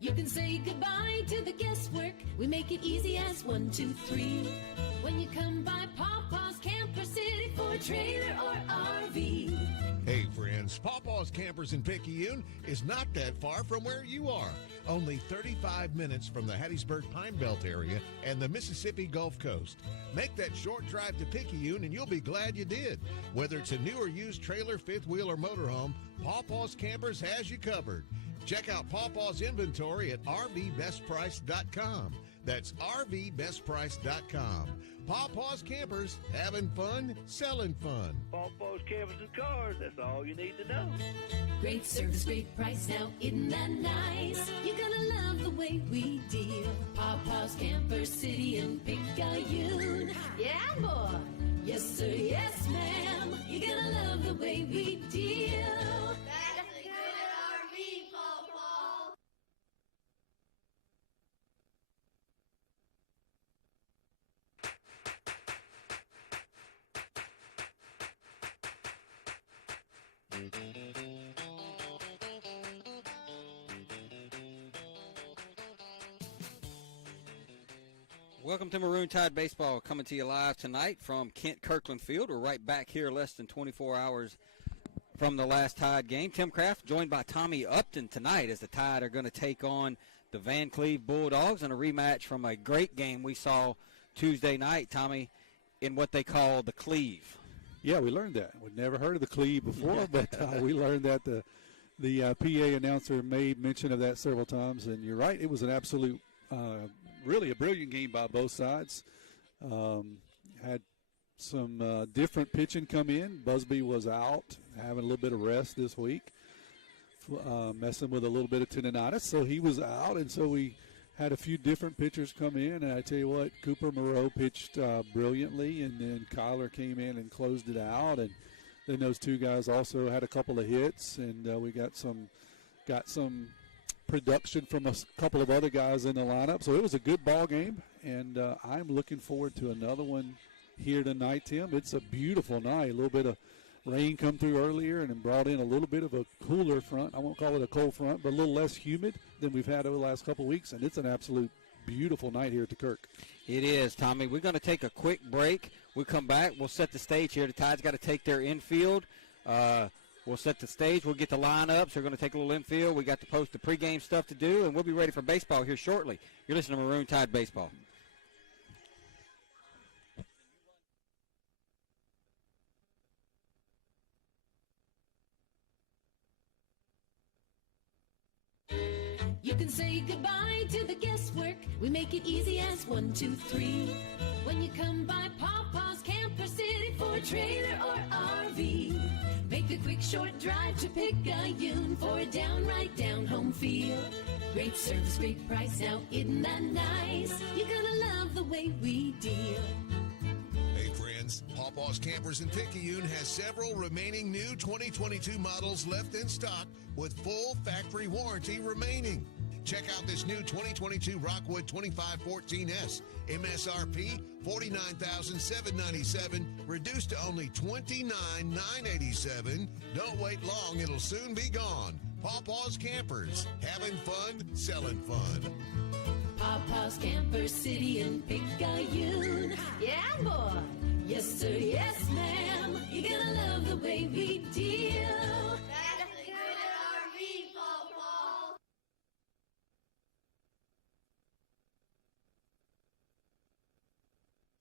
You can say goodbye to the guesswork. We make it easy as 1, 2, 3. When you come by Pawpaw's Camper City for a trailer or RV. Hey friends, Pawpaw's Campers in Picayune is not that far from where you are. Only 35 minutes from the Hattiesburg Pine Belt area and the Mississippi Gulf Coast. Make that short drive to Picayune and you'll be glad you did. Whether it's a new or used trailer, fifth wheel, or motorhome, Pawpaw's Campers has you covered. Check out Pawpaw's inventory at rvbestprice.com. That's rvbestprice.com. Pawpaw's Campers, having fun, selling fun. Pawpaw's Campers and Cars, that's all you need to know. Great service, great price, now isn't that nice? You're gonna love the way we deal. Pawpaw's Camper City in Picayune. Yeah, boy. Yes, sir, yes, ma'am. You're gonna love the way we deal. That's a good RV, Pawpaw. Welcome to Maroon Tide Baseball, coming to you live tonight from Kent Kirkland Field. We're right back here less than 24 hours from the last Tide game. Tim Kraft joined by Tommy Upton tonight as the Tide are going to take on the Vancleave Bulldogs in a rematch from a great game we saw Tuesday night, Tommy, in what they call the Cleave. Yeah, we learned that. We'd never heard of the Cleave before, but we learned that the PA announcer made mention of that several times, and you're right, it was an absolute really a brilliant game by both sides. Had some different pitching come in. Busby was out, having a little bit of rest this week, messing with a little bit of tendonitis, so he was out, and so we had a few different pitchers come in, and I tell you what, Cooper Moreau pitched brilliantly, and then Kyler came in and closed it out, and then those two guys also had a couple of hits, and we got some production from a couple of other guys in the lineup. So it was a good ball game, and I'm looking forward to another one here tonight, Tim. It's a beautiful night. A little bit of rain come through earlier and then brought in a little bit of a cooler front. I won't call it a cold front, but a little less humid than we've had over the last couple of weeks, and it's an absolute beautiful night here at the Kirk. It is, Tommy. We're going to take a quick break. We'll come back. We'll set the stage here. The Tide's got to take their infield. We'll set the stage. We'll get the lineups. We're going to take a little infield. We got to post the pregame stuff to do, and we'll be ready for baseball here shortly. You're listening to Maroon Tide Baseball. You can say goodbye to the guesswork. We make it easy as 1, 2, 3. When you come by Pawpaw's Camper City for a trailer or RV. Make a quick short drive to Picayune for a downright down-home feel. Great service, great price, now isn't that nice? You're gonna love the way we deal. Hey friends, Pawpaw's Campers in Picayune has several remaining new 2022 models left in stock with full factory warranty remaining. Check out this new 2022 Rockwood 2514S. MSRP $49,797, reduced to only $29,987. Don't wait long, it'll soon be gone. Pawpaw's Campers, having fun, selling fun. Pawpaw's Camper City in Picayune. Yeah, boy. Yes, sir, yes, ma'am. You're gonna love the way we deal. That's a good RV, Pawpaw.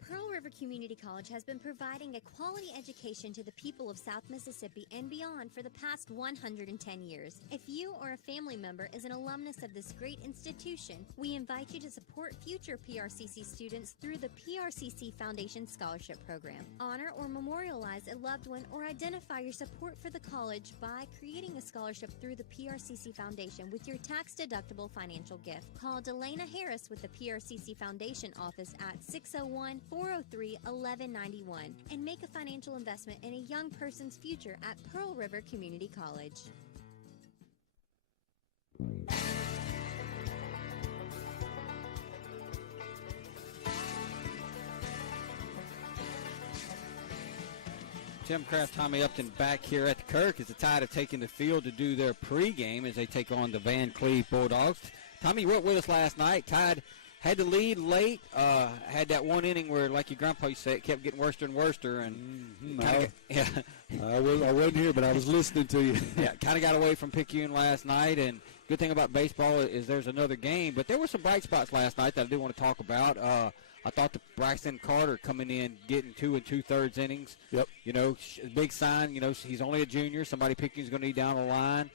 Pearl River Community College has been providing a quality education to the people of South Mississippi and beyond for the past 110 years. If you or a family member is an alumnus of this great institution, we invite you to support future PRCC students through the PRCC Foundation Scholarship Program. Honor or memorialize a loved one or identify your support for the college by creating a scholarship through the PRCC Foundation with your tax-deductible financial gift. Call Delana Harris with the PRCC Foundation office at 601-403-1191 and make a financial investment in a young person's future at Pearl River Community College. Tim Kraft, Tommy Upton back here at the Kirk as the Tide have taken the field to do their pregame as they take on the Vancleave Bulldogs. Tommy, you were with us last night. Tide had the lead late. Had that one inning where, like your grandpa used to say, it kept getting worse and worse. And I wasn't here, but I was listening to you. Yeah, kind of got away from Picayune last night. And good thing about baseball is there's another game. But there were some bright spots last night that I do want to talk about. I thought the Braxton Carter coming in, getting 2 2/3 innings. Yep. You know, big sign. You know, he's only a junior. Somebody Picayune's going to need down the line.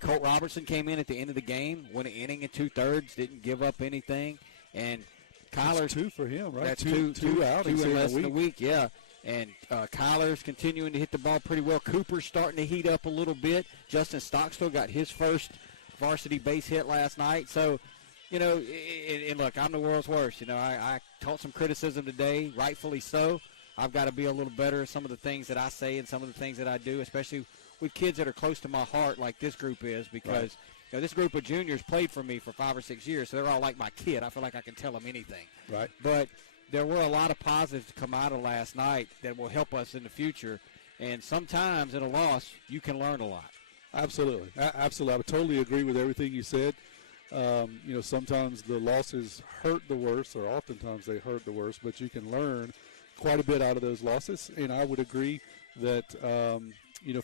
Colt Robertson came in at the end of the game, went an inning and 2/3, didn't give up anything. And Kyler's that's 2 for him, right? That's two outings in less a than a week, yeah. And Kyler's continuing to hit the ball pretty well. Cooper's starting to heat up a little bit. Justin Stockstill got his first varsity base hit last night. So, you know, and look, I'm the world's worst. You know, I caught some criticism today, rightfully so. I've got to be a little better at some of the things that I say and some of the things that I do, especially with kids that are close to my heart like this group is, because you know, this group of juniors played for me for 5 or 6 years, so they're all like my kid. I feel like I can tell them anything. Right. But there were a lot of positives to come out of last night that will help us in the future. And sometimes in a loss, you can learn a lot. Absolutely. Absolutely. I would totally agree with everything you said. You know, sometimes the losses hurt the worst, or oftentimes they hurt the worst, but you can learn quite a bit out of those losses. And I would agree that, you know,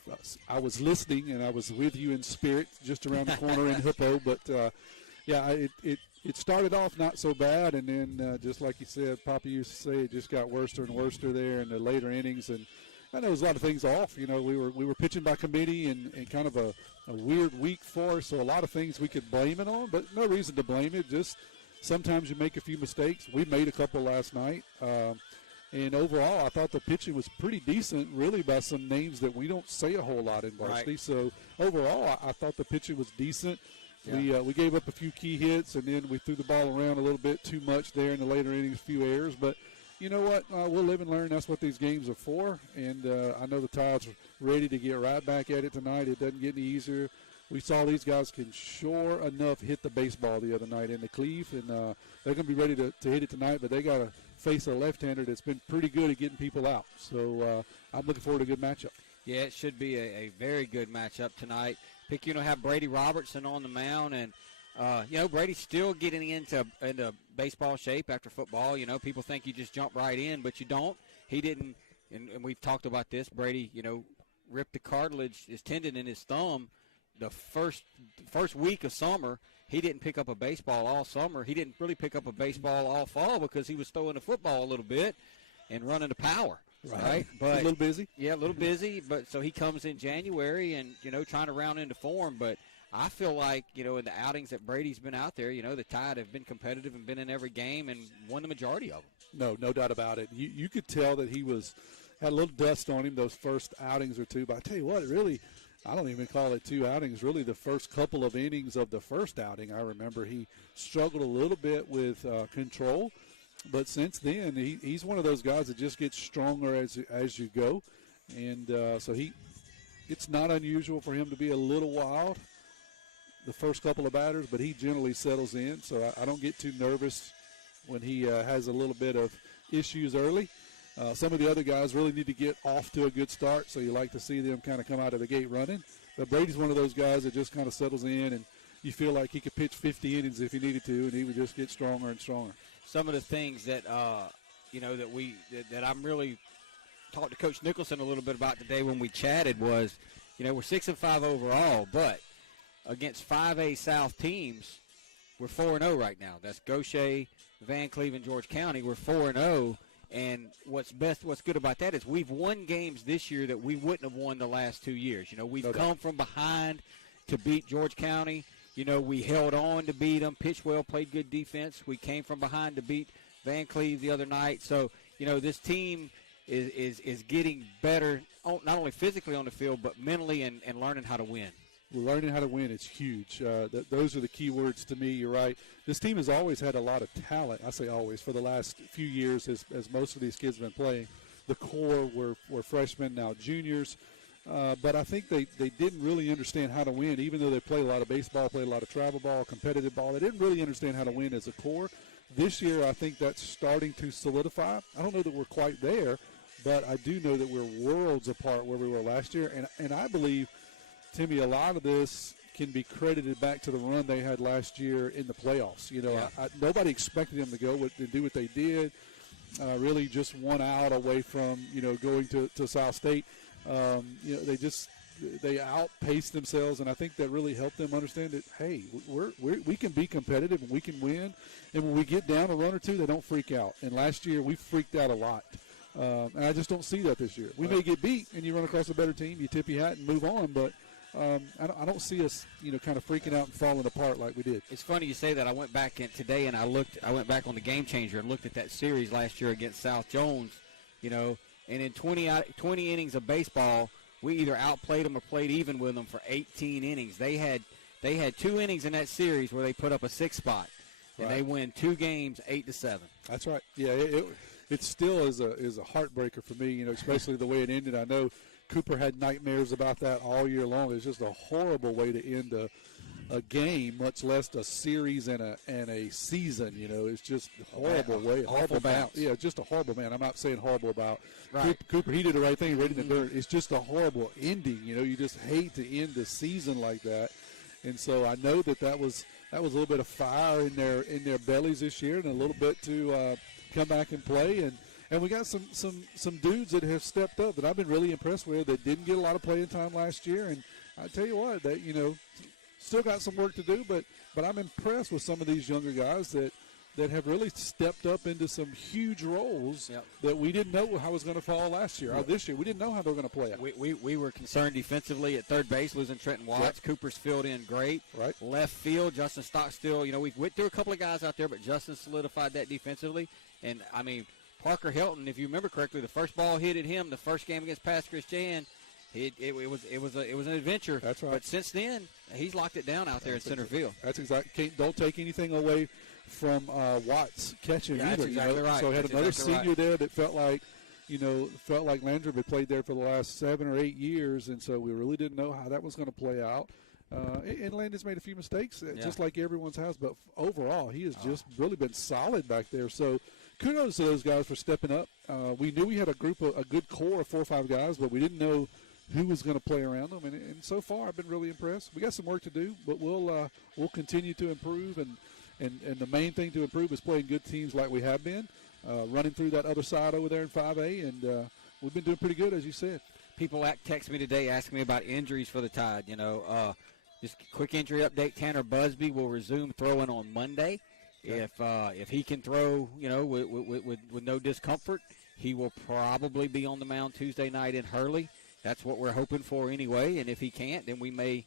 I was listening and I was with you in spirit just around the corner in Hippo. But, yeah, it started off not so bad, and then just like you said, Papa used to say, it just got worse and worse there in the later innings. And I know there was a lot of things off. You know, we were pitching by committee and kind of a weird week for us, so a lot of things we could blame it on, but no reason to blame it. Just sometimes you make a few mistakes. We made a couple last night. And overall, I thought the pitching was pretty decent, really, by some names that we don't say a whole lot in varsity. Right. So overall, I thought the pitching was decent. Yeah. We gave up a few key hits, and then we threw the ball around a little bit too much there in the later innings, a few errors. But you know what? We'll live and learn. That's what these games are for. And I know the Tide's ready to get right back at it tonight. It doesn't get any easier. We saw these guys can sure enough hit the baseball the other night in the Cleve, and they're going to be ready to hit it tonight, but they got to face a left-hander that's been pretty good at getting people out. So I'm looking forward to a good matchup. Yeah, it should be a very good matchup tonight. Picayune will have Brady Robertson on the mound, and you know, Brady's still getting into baseball shape after football. You know, people think you just jump right in, but you don't. He didn't, and we've talked about this. Brady, you know, ripped the cartilage, his tendon in his thumb the first week of summer. He didn't pick up a baseball all summer. He didn't really pick up a baseball all fall because he was throwing the football a little bit and running the power. Right. But a little busy. Yeah, a little busy. But so he comes in January and, you know, trying to round into form. But I feel like, you know, in the outings that Brady's been out there, you know, the Tide have been competitive and been in every game and won the majority of them. No doubt about it. You could tell that he had a little dust on him those first outings or two. But I tell you what, really, I don't even call it 2 outings. Really, the first couple of innings of the first outing, I remember he struggled a little bit with control. But since then, he's one of those guys that just gets stronger as you go. And so it's not unusual for him to be a little wild the first couple of batters, but he generally settles in. So I don't get too nervous when he has a little bit of issues early. Some of the other guys really need to get off to a good start, so you like to see them kind of come out of the gate running. But Brady's one of those guys that just kind of settles in, and you feel like he could pitch 50 innings if he needed to, and he would just get stronger and stronger. Some of the things that, you know, that I'm really talked to Coach Nicholson a little bit about today when we chatted was, you know, we're 6-5 overall, but against 5A South teams, we're 4-0 right now. That's Gaucher, Vancleave, and George County. We're 4-0. And what's good about that is we've won games this year that we wouldn't have won the last 2 years. You know, we've come from behind to beat George County. You know, we held on to beat them. Pitched well, played good defense. We came from behind to beat Vancleave the other night. So, you know, this team is getting better, not only physically on the field, but mentally and learning how to win. We're learning how to win. It's huge. Those are the key words to me. You're right. This team has always had a lot of talent. I say always. For the last few years, as most of these kids have been playing, the core were freshmen, now juniors. But I think they didn't really understand how to win, even though they played a lot of baseball, played a lot of travel ball, competitive ball. They didn't really understand how to win as a core. This year, I think that's starting to solidify. I don't know that we're quite there, but I do know that we're worlds apart where we were last year. And I believe, Timmy, a lot of this can be credited back to the run they had last year in the playoffs. You know, Yeah. nobody expected them to do what they did. Really just 1 out away from, you know, going to South State. You know, they outpaced themselves, and I think that really helped them understand that, hey, we can be competitive and we can win. And when we get down a run or two, they don't freak out. And last year we freaked out a lot. And I just don't see that this year. We may get beat, and you run across a better team, you tip your hat and move on, but I don't see us, you know, kind of freaking out and falling apart like we did. It's funny you say that. I went back today and I went back on the Game Changer and looked at that series last year against South Jones, you know, and in 20 innings of baseball, we either outplayed them or played even with them for 18 innings. They had 2 innings in that series where they put up a 6 spot, and they win 2 games 8-7. That's right. Yeah, it still is a heartbreaker for me, you know, especially the way it ended. I know Cooper had nightmares about that all year long. It's just a horrible way to end a game, much less a series and a season. You know, it's just a horrible way. Horrible bounce. Yeah, just a horrible man. I'm not saying horrible about Cooper. He did the right thing, right in the dirt. It's just a horrible ending. You know, you just hate to end the season like that. And so I know that was a little bit of fire in their bellies this year, and a little bit to come back and play. And we got some dudes that have stepped up that I've been really impressed with that didn't get a lot of playing time last year. And I tell you what, that, you know, still got some work to do, but I'm impressed with some of these younger guys that have really stepped up into some huge roles that we didn't know how was going to fall last year or this year. We didn't know how they were going to play out. We were concerned defensively at third base, losing Trenton Watts. Yep. Cooper's filled in great. Right. Left field, Justin Stockstill. You know, we went through a couple of guys out there, but Justin solidified that defensively. And, I mean, Parker Helton, if you remember correctly, the first ball hit at him, the first game against Pass Christian, it was an adventure. That's right. But since then, he's locked it down out there in center field. That's exactly. Don't take anything away from Watts catching either. That's exactly right. So we had That's another exactly senior there that felt like Landrum had played there for the last 7 or 8 years, and so we really didn't know how that was going to play out. And Landon's made a few mistakes, just like everyone's has, but overall he has just really been solid back there. So kudos to those guys for stepping up. We knew we had a good core of 4 or 5 guys, but we didn't know who was going to play around them. And so far, I've been really impressed. We got some work to do, but we'll continue to improve. And the main thing to improve is playing good teams like we have been, running through that other side over there in 5A, and we've been doing pretty good, as you said. People text me today asking me about injuries for the Tide. You know, just a quick injury update. Tanner Busby will resume throwing on Monday. If he can throw, you know, with no discomfort, he will probably be on the mound Tuesday night in Hurley. That's what we're hoping for anyway. And if he can't, then we may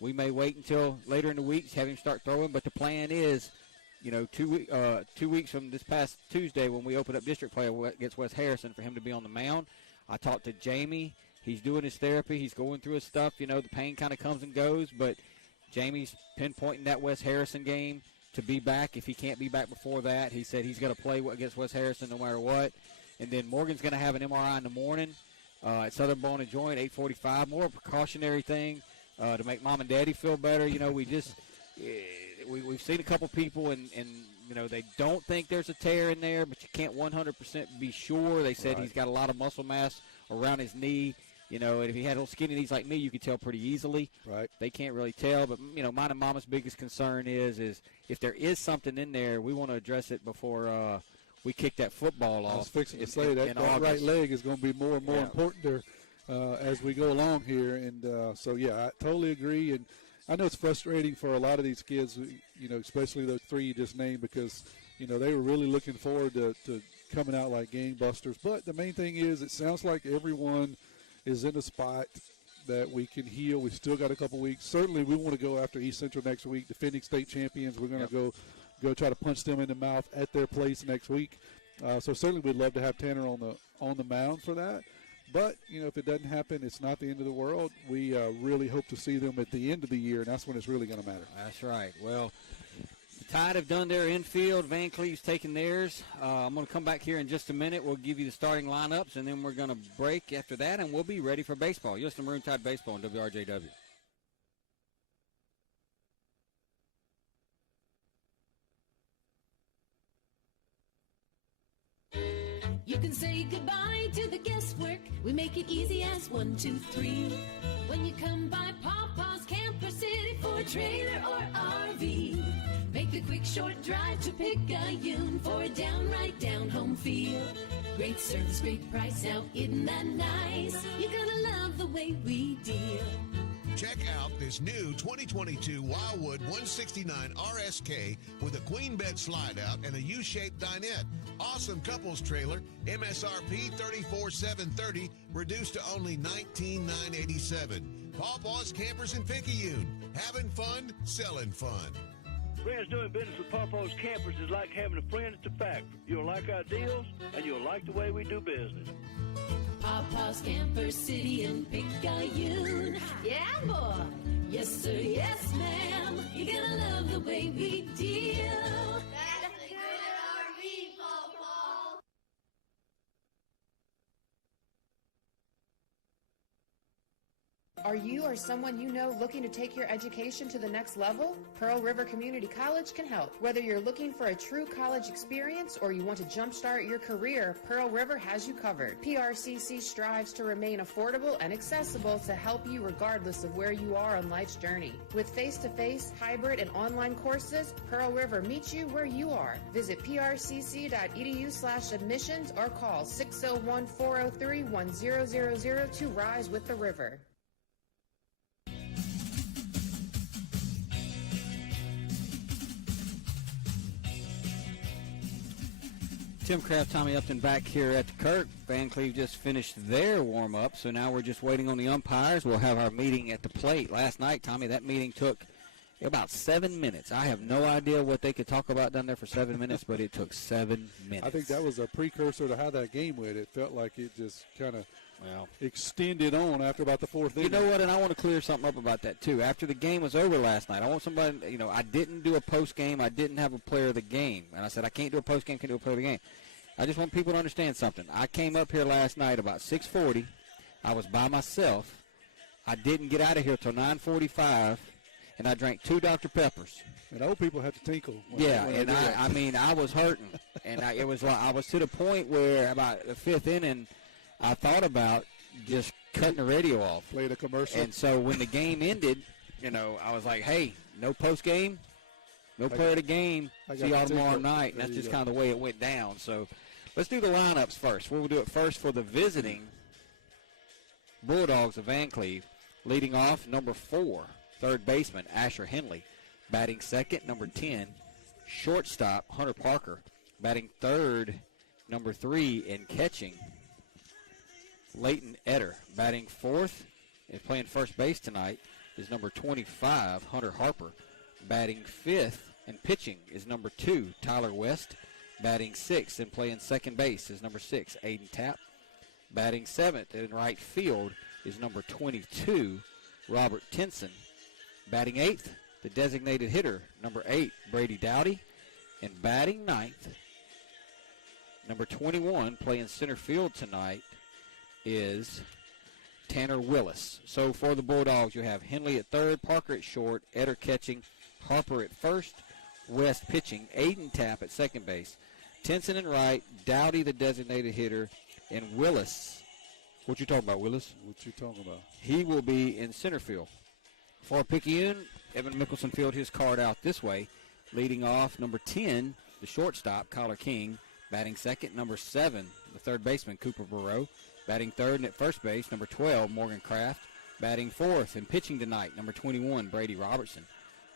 wait until later in the week to have him start throwing. But the plan is, you know, 2 weeks from this past Tuesday when we open up district play against West Harrison, for him to be on the mound. I talked to Jamie. He's doing his therapy. He's going through his stuff. You know, the pain kind of comes and goes. But Jamie's pinpointing that West Harrison game to be back. If he can't be back before that, he said he's going to play against West Harrison no matter what. And then Morgan's going to have an MRI in the morning at Southern Bone and Joint, 8:45. More a precautionary thing to make mom and daddy feel better. You know, we've seen a couple people, and you know, they don't think there's a tear in there, but you can't 100% be sure. They said he's got a lot of muscle mass around his knee. You know, and if he had little skinny knees like me, you could tell pretty easily. Right. They can't really tell, but, you know, mine and Mama's biggest concern is if there is something in there, we want to address it before we kick that football off. I was fixing to say that right leg is going to be more and more important there as we go along here. And so, yeah, I totally agree. And I know it's frustrating for a lot of these kids, you know, especially those 3 you just named, because, you know, they were really looking forward to coming out like gangbusters. But the main thing is it sounds like everyone is in a spot that we can heal. We still got a couple weeks. Certainly we want to go after East Central next week, defending state champions. We're going to go try to punch them in the mouth at their place next week. So certainly we'd love to have Tanner on the mound for that. But, you know, if it doesn't happen, it's not the end of the world. We really hope to see them at the end of the year, and that's when it's really going to matter. That's right. Well, the Tide have done their infield. Vancleave's taken theirs. I'm going to come back here in just a minute. We'll give you the starting lineups, and then we're going to break after that, and we'll be ready for baseball. You're listening to Maroon Tide Baseball on WRJW. You can say goodbye to the guesswork. We make it easy as 1, 2, 3. When you come by Papa's Camper City for a trailer or RV, make the quick short drive to Picayune for a downright down-home feel. Great service, great price, now isn't that nice? You're gonna love the way we deal. Check out this new 2022 Wildwood 169 RSK with a queen bed slide out and a U-shaped dinette. Awesome couples trailer, MSRP $34,730, reduced to only $19,987. Pawpaw's Campers in Picayune. Having fun, selling fun. Friends, doing business with Pawpaw's Campers is like having a friend at the factory. You'll like our deals, and you'll like the way we do business. Papa's Camper City in Picayune. Yeah, boy. Yes, sir. Yes, ma'am. You're gonna love the way we deal. That's the good RV, Pawpaw. Are you or someone you know looking to take your education to the next level? Pearl River Community College can help. Whether you're looking for a true college experience or you want to jumpstart your career, Pearl River has you covered. PRCC strives to remain affordable and accessible to help you regardless of where you are on life's journey. With face-to-face, hybrid, and online courses, Pearl River meets you where you are. Visit prcc.edu/admissions or call 601-403-1000 to rise with the river. Tim Kraft, Tommy Upton back here at the Kirk. Vancleave just finished their warm-up, so now we're just waiting on the umpires. We'll have our meeting at the plate. Last night, Tommy, that meeting took about 7 minutes. I have no idea what they could talk about down there for 7 minutes, but it took 7 minutes. I think that was a precursor to how that game went. It felt like it just kind of extended on after about the fourth inning. You know what, and I want to clear something up about that, too. After the game was over last night, I want somebody, I didn't do a post-game. I didn't have a player of the game. And I said, I can't do a post-game, can't do a player of the game. I just want people to understand something. I came up here last night about 6:40. I was by myself. I didn't get out of here till 9:45, and I drank 2 Dr. Peppers. And old people have to tinkle. I was hurting. And it was like I was to the point where about the 5th inning, I thought about just cutting the radio off. Played a commercial. And so when the game ended, I was like, hey, no post game, no player of the game. See y'all tomorrow night. And that's just kind of the way it went down. So let's do the lineups first. We'll do it first for the visiting Bulldogs of Vancleave. Leading off, number 4, third baseman, Asher Henley. Batting second, number 10, shortstop, Hunter Parker. Batting third, number 3, and catching, Leighton Etter. Batting fourth and playing first base tonight is number 25, Hunter Harper. Batting fifth and pitching is number 2, Tyler West. Batting sixth and playing second base is number 6, Aiden Tapp. Batting seventh in right field is number 22, Robert Tinson. Batting eighth, the designated hitter, number 8, Brady Dowdy. And batting ninth, number 21, playing center field tonight, is Tanner Willis. So for the Bulldogs, you have Henley at third, Parker at short, Etter catching, Harper at first, West pitching, Aiden Tapp at second base, Tinson in right, Dowdy the designated hitter, and Willis. What you talking about, Willis? What you talking about? He will be in center field. For Picayune, Evan Mickelson filled his card out this way. Leading off, number 10, the shortstop, Kyler King. Batting second, number 7, the third baseman, Cooper Burrow. Batting third and at first base, number 12, Morgan Kraft. Batting fourth and pitching tonight, number 21, Brady Robertson.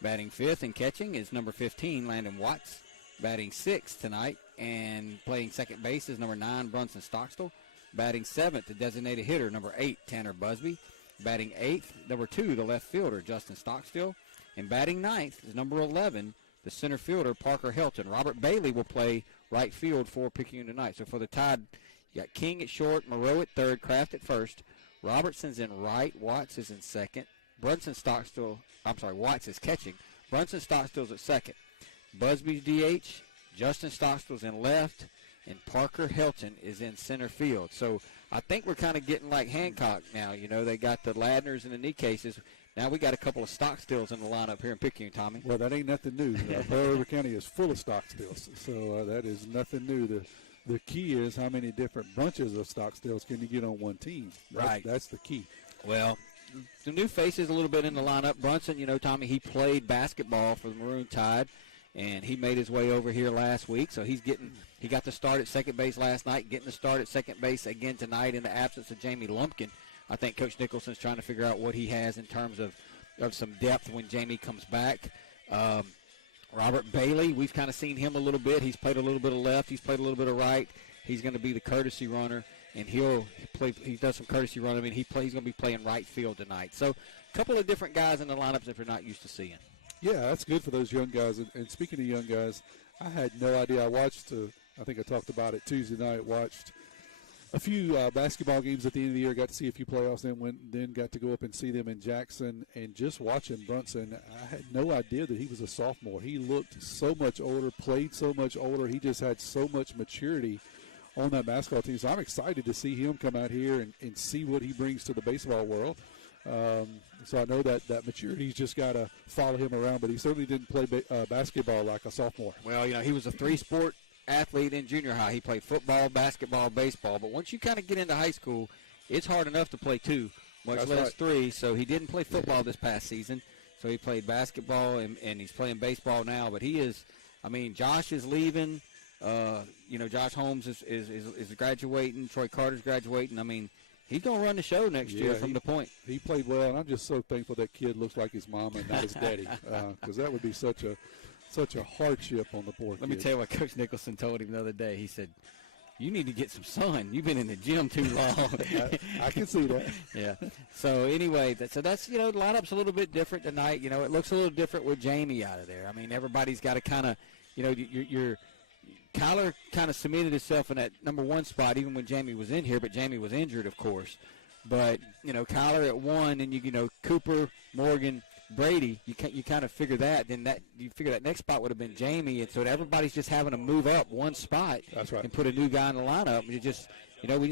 Batting fifth and catching is number 15, Landon Watts. Batting sixth tonight and playing second base is number 9, Brunson Stockstill. Batting seventh, the designated hitter, number 8, Tanner Busby. Batting eighth, number 2, the left fielder, Justin Stockstill. And batting ninth is number 11, the center fielder, Parker Helton. Robert Bailey will play right field for Picayune tonight. So for the Tide, you got King at short, Moreau at third, Kraft at first. Robertson's in right, Watts is in second. Watts is catching. Brunson Stockstill's at second. Busby's DH, Justin Stockstill's in left, and Parker Helton is in center field. So I think we're kind of getting like Hancock now. They got the Ladners and the knee cases. Now we got a couple of Stockstills in the lineup here in Picayune, Tommy. Well, that ain't nothing new. Pearl River County is full of Stockstills, so that is nothing new. The key is how many different bunches of Stockstill can you get on one team. Right. That's the key. Well, the new faces a little bit in the lineup. Brunson, Tommy, he played basketball for the Maroon Tide, and he made his way over here last week. So he got the start at second base last night, getting the start at second base again tonight in the absence of Jamie Lumpkin. I think Coach Nicholson's trying to figure out what he has in terms of some depth when Jamie comes back. Robert Bailey, we've kind of seen him a little bit. He's played a little bit of left. He's played a little bit of right. He's going to be the courtesy runner, and he does some courtesy running. I mean, he's going to be playing right field tonight. So a couple of different guys in the lineups that we're not used to seeing. Yeah, that's good for those young guys. And speaking of young guys, I had no idea. I watched, I think I talked about it Tuesday night, watched a few basketball games at the end of the year, got to see a few playoffs, then got to go up and see them in Jackson. And just watching Brunson, I had no idea that he was a sophomore. He looked so much older, played so much older. He just had so much maturity on that basketball team. So I'm excited to see him come out here and see what he brings to the baseball world. So I know that maturity's just got to follow him around, but he certainly didn't play basketball like a sophomore. Well, he was a three-sport athlete in junior high. He played football, basketball, baseball. But once you kind of get into high school, it's hard enough to play two, much less three. So he didn't play football this past season. So he played basketball, and he's playing baseball now. But he is, Josh is leaving. Josh Holmes is graduating. Troy Carter's graduating. He's going to run the show next year from the point. He played well, and I'm just so thankful that kid looks like his mom and not his daddy, because that would be such a hardship on the poor kid. Let me tell you what Coach Nicholson told him the other day. He said, you need to get some sun. You've been in the gym too long. I can see that. Yeah. So, anyway, that's, the lineup's a little bit different tonight. It looks a little different with Jamie out of there. Everybody's got to kind of, Kyler kind of cemented himself in that number one spot even when Jamie was in here, but Jamie was injured, of course. But, Kyler at one, and, Cooper, Morgan, Brady, you kind of figure that. Then you figure that next spot would have been Jamie, and so everybody's just having to move up one spot. That's right. And put a new guy in the lineup. We just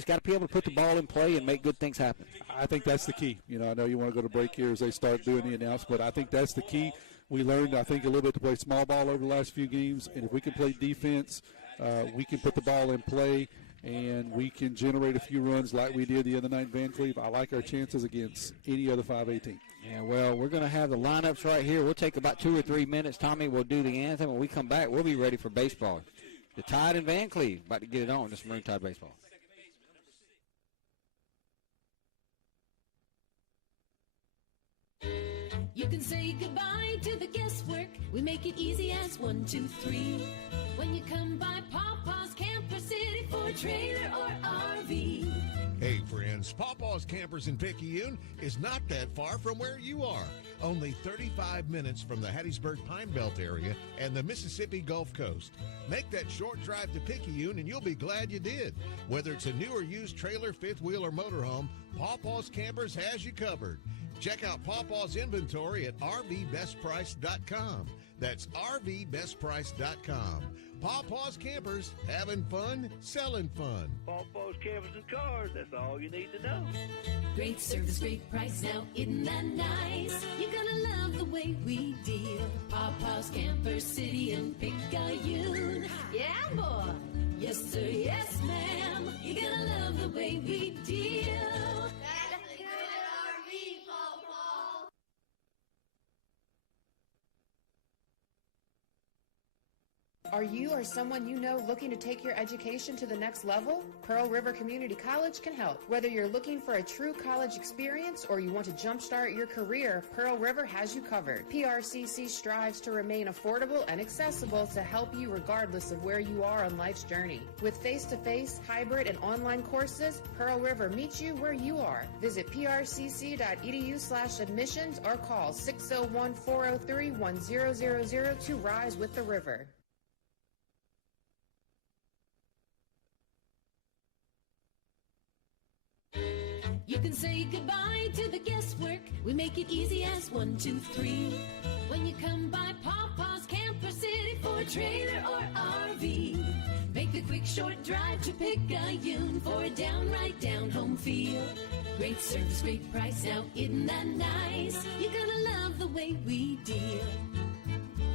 got to be able to put the ball in play and make good things happen. I think that's the key. I know you want to go to break here as they start doing the announcement, but I think that's the key. We learned, I think, a little bit to play small ball over the last few games, and if we can play defense, we can put the ball in play, and we can generate a few runs like we did the other night in Vancleave. I like our chances against any other 5A team. Yeah, well, we're going to have the lineups right here. We'll take about 2 or 3 minutes. Tommy will do the anthem. When we come back, we'll be ready for baseball. The Tide and Vancleave about to get it on. This Maroon Tide baseball. You can say goodbye to the guesswork. We make it easy as 1, 2, 3. When you come by Papa's Camper City for a trailer or RV. Hey friends, Pawpaw's Campers in Picayune is not that far from where you are. Only 35 minutes from the Hattiesburg Pine Belt area and the Mississippi Gulf Coast. Make that short drive to Picayune and you'll be glad you did. Whether it's a new or used trailer, fifth wheel, or motorhome, Pawpaw's Campers has you covered. Check out Pawpaw's inventory at RVBestPrice.com. That's RVBestPrice.com. Pawpaw's Campers, having fun, selling fun. Pawpaw's Campers and Cars, that's all you need to know. Great service, great price, now isn't that nice? You're gonna love the way we deal. Pawpaw's Camper City in Picayune. Yeah, boy. Yes, sir, yes, ma'am. You're gonna love the way we deal. That's a good RV, Pawpaw. Are you or someone you know looking to take your education to the next level? Pearl River Community College can help. Whether you're looking for a true college experience or you want to jumpstart your career, Pearl River has you covered. PRCC strives to remain affordable and accessible to help you regardless of where you are on life's journey. With face-to-face, hybrid, and online courses, Pearl River meets you where you are. Visit prcc.edu/admissions or call 601-403-1000 to rise with the river. You can say goodbye to the guesswork. We make it easy as 1, 2, 3. When you come by Papa's Camper City for a trailer or RV. Make the quick short drive to Picayune for a downright down-home feel. Great service, great price, now isn't that nice? You're gonna love the way we deal.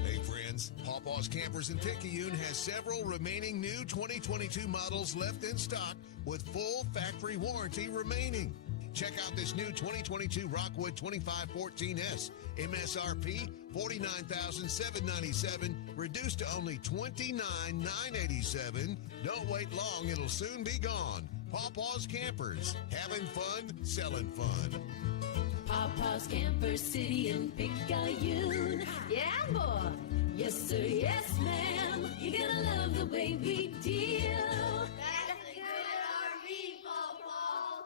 Hey friends, friends, Pawpaw's Campers in Picayune has several remaining new 2022 models left in stock with full factory warranty remaining. Check out this new 2022 Rockwood 2514S, MSRP $49,797, reduced to only $29,987. Don't wait long, it'll soon be gone. Pawpaw's Campers, having fun, selling fun. Papa's Camper City in Picayune. Yeah, boy. Yes, sir. Yes, ma'am. You're gonna love the way we deal. That's a good RV, Pawpaw.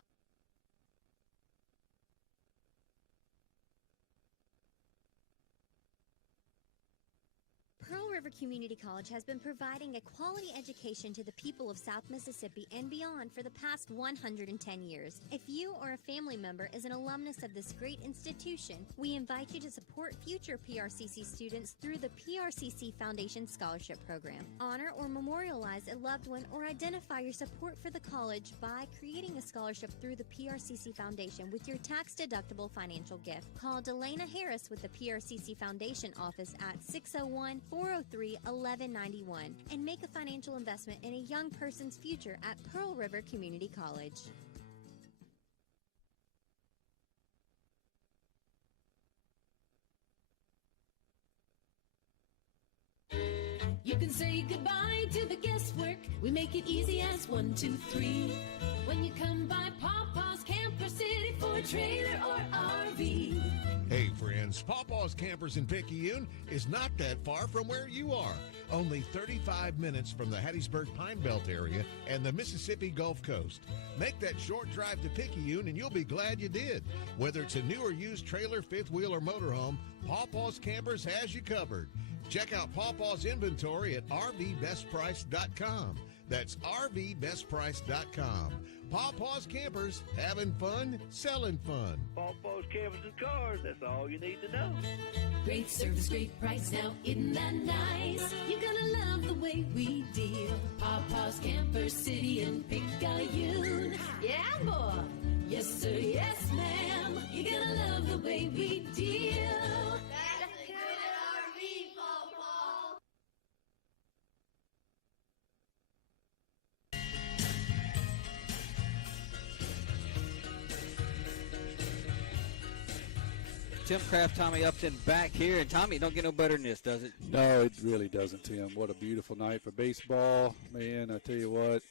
Pearl River Community College has been providing a quality education to the people of South Mississippi and beyond for the past 110 years. If you or a family member is an alumnus of this great institution, we invite you to support future PRCC students through the PRCC Foundation Scholarship Program. Honor or memorialize a loved one or identify your support for the college by creating a scholarship through the PRCC Foundation with your tax-deductible financial gift. Call Delana Harris with the PRCC Foundation office at 601-403-1191 and make a financial investment in a young person's future at Pearl River Community College. You can say goodbye to the guesswork. We make it easy as 1, 2, 3. When you come by Papa's Camper City for a trailer or RV. Hey friends, Pawpaw's Campers in Picayune is not that far from where you are. Only 35 minutes from the Hattiesburg Pine Belt area and the Mississippi Gulf Coast. Make that short drive to Picayune and you'll be glad you did. Whether it's a new or used trailer, fifth wheel, or motorhome, Pawpaw's Campers has you covered. Check out Pawpaw's inventory at rvbestprice.com. That's rvbestprice.com. Pawpaw's Campers, having fun, selling fun. Pawpaw's Campers and Cars, that's all you need to know. Great service, great price, now isn't that nice? You're gonna love the way we deal. Papa's Camper City in Picayune. Yeah, boy. Yes, sir, yes, ma'am. You're gonna love the way we deal. That's a good RV, Pawpaw. Tim Kraft, Tommy Upton back here. And Tommy, it don't get no better than this, does it? No, it really doesn't, Tim. What a beautiful night for baseball. Man, I tell you what,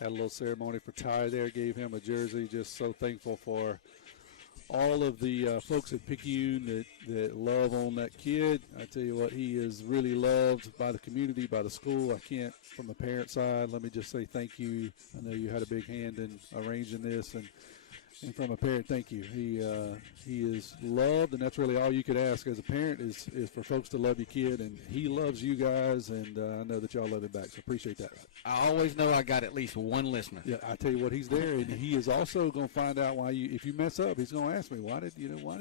had a little ceremony for Ty there, gave him a jersey. Just so thankful for all of the folks at Picayune that love on that kid. I tell you what, he is really loved by the community, by the school. I can't, from the parent side, let me just say thank you. I know you had a big hand in arranging this, and from a parent, thank you. He is loved, and that's really all you could ask as a parent is for folks to love your kid, and he loves you guys, and I know that y'all love him back, so appreciate that. I always know I got at least one listener. Yeah, I tell you what, he's there, and he is also going to find out why if you mess up, he's going to ask me, why did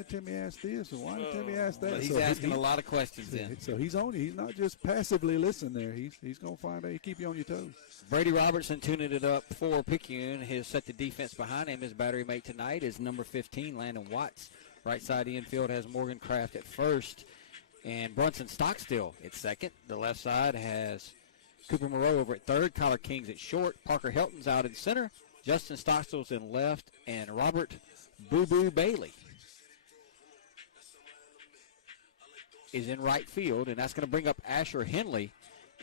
Timmy ask this, and why did Timmy ask that? Well, he's asking a lot of questions then. So he's not just passively listening there. He's going to find out, keep you on your toes. Brady Robertson tuning it up for Picayune. He'll set the defense behind him. His battery mate tonight is number 15, Landon Watts. Right side of the infield has Morgan Kraft at first and Brunson Stockstill at second. The left side has Cooper Moreau over at third, Kyler Kings at short, Parker Helton's out in center, Justin Stockstill's in left, and Robert Boo Boo Bailey is in right field, and that's going to bring up Asher Henley.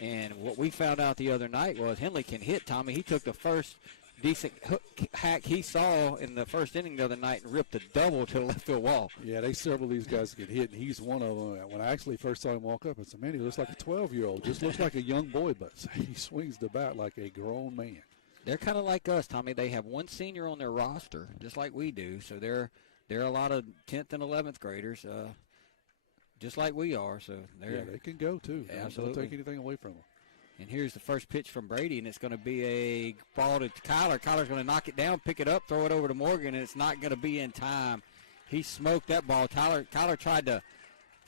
And what we found out the other night was Henley can hit, Tommy. He took the first decent hook hack he saw in the first inning the other night and ripped a double to the left field wall. Yeah, several of these guys can hit, and he's one of them. When I actually first saw him walk up, I said, man, he looks like a 12-year-old. Just looks like a young boy, but he swings the bat like a grown man. They're kind of like us, Tommy. They have one senior on their roster, just like we do. So they're a lot of 10th and 11th graders, just like we are. So they can go, too. Absolutely. Don't take anything away from them. And here's the first pitch from Brady, and it's going to be a ball to Kyler. Kyler's going to knock it down, pick it up, throw it over to Morgan, and it's not going to be in time. He smoked that ball. Kyler tried to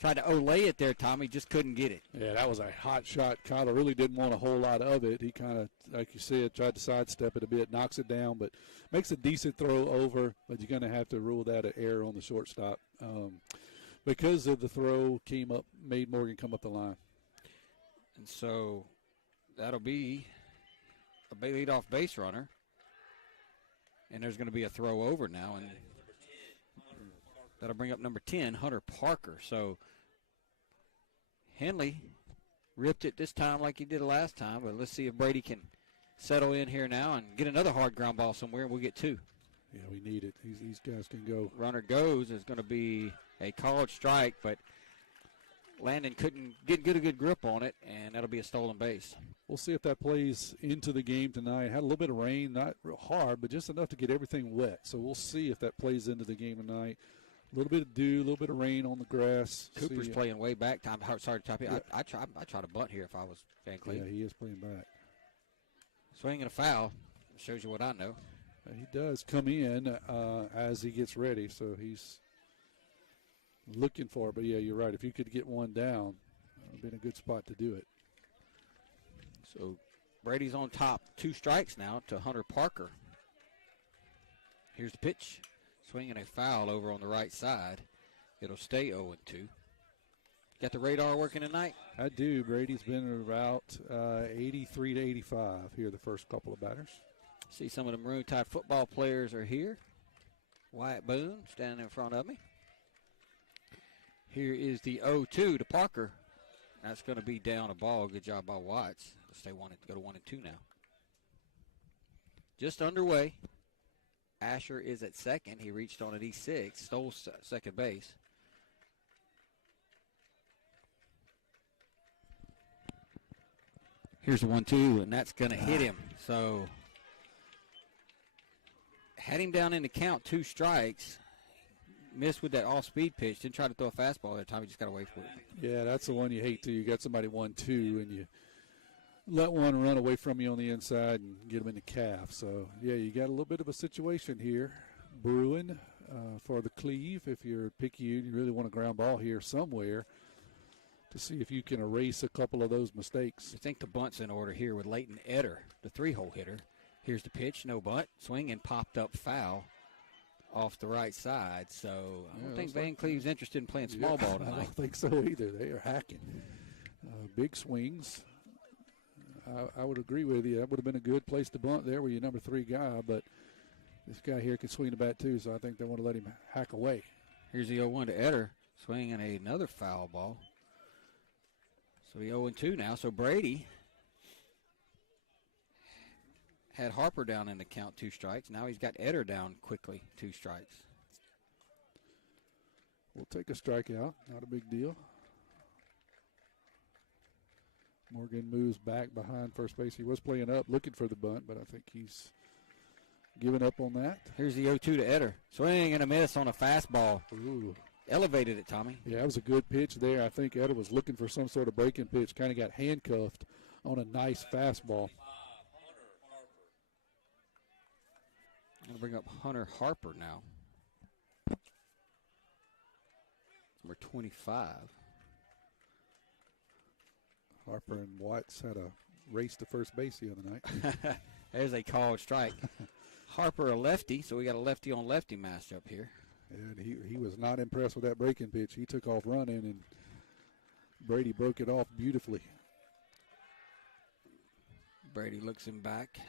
olay it there, Tommy, just couldn't get it. Yeah, that was a hot shot. Kyler really didn't want a whole lot of it. He kind of, like you said, tried to sidestep it a bit, knocks it down, but makes a decent throw over, but you're going to have to rule that an error on the shortstop. Because of the throw made Morgan come up the line. And so that'll be a leadoff base runner. And there's going to be a throw over now, and that'll bring up number 10, Hunter Parker. So Henley ripped it this time like he did last time, but let's see if Brady can settle in here now and get another hard ground ball somewhere, and we'll get 2. Yeah, we need it. These guys can go. Runner goes is going to be a called strike, but Landon couldn't get a good grip on it, and that'll be a stolen base. We'll see if that plays into the game tonight. Had a little bit of rain, not real hard, but just enough to get everything wet. So we'll see if that plays into the game tonight. A little bit of dew, a little bit of rain on the grass. Cooper's playing way back. Sorry to top you. Yeah. I try to bunt here if I was Vancleave. Yeah, he is playing back. Swinging a foul. Shows you what I know. He does come in as he gets ready, so he's looking for it. But, yeah, you're right. If you could get one down, that would be in a good spot to do it. So Brady's on top. 2 strikes now to Hunter Parker. Here's the pitch. Swinging a foul over on the right side. It'll stay 0-2. Got the radar working tonight? I do. Brady's been about 83 to 85 here the first couple of batters. See some of the Maroon Tide football players are here. Wyatt Boone standing in front of me. Here is the 0-2 to Parker. That's going to be down a ball. Good job by Watts. Go to 1-2 now. Just underway. Asher is at second. He reached on at E6, stole second base. Here's the 1-2, and that's going to hit him. So had him down in the count, 2 strikes. Missed with that off-speed pitch. Didn't try to throw a fastball that time. He just got away from it. Yeah, that's the one you hate, too. You got somebody 1-2, and you let one run away from you on the inside and get him in the calf. So, yeah, you got a little bit of a situation here brewing for the Cleve. If you're Picayune, you really want a ground ball here somewhere to see if you can erase a couple of those mistakes. I think the bunt's in order here with Leighton Etter, the 3-hole hitter. Here's the pitch, no bunt. Swing and popped up foul off the right side. So I don't think Vancleave's interested in playing small ball tonight. I don't think so either. They are hacking. Big swings. I would agree with you. That would have been a good place to bunt there with your number 3 guy, but this guy here can swing the bat too, so I think they want to let him hack away. Here's the 0-1 to Etter, swinging another foul ball. So the 0-2 now. So Brady had Harper down in the count, 2 strikes. Now he's got Etter down quickly, 2 strikes. We'll take a strikeout, not a big deal. Morgan moves back behind first base. He was playing up, looking for the bunt, but I think he's given up on that. Here's the 0-2 to Etter. Swing and a miss on a fastball. Ooh. Elevated it, Tommy. Yeah, that was a good pitch there. I think Etter was looking for some sort of breaking pitch, kind of got handcuffed on a nice fastball. I'm going to bring up Hunter Harper now. Number 25. Harper and Watts had a race to first base the other night. There's a called strike. Harper a lefty, so we got a lefty on lefty matchup here. And he was not impressed with that breaking pitch. He took off running, and Brady broke it off beautifully. Brady looks him back.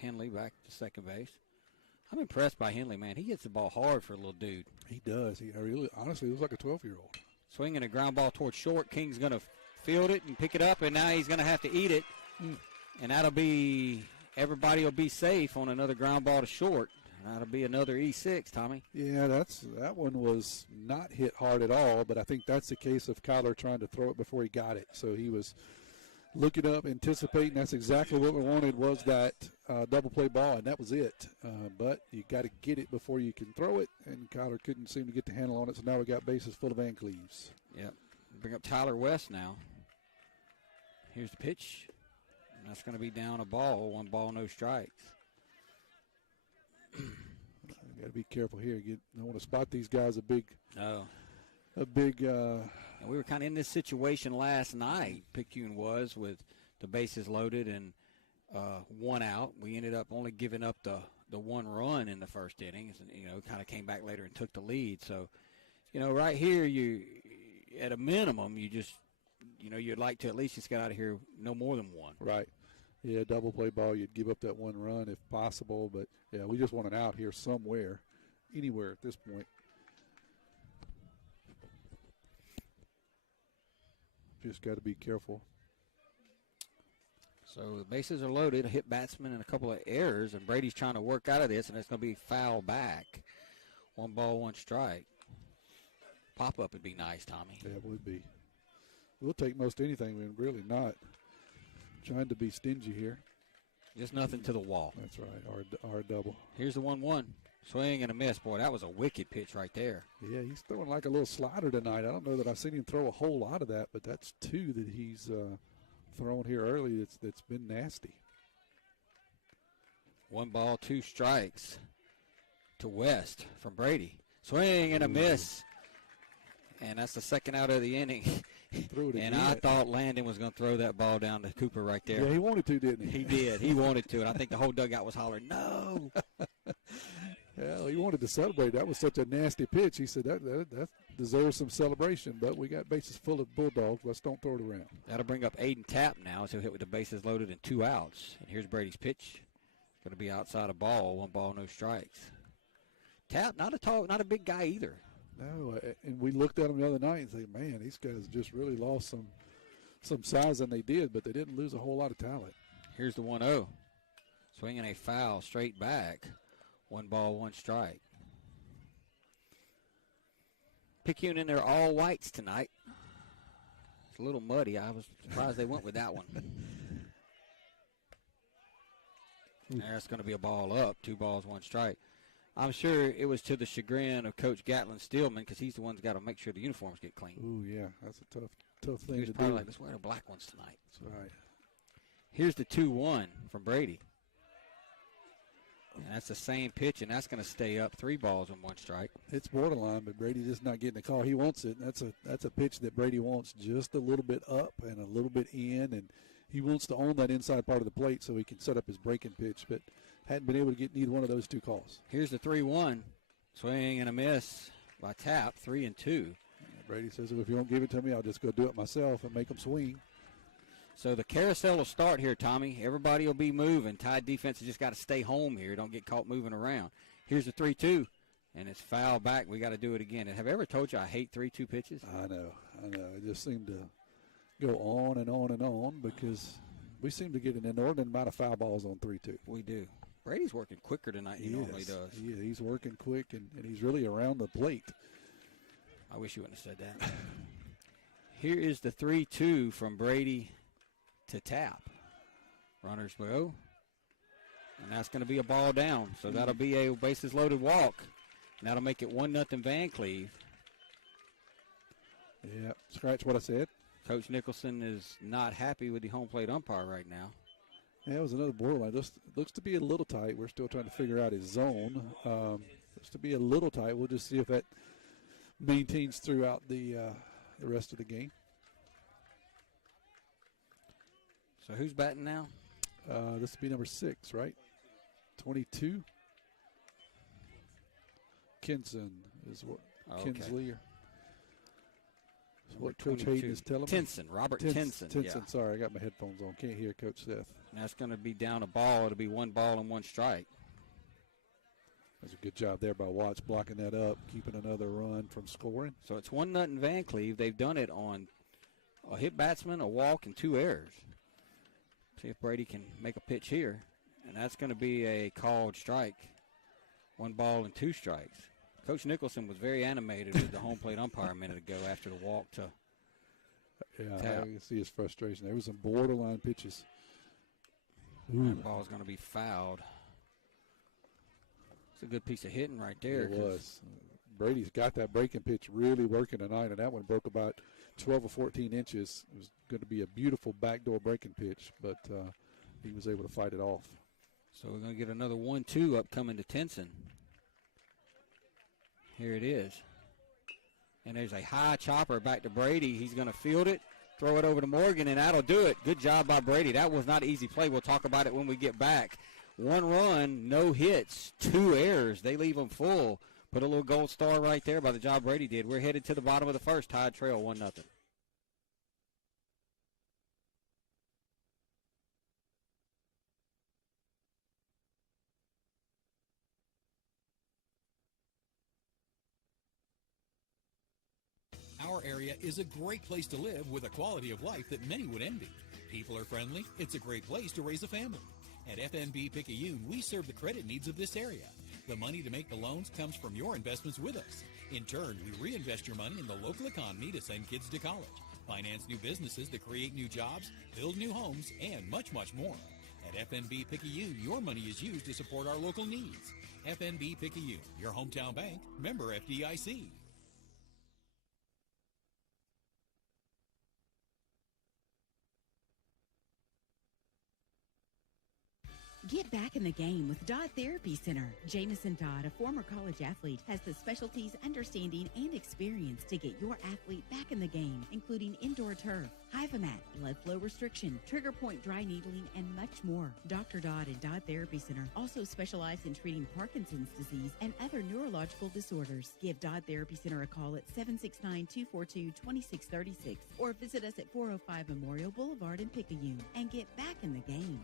Henley back to second base. I'm impressed by Henley, man. He hits the ball hard for a little dude. He does. He really, honestly, looks like a 12-year-old. Swinging a ground ball towards short. King's going to field it and pick it up, and now he's going to have to eat it. And that'll be, everybody will be safe on another ground ball to short. That'll be another E6, Tommy. Yeah, that one was not hit hard at all, but I think that's the case of Kyler trying to throw it before he got it. So he was looking up, anticipating. That's exactly what we wanted, was that double play ball, and that was it. But you got to get it before you can throw it, and Kyler couldn't seem to get the handle on it, so now we got bases full of Vancleaves. Yep. Bring up Tyler West now. Here's the pitch. And that's going to be down a ball, 1 ball, no strikes. Got to be careful here. You don't want to spot these guys a big. And we were kind of in this situation last night. Picayune was with the bases loaded and 1 out. We ended up only giving up the 1 run in the first innings, and kind of came back later and took the lead. So, right here, you at a minimum, you just you'd like to at least just get out of here no more than one. Right. Yeah, double play ball, you'd give up that one run if possible. But, yeah, we just want an out here somewhere, anywhere at this point. Just got to be careful. So the bases are loaded, a hit batsman and a couple of errors, and Brady's trying to work out of this, and it's going to be foul back. 1 ball, 1 strike. Pop-up would be nice, Tommy. Yeah, it would be. We'll take most anything. We're really not trying to be stingy here. Just nothing to the wall. That's right, our double. Here's the 1-1. Swing and a miss. Boy, that was a wicked pitch right there. Yeah, he's throwing like a little slider tonight. I don't know that I've seen him throw a whole lot of that, but that's 2 that he's thrown here early that's been nasty. 1 ball, 2 strikes to West from Brady. Swing and a miss. And that's the second out of the inning. Threw it and again. I thought Landon was going to throw that ball down to Cooper right there. Yeah, he wanted to, didn't he? He did. He wanted to. And I think the whole dugout was hollering, no. Well, he wanted to celebrate. That was such a nasty pitch. He said that deserves some celebration, but we got bases full of Bulldogs. Let's don't throw it around. That'll bring up Aiden Tapp now as he'll hit with the bases loaded and 2 outs. And here's Brady's pitch. Going to be outside a ball. 1 ball, no strikes. Tapp, not a big guy either. No, and we looked at him the other night and said, man, these guys just really lost some size, and they did, but they didn't lose a whole lot of talent. Here's the 1-0. Swinging a foul straight back. 1 ball, 1 strike. Picayune in their all whites tonight. It's a little muddy. I was surprised they went with that one. There's going to be a ball up. 2 balls, 1 strike. I'm sure it was to the chagrin of Coach Gatlin Stillman because he's the one that's got to make sure the uniforms get clean. Ooh, yeah, that's a tough thing he was to probably do. like, let's wear the black ones tonight. That's right. Here's the 2-1 from Brady. And that's the same pitch, and that's going to stay up. 3 balls and 1 strike. It's borderline, but Brady just not getting the call. He wants it. That's a pitch that Brady wants just a little bit up and a little bit in, and he wants to own that inside part of the plate so he can set up his breaking pitch, but hadn't been able to get neither one of those 2 calls. Here's the 3-1. Swing and a miss by Tapp. 3-2. Brady says, if you don't give it to me, I'll just go do it myself and make them swing. So the carousel will start here, Tommy. Everybody will be moving. Tide defense has just got to stay home here. Don't get caught moving around. Here's the 3-2, and it's foul back. We got to do it again. And have I ever told you I hate 3-2 pitches? I know. It just seemed to go on and on and on because we seem to get an inordinate amount of foul balls on 3-2. We do. Brady's working quicker tonight than he normally does. Yeah, he's working quick, and he's really around the plate. I wish you wouldn't have said that. Here is the 3-2 from Brady to Tapp. Runners go. And that's going to be a ball down. So that'll be a bases loaded walk. And that'll make it 1-0 Vancleave. Yeah, scratch what I said. Coach Nicholson is not happy with the home plate umpire right now. Yeah, it was another borderline. Looks to be a little tight. We're still trying to figure out his zone. Looks to be a little tight. We'll just see if that maintains throughout the rest of the game. So who's batting now? This will be number 6, right? 22. Kinson is what Kinsley. What Coach Hayden is telling me. Robert Tinson. Tinson, Yeah. sorry, I got my headphones on. Can't hear Coach Seth. And that's going to be down a ball. It'll be 1 ball and 1 strike. That's a good job there by Watts blocking that up, keeping another run from scoring. So it's 1-0 Vancleave. They've done it on a hit batsman, a walk, and 2 errors. See if Brady can make a pitch here. And that's going to be a called strike. 1 ball and 2 strikes. Coach Nicholson was very animated with the home plate umpire a minute ago after the walk to Yeah, Tapp. I can see his frustration. There was some borderline pitches. That ball's going to be fouled. It's a good piece of hitting right there. It was. Brady's got that breaking pitch really working tonight, and that one broke about 12 or 14 inches. It was going to be a beautiful backdoor breaking pitch, but he was able to fight it off. So we're going to get another 1-2 upcoming to Tinson. Here it is. And there's a high chopper back to Brady. He's going to field it, throw it over to Morgan, and that'll do it. Good job by Brady. That was not an easy play. We'll talk about it when we get back. 1 run, no hits, 2 errors. They leave them full. Put a little gold star right there by the job Brady did. We're headed to the bottom of the first. Tide trail 1-0. our area is a great place to live with a quality of life that many would envy. People are friendly. It's a great place to raise a family. At FNB Picayune, we serve the credit needs of this area. The money to make the loans comes from your investments with us. In turn, we reinvest your money in the local economy to send kids to college, finance new businesses that create new jobs, build new homes, and much, much more. At FNB Picayune, your money is used to support our local needs. FNB Picayune, your hometown bank, member FDIC. Get back in the game with Dodd Therapy Center. Jamison Dodd, a former college athlete, has the specialties, understanding, and experience to get your athlete back in the game, including indoor turf, Hyvamat, blood flow restriction, trigger point dry needling, and much more. Dr. Dodd and Dodd Therapy Center also specialize in treating Parkinson's disease and other neurological disorders. Give Dodd Therapy Center a call at 769-242-2636 or visit us at 405 Memorial Boulevard in Picayune and get back in the game.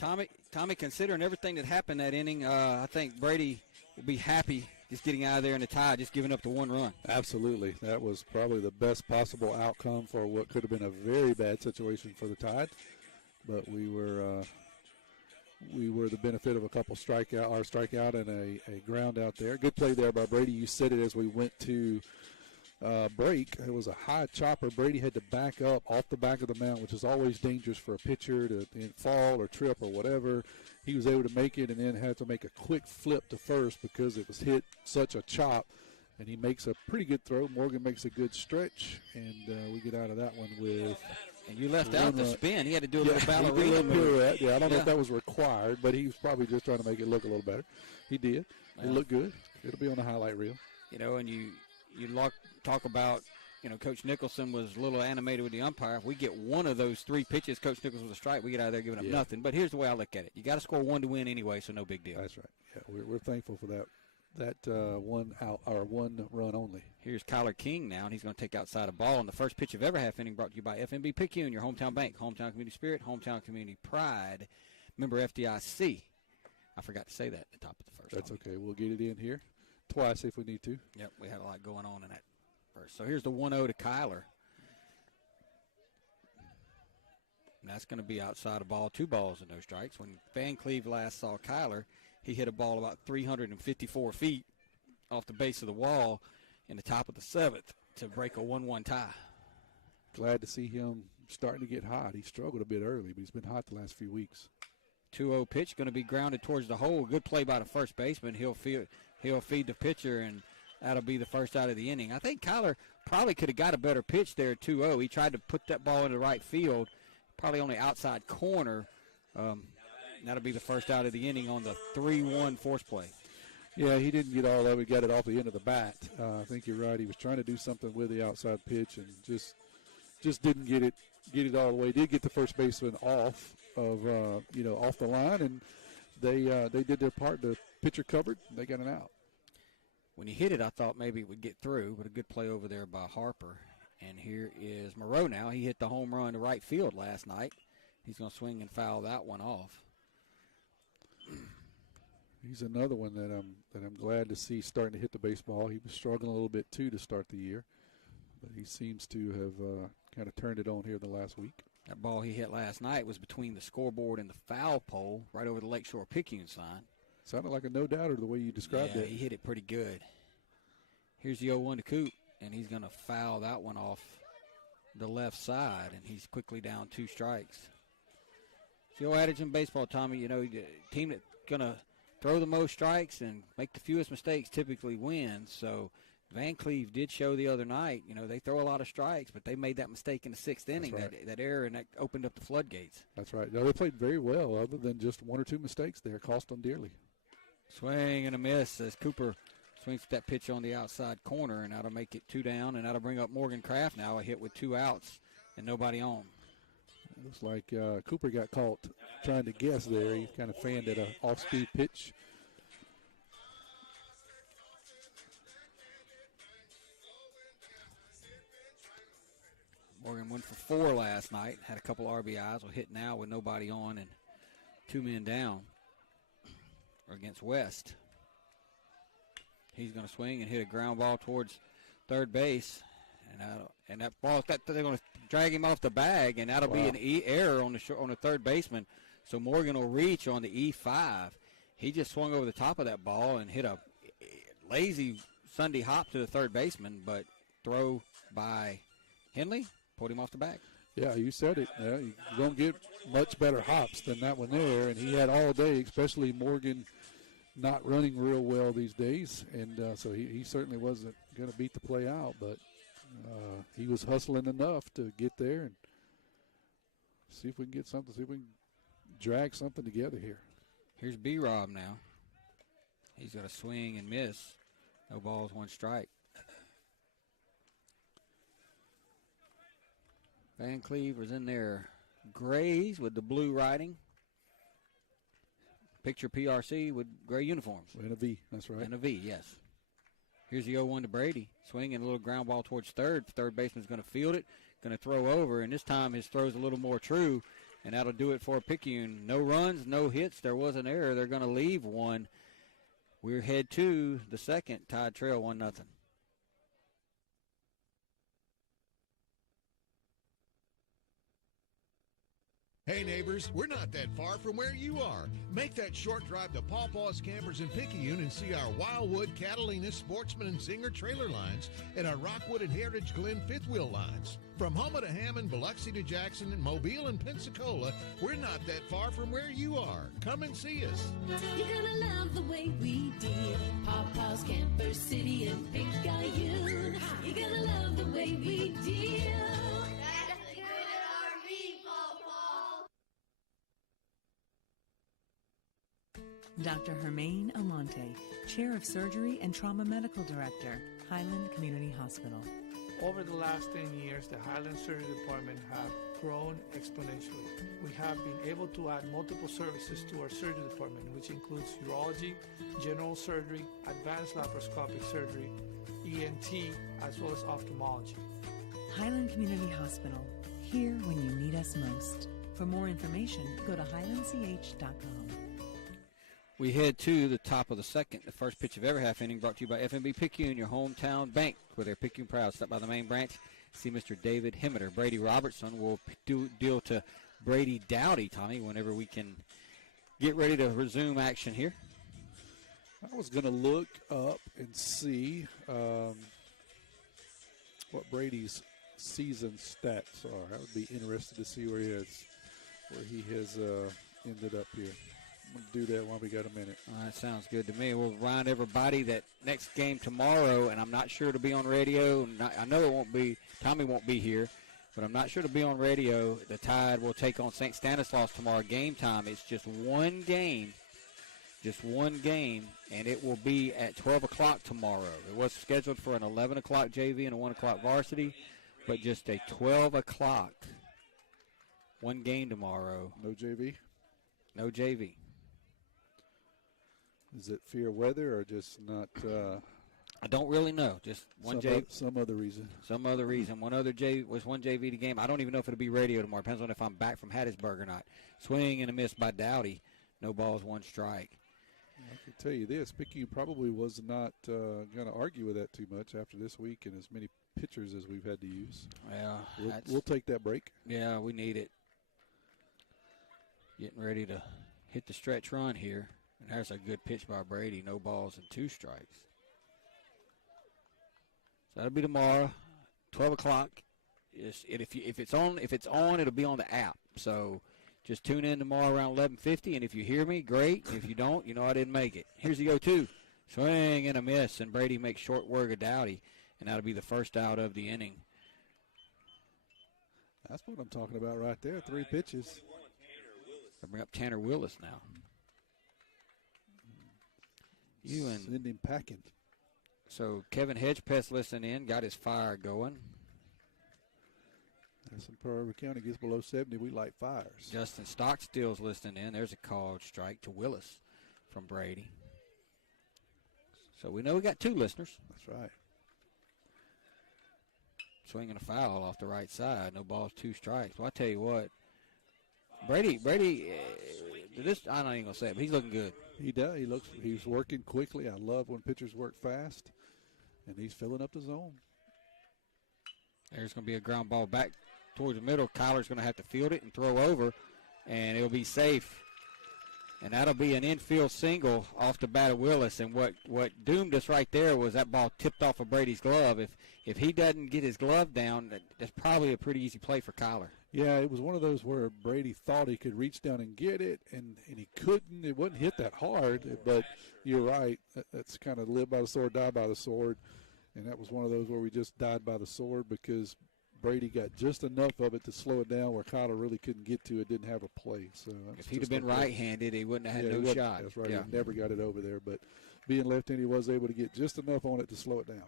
Tommy, considering everything that happened that inning, I think Brady will be happy just getting out of there in the tie, just giving up the one run. Absolutely. That was probably the best possible outcome for what could have been a very bad situation for the Tide. But we were the benefit of a couple strikeout and a ground out there. Good play there by Brady. You said it as we went to break. It was a high chopper. Brady had to back up off the back of the mound, which is always dangerous for a pitcher to fall or trip or whatever. He was able to make it and then had to make a quick flip to first because it was hit such a chop. And he makes a pretty good throw. Morgan makes a good stretch, and we get out of that one with. And you left out the spin. He had to do a little ballerina move. move. I don't know if that was required, but he was probably just trying to make it look a little better. He did. It looked good. It'll be on the highlight reel. You know, and you talk about, Coach Nicholson was a little animated with the umpire. If we get one of those three pitches, Coach Nicholson was a strike, we get out of there giving up nothing. But here's the way I look at it. You got to score one to win anyway, so no big deal. That's right. Yeah, we're thankful for that one out or one run only. Here's Kyler King now, and he's going to take outside a ball. And the first pitch of every half inning brought to you by FNB Picayune, your hometown bank, hometown community spirit, hometown community pride. Member FDIC. I forgot to say that at the top of the first. That's okay. We'll get it in here twice if we need to. Yep, we had a lot going on in that first. So here's the 1-0 to Kyler. And that's going to be outside a ball, 2 balls and no strikes. When Vancleave last saw Kyler, he hit a ball about 354 feet off the base of the wall in the top of the 7th to break a 1-1 tie. Glad to see him starting to get hot. He struggled a bit early, but he's been hot the last few weeks. 2-0 pitch going to be grounded towards the hole. Good play by the first baseman. He'll feed the pitcher, and that'll be the first out of the inning. I think Kyler probably could have got a better pitch there at 2-0. He tried to put that ball into right field, probably on the outside corner. That'll be the first out of the inning on the 3-1 force play. Yeah, he didn't get all of it. Got it off the end of the bat. I think you're right. He was trying to do something with the outside pitch and just didn't get it all the way. Did get the first baseman off the line, and they did their part. The pitcher covered. They got an out. When he hit it, I thought maybe it would get through, but a good play over there by Harper. And here is Moreau now. He hit the home run to right field last night. He's going to swing and foul that one off. He's another one that I'm glad to see starting to hit the baseball. He was struggling a little bit too to start the year, but he seems to have kind of turned it on here the last week. That ball he hit last night was between the scoreboard and the foul pole, right over the Lakeshore Picayune sign. Sounded like a no-doubter the way you described it. Yeah, he hit it pretty good. Here's the 0-1 to Coop, and he's going to foul that one off the left side, and he's quickly down 2 strikes. It's the old adage in baseball, Tommy, the team that's going to throw the most strikes and make the fewest mistakes typically wins. So Vancleave did show the other night, they throw a lot of strikes, but they made that mistake in the 6th inning, right. that error, and that opened up the floodgates. That's right. No, they played very well other than just 1 or 2 mistakes there. Cost them dearly. Swing and a miss as Cooper swings that pitch on the outside corner, and that'll make it 2 down, and that'll bring up Morgan Kraft now, a hit with 2 outs and nobody on. It looks like Cooper got caught trying to guess there. He kind of fanned at an off-speed pitch. Morgan went for 4 last night, had a couple RBIs, will hit now with nobody on and 2 men down against West. He's going to swing and hit a ground ball towards third base, and that ball, they're going to drag him off the bag, and that'll be an error on the third baseman. So Morgan will reach on the E5. He just swung over the top of that ball and hit a lazy Sunday hop to the third baseman, but throw by Henley pulled him off the bag. Yeah, you said it. Yeah, you don't get much better hops than that one there, and he had all day, especially Morgan not running real well these days, and so he certainly wasn't going to beat the play out, but he was hustling enough to get there and see if we can get something, see if we can drag something together here. Here's B-Rob now. He's got a swing and miss. No balls, one strike. Vancleave was in their grays with the blue writing. Picture PRC with gray uniforms. And a V, that's right. And a V, yes. Here's the 0-1 to Brady. Swinging a little ground ball towards third. Third baseman's going to field it, going to throw over, and this time his throw's a little more true, and that'll do it for Picayune. No runs, no hits. There was an error. They're going to leave one. We're head to the second. Tide trail 1-0. Hey neighbors, we're not that far from where you are. Make that short drive to Paw Paw's Campers in Picayune and see our Wildwood, Catalina, Sportsman, and Singer trailer lines and our Rockwood and Heritage Glen fifth wheel lines. From Houma to Hammond, Biloxi to Jackson, and Mobile and Pensacola, we're not that far from where you are. Come and see us. You're gonna love the way we deal. Paw Paw's Camper City and Picayune. You're gonna love the way we deal. That's a good RV, Paw. Dr. Hermaine Almonte, Chair of Surgery and Trauma Medical Director, Highland Community Hospital. Over the last 10 years, the Highland Surgery Department have grown exponentially. We have been able to add multiple services to our surgery department, which includes urology, general surgery, advanced laparoscopic surgery, ENT, as well as ophthalmology. Highland Community Hospital, here when you need us most. For more information, go to highlandch.com. We head to the top of the second. The first pitch of every half inning brought to you by FNB Picayune, your hometown bank, where they're Picayune proud. Stop by the main branch. See Mr. David Himmeter. Brady Robertson will deal to Brady Dowdy, Tommy, whenever we can get ready to resume action here. I was going to look up and see what Brady's season stats are. I would be interested to see where he has ended up here. I'm going to do that while we got a minute. All right, sounds good to me. We'll remind everybody that next game tomorrow, and I'm not sure it'll be on radio. I know it won't be. Tommy won't be here, but I'm not sure it'll be on radio. The Tide will take on St. Stanislaus tomorrow. Game time. It's just one game, and it will be at 12 o'clock tomorrow. It was scheduled for an 11 o'clock JV and a 1 o'clock varsity, but just a 12 o'clock. One game tomorrow. No JV? No JV. Is it fear weather or just not? I don't really know. Just one JV. Some other reason. Some other reason. One JV to game. I don't even know if it'll be radio tomorrow. Depends on if I'm back from Hattiesburg or not. Swing and a miss by Dowdy. No balls, one strike. I can tell you this. Picayune probably was not going to argue with that too much after this week and as many pitchers as we've had to use. Well, we'll take that break. Yeah, we need it. Getting ready to hit the stretch run here. And there's a good pitch by Brady. No balls and two strikes. So that'll be tomorrow, 12 o'clock. If it's on, it'll be on the app. So just tune in tomorrow around 11:50. And if you hear me, great. If you don't, you know I didn't make it. Here's the 0-2. Swing and a miss. And Brady makes short work of Dowdy. And that'll be the first out of the inning. That's what I'm talking about right there. 3 pitches. I bring up Tanner Willis now. Send him packing. So Kevin Hedgepest listening in, got his fire going. That's in Pearl River County gets below 70. We like fires. Justin Stockstill's listening in. There's a called strike to Willis from Brady. So we know we got 2 listeners. That's right. Swinging a foul off the right side. No balls, 2 strikes. Well, I tell you what, Brady, this I'm not even gonna say it, but he's looking good. He does. He's working quickly. I love when pitchers work fast, and he's filling up the zone. There's going to be a ground ball back towards the middle. Kyler's going to have to field it and throw over, and it'll be safe. And that'll be an infield single off the bat of Willis. And what doomed us right there was that ball tipped off of Brady's glove. If he doesn't get his glove down, that's probably a pretty easy play for Kyler. Yeah, it was one of those where Brady thought he could reach down and get it, and he couldn't. It wasn't hit that hard, but you're right. That's kind of live by the sword, die by the sword. And that was one of those where we just died by the sword because Brady got just enough of it to slow it down where Kyler really couldn't get to it, didn't have a play. So if he'd have been right-handed, he wouldn't have had no shot. That's right. Yeah. He never got it over there. But being left-handed, he was able to get just enough on it to slow it down.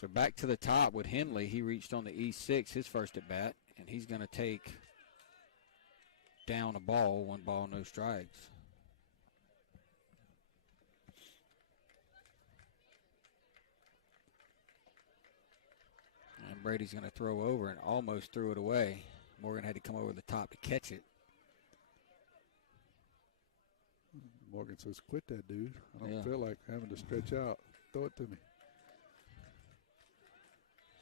So back to the top with Henley. He reached on the E6, his first at bat, and he's going to take down a ball, 1 ball, no strikes. And Brady's going to throw over and almost threw it away. Morgan had to come over the top to catch it. Morgan says, quit that, dude. I don't feel like having to stretch out. Throw it to me.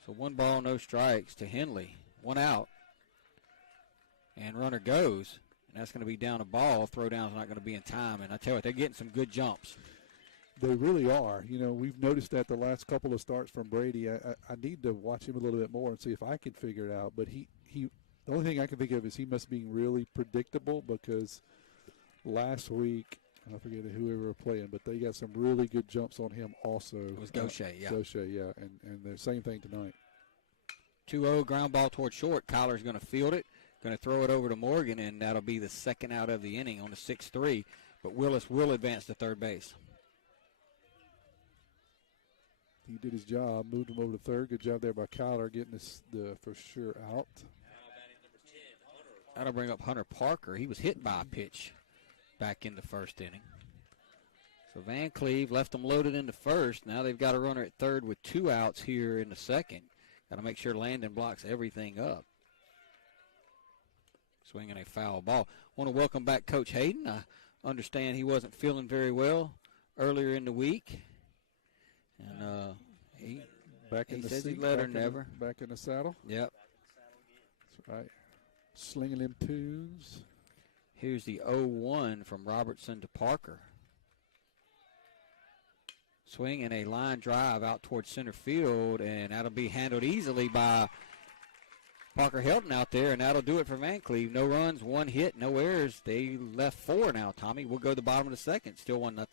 So 1 ball, no strikes to Henley. 1 out. And runner goes. And that's going to be down a ball. Throwdown's not going to be in time. And I tell you what, they're getting some good jumps. They really are. You know, we've noticed that the last couple of starts from Brady. I need to watch him a little bit more and see if I can figure it out. But he the only thing I can think of is he must be really predictable because last week, I forget who we were playing, but they got some really good jumps on him also. It was Gaucher, yeah. Gaucher, yeah. And the same thing tonight. 2-0 ground ball toward short. Kyler's going to field it, going to throw it over to Morgan, and that'll be the second out of the inning on the 6-3. But Willis will advance to third base. He did his job, moved him over to third. Good job there by Kyler getting the for sure out. That'll bring up Hunter Parker. He was hit by a pitch back in the first inning. So Vancleave left them loaded in the first. Now they've got a runner at third with 2 outs here in the second. Got to make sure Landon blocks everything up. Swinging a foul ball. Want to welcome back Coach Hayden. I understand he wasn't feeling very well earlier in the week. And he says he let her never. Back in the saddle. Yep. That's right. Slinging them tunes. Here's the 0-1 from Robertson to Parker. Swing and a line drive out towards center field, and that'll be handled easily by Parker Helton out there, and that'll do it for Vancleave. No runs, 1 hit, no errors. They left 4 now, Tommy. We'll go to the bottom of the second. Still 1-0.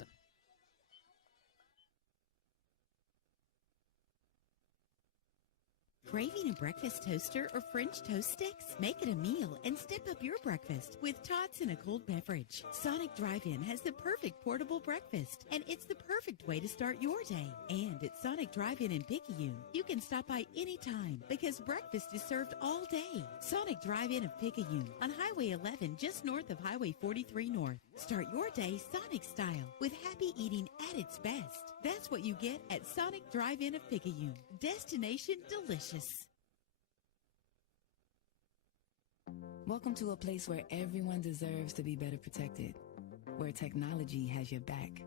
Craving a breakfast toaster or French toast sticks? Make it a meal and step up your breakfast with tots and a cold beverage. Sonic Drive-In has the perfect portable breakfast, and it's the perfect way to start your day. And at Sonic Drive-In in Picayune, you can stop by anytime because breakfast is served all day. Sonic Drive-In of Picayune on Highway 11 just north of Highway 43 North. Start your day Sonic style with happy eating at its best. That's what you get at Sonic Drive-In of Picayune. Destination delicious. Welcome to a place where everyone deserves to be better protected, where technology has your back,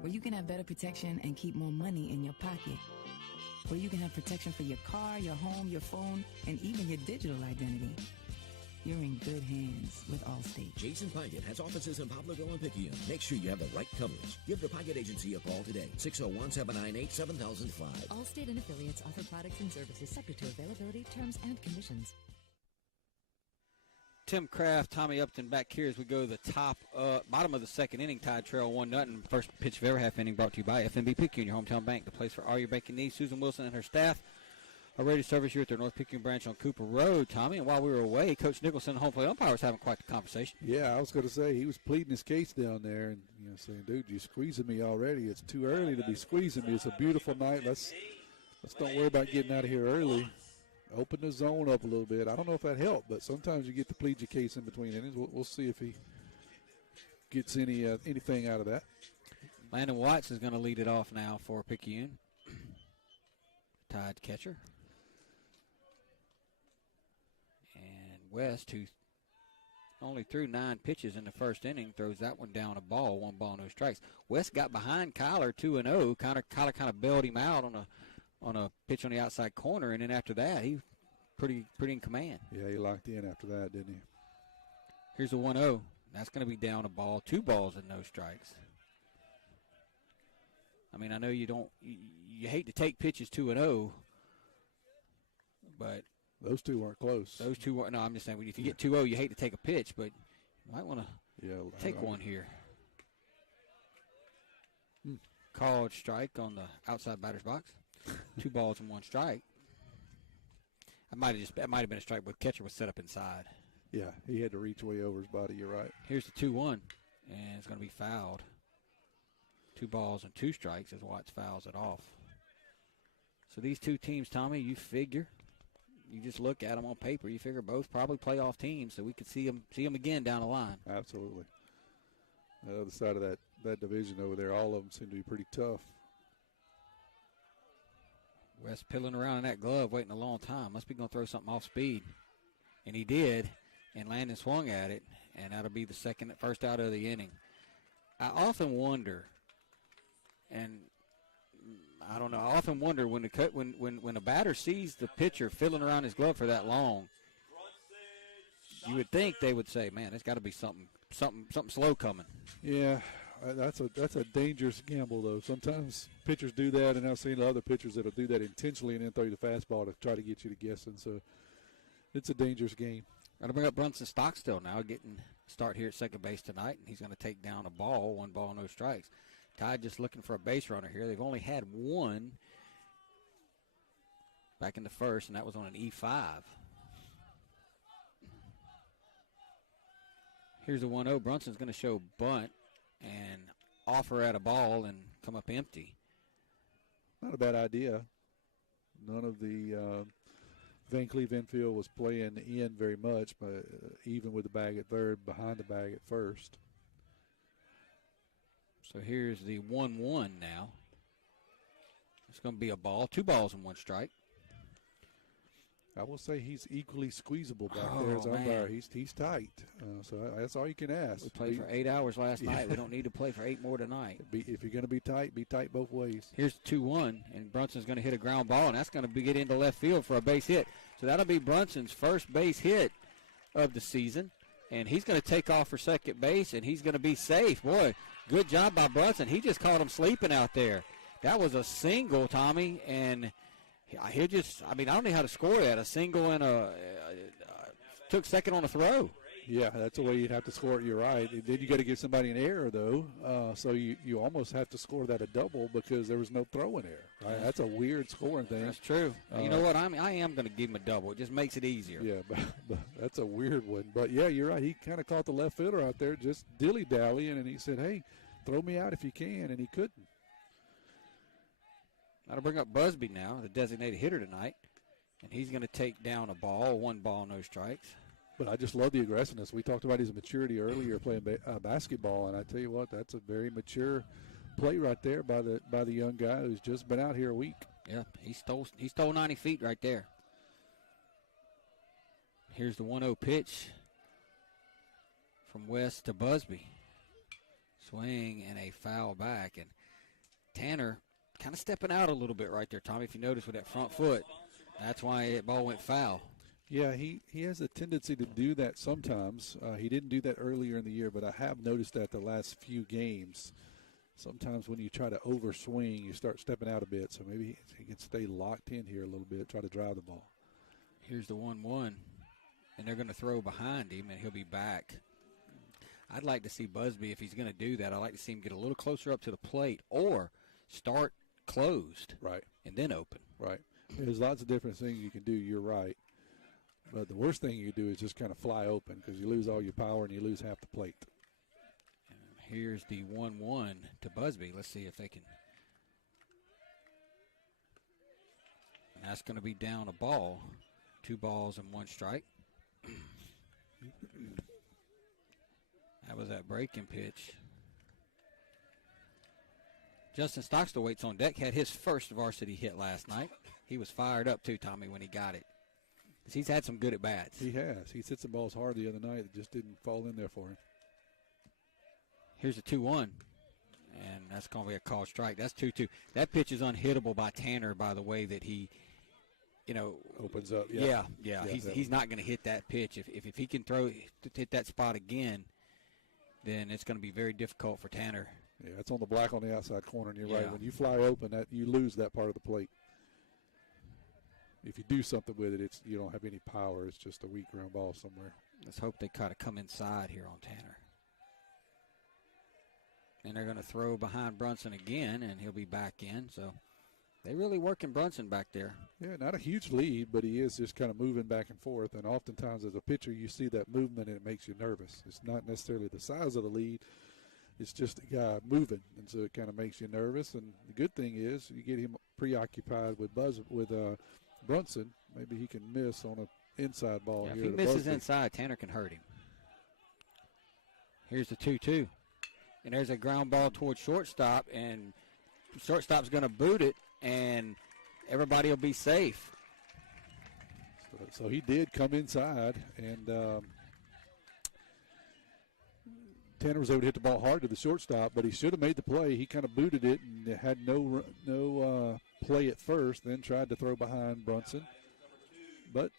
where you can have better protection and keep more money in your pocket, where you can have protection for your car, your home, your phone, and even your digital identity. You're in good hands with Allstate. Jason Pyatt has offices in Poplarville and Picayune. Make sure you have the right coverage. Give the Pyatt Agency a call today. 601-798-7005. Allstate and affiliates offer products and services subject to availability, terms, and conditions. Tim Kraft, Tommy Upton back here as we go to the bottom of the second inning. Tide trail 1-0. First pitch of every half inning brought to you by FNB Picayune, your hometown bank, the place for all your banking needs. Susan Wilson and her staff are ready to service you at their North Picayune branch on Cooper Road, Tommy. And while we were away, Coach Nicholson, home plate umpire, was having quite the conversation. Yeah, I was going to say he was pleading his case down there and saying, dude, you're squeezing me already. It's too early to be squeezing me. It's a beautiful night. Let's don't worry about getting out of here early. Open the zone up a little bit. I don't know if that helped, but sometimes you get to plead your case in between innings. We'll see if he gets anything out of that. Landon Watts is going to lead it off now for Picayune. Tide catcher. And West, who only threw 9 pitches in the first inning, throws that one down a ball, 1 ball, no strikes. West got behind Kyler 2-0. Kyler kind of bailed him out on a pitch on the outside corner, and then after that, he pretty in command. Yeah, he locked in after that, didn't he? Here's a 1-0. That's going to be down a ball, 2 balls and no strikes. I mean, I know you hate to take pitches 2-0, but those two weren't close. Those two weren't. No, I'm just saying if you get 2-0, you hate to take a pitch, but you might want to take one here. Called strike on the outside batter's box. 2 balls and 1 strike. It might have been a strike, but catcher was set up inside. Yeah, he had to reach way over his body. You're right. Here's the 2-1, and it's going to be fouled. 2 balls and 2 strikes as Watts fouls it off. So these two teams, Tommy, you just look at them on paper. You figure both probably playoff teams, so we could see them again down the line. Absolutely. The other side of that division over there, all of them seem to be pretty tough. West pilling around in that glove, waiting a long time. Must be going to throw something off speed, and he did. And Landon swung at it, and that'll be the first out of the inning. I often wonder, and I don't know, I often wonder when a batter sees the pitcher fiddling around his glove for that long, you would think they would say, "Man, there's got to be something slow coming." Yeah, that's a dangerous gamble though. Sometimes pitchers do that, and I've seen other pitchers that'll do that intentionally and then throw you the fastball to try to get you to guessing. So it's a dangerous game. Got to bring up Brunson Stockstill now, getting start here at second base tonight, and he's going to take down a ball, 1 ball, no strikes. Tide just looking for a base runner here. They've only had 1 back in the first, and that was on an E5. Here's a 1-0. Brunson's going to show bunt and offer at a ball and come up empty. Not a bad idea. None of the Vancleave infield was playing in very much, but even with the bag at third, behind the bag at first. So here's the 1-1 now. It's going to be a ball, 2 balls and 1 strike. I will say he's equally squeezable back there as umpire. He's tight, so that's all you can ask. We played for 8 hours last night. We don't need to play for 8 more tonight. If you're going to be tight both ways. Here's 2-1, and Brunson's going to hit a ground ball, and that's going to get into left field for a base hit. So that'll be Brunson's first base hit of the season, and he's going to take off for second base, and he's going to be safe. Boy, good job by Brunson. He just caught him sleeping out there. That was a single, Tommy, and I don't know how to score that. A single and took second on a throw. Yeah, that's the way you'd have to score it. You're right. Then you got to give somebody an error, though. So you almost have to score that a double because there was no throwing error. Right? That's a weird scoring thing. That's true. You know what? I am going to give him a double. It just makes it easier. Yeah, but that's a weird one. But, yeah, you're right. He kind of caught the left fielder out there just dilly-dallying, and he said, hey, throw me out if you can, and he couldn't. That'll bring up Busby now, the designated hitter tonight, and he's going to take down a ball, 1 ball, no strikes. But I just love the aggressiveness. We talked about his maturity earlier playing basketball, and I tell you what, that's a very mature play right there by the young guy who's just been out here a week. Yeah, he stole 90 feet right there. Here's the 1-0 pitch from West to Busby. Swing and a foul back, and Tanner kind of stepping out a little bit right there, Tommy, if you notice with that front foot. That's why that ball went foul. Yeah, he has a tendency to do that sometimes. He didn't do that earlier in the year, but I have noticed that the last few games. Sometimes when you try to overswing, you start stepping out a bit. So maybe he can stay locked in here a little bit, try to drive the ball. Here's the 1-1, and they're going to throw behind him, and he'll be back. I'd like to see Busby, if he's going to do that, I'd like to see him get a little closer up to the plate or start closed, right, and then open. Right. There's lots of different things you can do. You're right. But the worst thing you can do is just kind of fly open because you lose all your power and you lose half the plate. And here's the 1-1 to Busby. Let's see if they can. And that's going to be down a ball. 2 balls and 1 strike. That was that breaking pitch. Justin Stockstill waits on deck. Had his first varsity hit last night. He was fired up, too, Tommy, when he got it. He's had some good at-bats. He has. He's hit some balls hard the other night. It just didn't fall in there for him. Here's a 2-1, and that's going to be a called strike. That's 2-2. That pitch is unhittable by Tanner by the way that he opens up. Yeah. He's not going to hit that pitch. If he can hit that spot again, then it's going to be very difficult for Tanner. Yeah, it's on the black on the outside corner, and you're right. When you fly open, you lose that part of the plate. If you do something with it, you don't have any power. It's just a weak ground ball somewhere. Let's hope they kind of come inside here on Tanner. And they're going to throw behind Brunson again, and he'll be back in. So they really working Brunson back there. Yeah, not a huge lead, but he is just kind of moving back and forth. And oftentimes as a pitcher, you see that movement, and it makes you nervous. It's not necessarily the size of the lead. It's just a guy moving, and so it kind of makes you nervous. And the good thing is you get him preoccupied with Brunson. Maybe he can miss on an inside ball here. If he misses inside, Tanner can hurt him. Here's the 2-2. And there's a ground ball towards shortstop, and shortstop's going to boot it, and everybody will be safe. So he did come inside, and Tanner was able to hit the ball hard to the shortstop, but he should have made the play. He kind of booted it and had no play at first, then tried to throw behind Brunson. But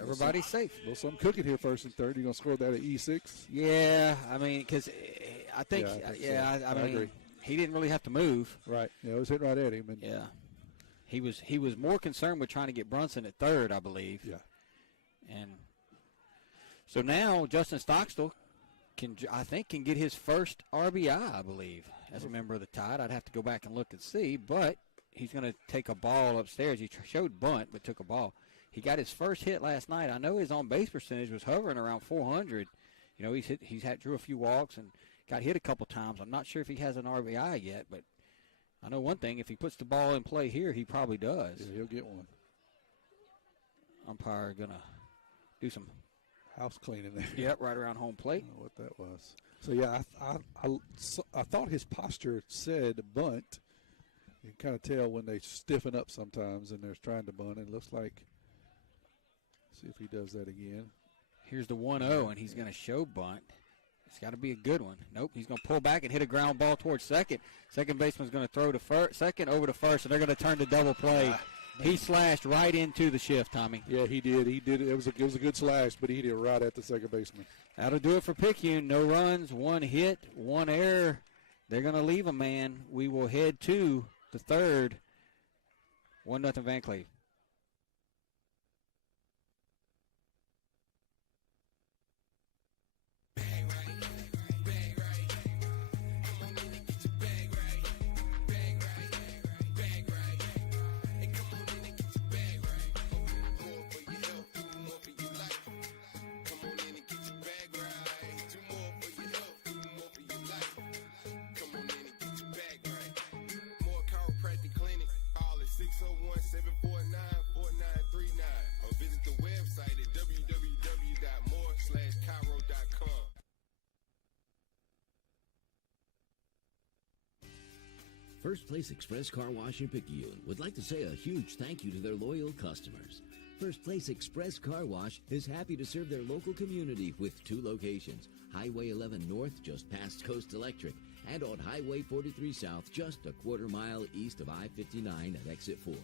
everybody's safe. Well, some cooking here first and third. You're going to score that at E6? Yeah, I mean, because I think, I mean, agree. He didn't really have to move. Right. Yeah, it was hit right at him. And yeah. He was more concerned with trying to get Brunson at third, I believe. Yeah. And so now Justin Stockstill can get his first RBI, I believe, as a member of the Tide. I'd have to go back and look and see, but he's going to take a ball upstairs. He showed bunt, but took a ball. He got his first hit last night. I know his on-base percentage was hovering around 400. He's drew a few walks and got hit a couple times. I'm not sure if he has an RBI yet, but I know one thing. If he puts the ball in play here, he probably does. Yeah, he'll get one. Umpire going to do some house cleaning there. Yep, right around home plate. I don't know what that was. So, yeah, I thought his posture said bunt. You can kind of tell when they stiffen up sometimes and they're trying to bunt. It looks like, see if he does that again. Here's the 1-0, and he's going to show bunt. It's got to be a good one. Nope, he's going to pull back and hit a ground ball towards second. Second baseman's going to throw to second over to first, and they're going to turn to double play. He slashed right into the shift, Tommy. Yeah, he did. It was a good slash, but he hit it right at the second baseman. That'll do it for Picayune. No runs, one hit, one error. They're going to leave a man. We will head to the third. 1-0 Vancleave. First Place Express Car Wash in Picayune would like to say a huge thank you to their loyal customers. First Place Express Car Wash is happy to serve their local community with 2 locations, Highway 11 North just past Coast Electric, and on Highway 43 South just a quarter-mile east of I-59 at Exit 4.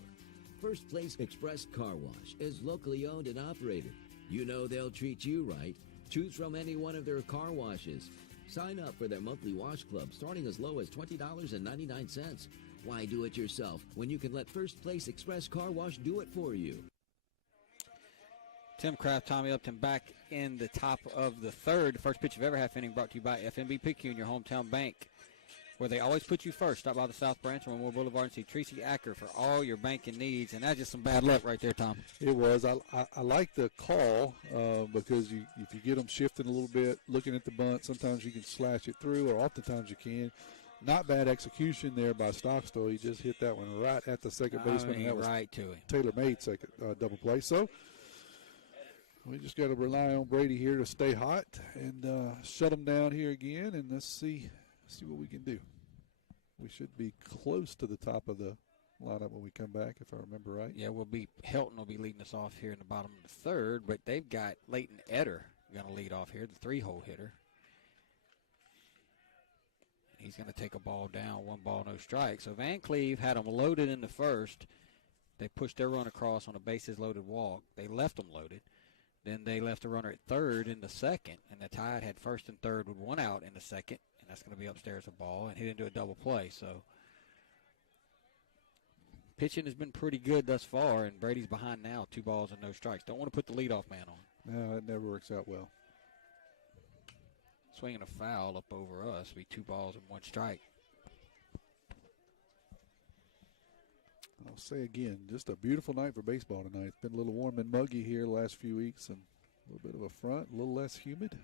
First Place Express Car Wash is locally owned and operated. You know they'll treat you right. Choose from any one of their car washes. Sign up for their monthly wash club starting as low as $20.99. Why do it yourself when you can let First Place Express Car Wash do it for you? Tim Kraft, Tommy Upton back in the top of the third. The first pitch of every half inning brought to you by FNB Picayune, your hometown bank, where they always put you first. Stop by the South Branch on Memorial Boulevard and see Tracy Acker for all your banking needs. And that's just some bad luck right there, Tom. It was. I like the call because if you get them shifting a little bit, looking at the bunt, sometimes you can slash it through, or oftentimes you can. Not bad execution there by Stockstill. He just hit that one right at the second baseman. And that was right to him. Tailor-made second double play. So we just got to rely on Brady here to stay hot and shut them down here again, and let's see what we can do. We should be close to the top of the lineup when we come back, if I remember right. Yeah, Helton will be leading us off here in the bottom of the third, but they've got Leighton Etter going to lead off here, the 3-hole hitter. He's going to take a ball down, 1 ball, no strike. So Vancleave had them loaded in the first, They pushed their run across on a bases-loaded walk. They left them loaded. Then they left a runner at third in the second, and the Tide had first and third with one out in the second, and that's going to be upstairs a ball, and hit into a double play. So pitching has been pretty good thus far, and Brady's behind now, 2 balls and no strikes. Don't want to put the leadoff man on. No, it never works out well. Swinging a foul up over us, be 2 balls and 1 strike. I'll say again, just a beautiful night for baseball tonight. It's been a little warm and muggy here the last few weeks, and a little bit of a front, a little less humid.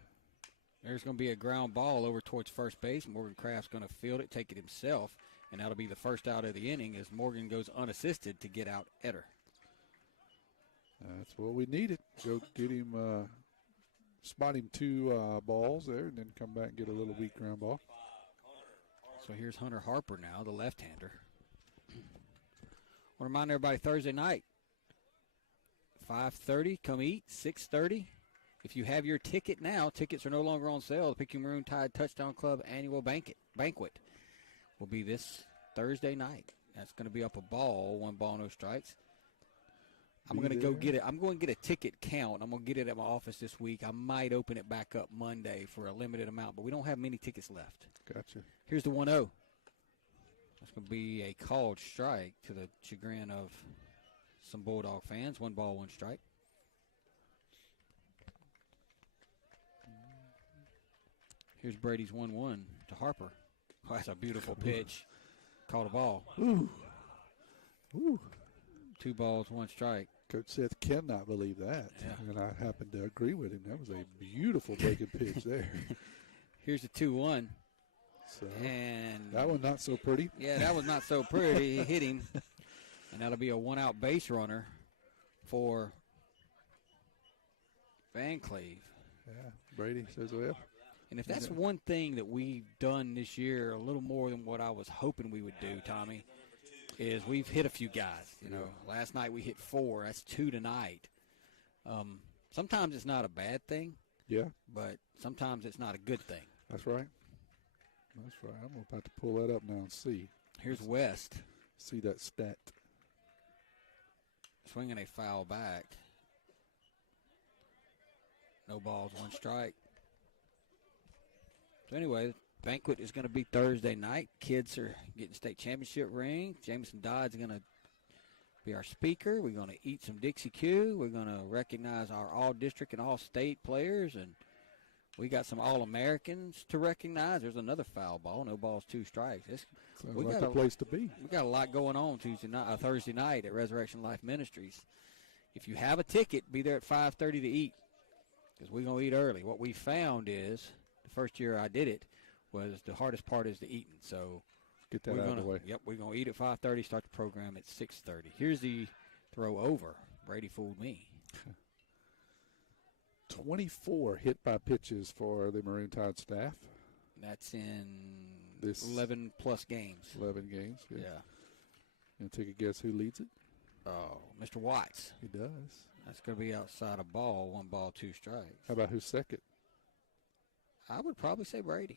There's going to be a ground ball over towards first base. Morgan Kraft's going to field it, take it himself, and that'll be the first out of the inning as Morgan goes unassisted to get out Etter. That's what we needed. Go get him, spot him 2 balls there, and then come back and get a little weak ground ball. So here's Hunter Harper now, the left-hander. I want to remind everybody Thursday night, 5:30, come eat, 6:30. If you have your ticket now, tickets are no longer on sale. The Picayune Maroon Tide Touchdown Club annual banquet will be this Thursday night. That's going to be up a ball, 1 ball, no strikes. I'm going to go get it. I'm going to get a ticket count. I'm going to get it at my office this week. I might open it back up Monday for a limited amount, but we don't have many tickets left. Gotcha. Here's the 1-0. That's going to be a called strike to the chagrin of some Bulldog fans. 1 ball, 1 strike. Here's Brady's 1-1 to Harper. Oh, that's a beautiful pitch. Called a ball. Ooh. Ooh. 2 balls, 1 strike. Coach Seth cannot believe that. Yeah. And I happen to agree with him. That was a beautiful breaking pitch there. Here's the 2-1. So, and that one not so pretty. Yeah, that was not so pretty. He hit him. And that'll be a 1-out base runner for Vancleave. Yeah, Brady says well. And if that's one thing that we've done this year, a little more than what I was hoping we would do, Tommy, is we've hit a few guys. You know, last night we hit 4. That's 2 tonight. Sometimes it's not a bad thing. Yeah. But sometimes it's not a good thing. That's right. That's right. I'm about to pull that up now and see. Here's West. See that stat. Swinging a foul back. No balls, 1 strike. So anyway, banquet is going to be Thursday night. Kids are getting state championship ring. Jameson Dodd's going to be our speaker. We're going to eat some Dixie Q. We're going to recognize our all-district and all-state players, and we got some All-Americans to recognize. There's another foul ball. No balls, 2 strikes. Sounds like a place to be. We got a lot going on Thursday night at Resurrection Life Ministries. If you have a ticket, be there at 5:30 to eat, because we're going to eat early. What we found is the first year I did it was the hardest part is the eating. So get that out of the way. Yep, we're going to eat at 5:30, start the program at 6:30. Here's the throw over. Brady fooled me. 24 hit by pitches for the Maroon Tide staff. That's in this 11-plus games. 11 games. Yeah. And take a guess who leads it? Oh, Mr. Watts. He does. That's going to be outside a ball, 1 ball, 2 strikes. How about who's second? I would probably say Brady.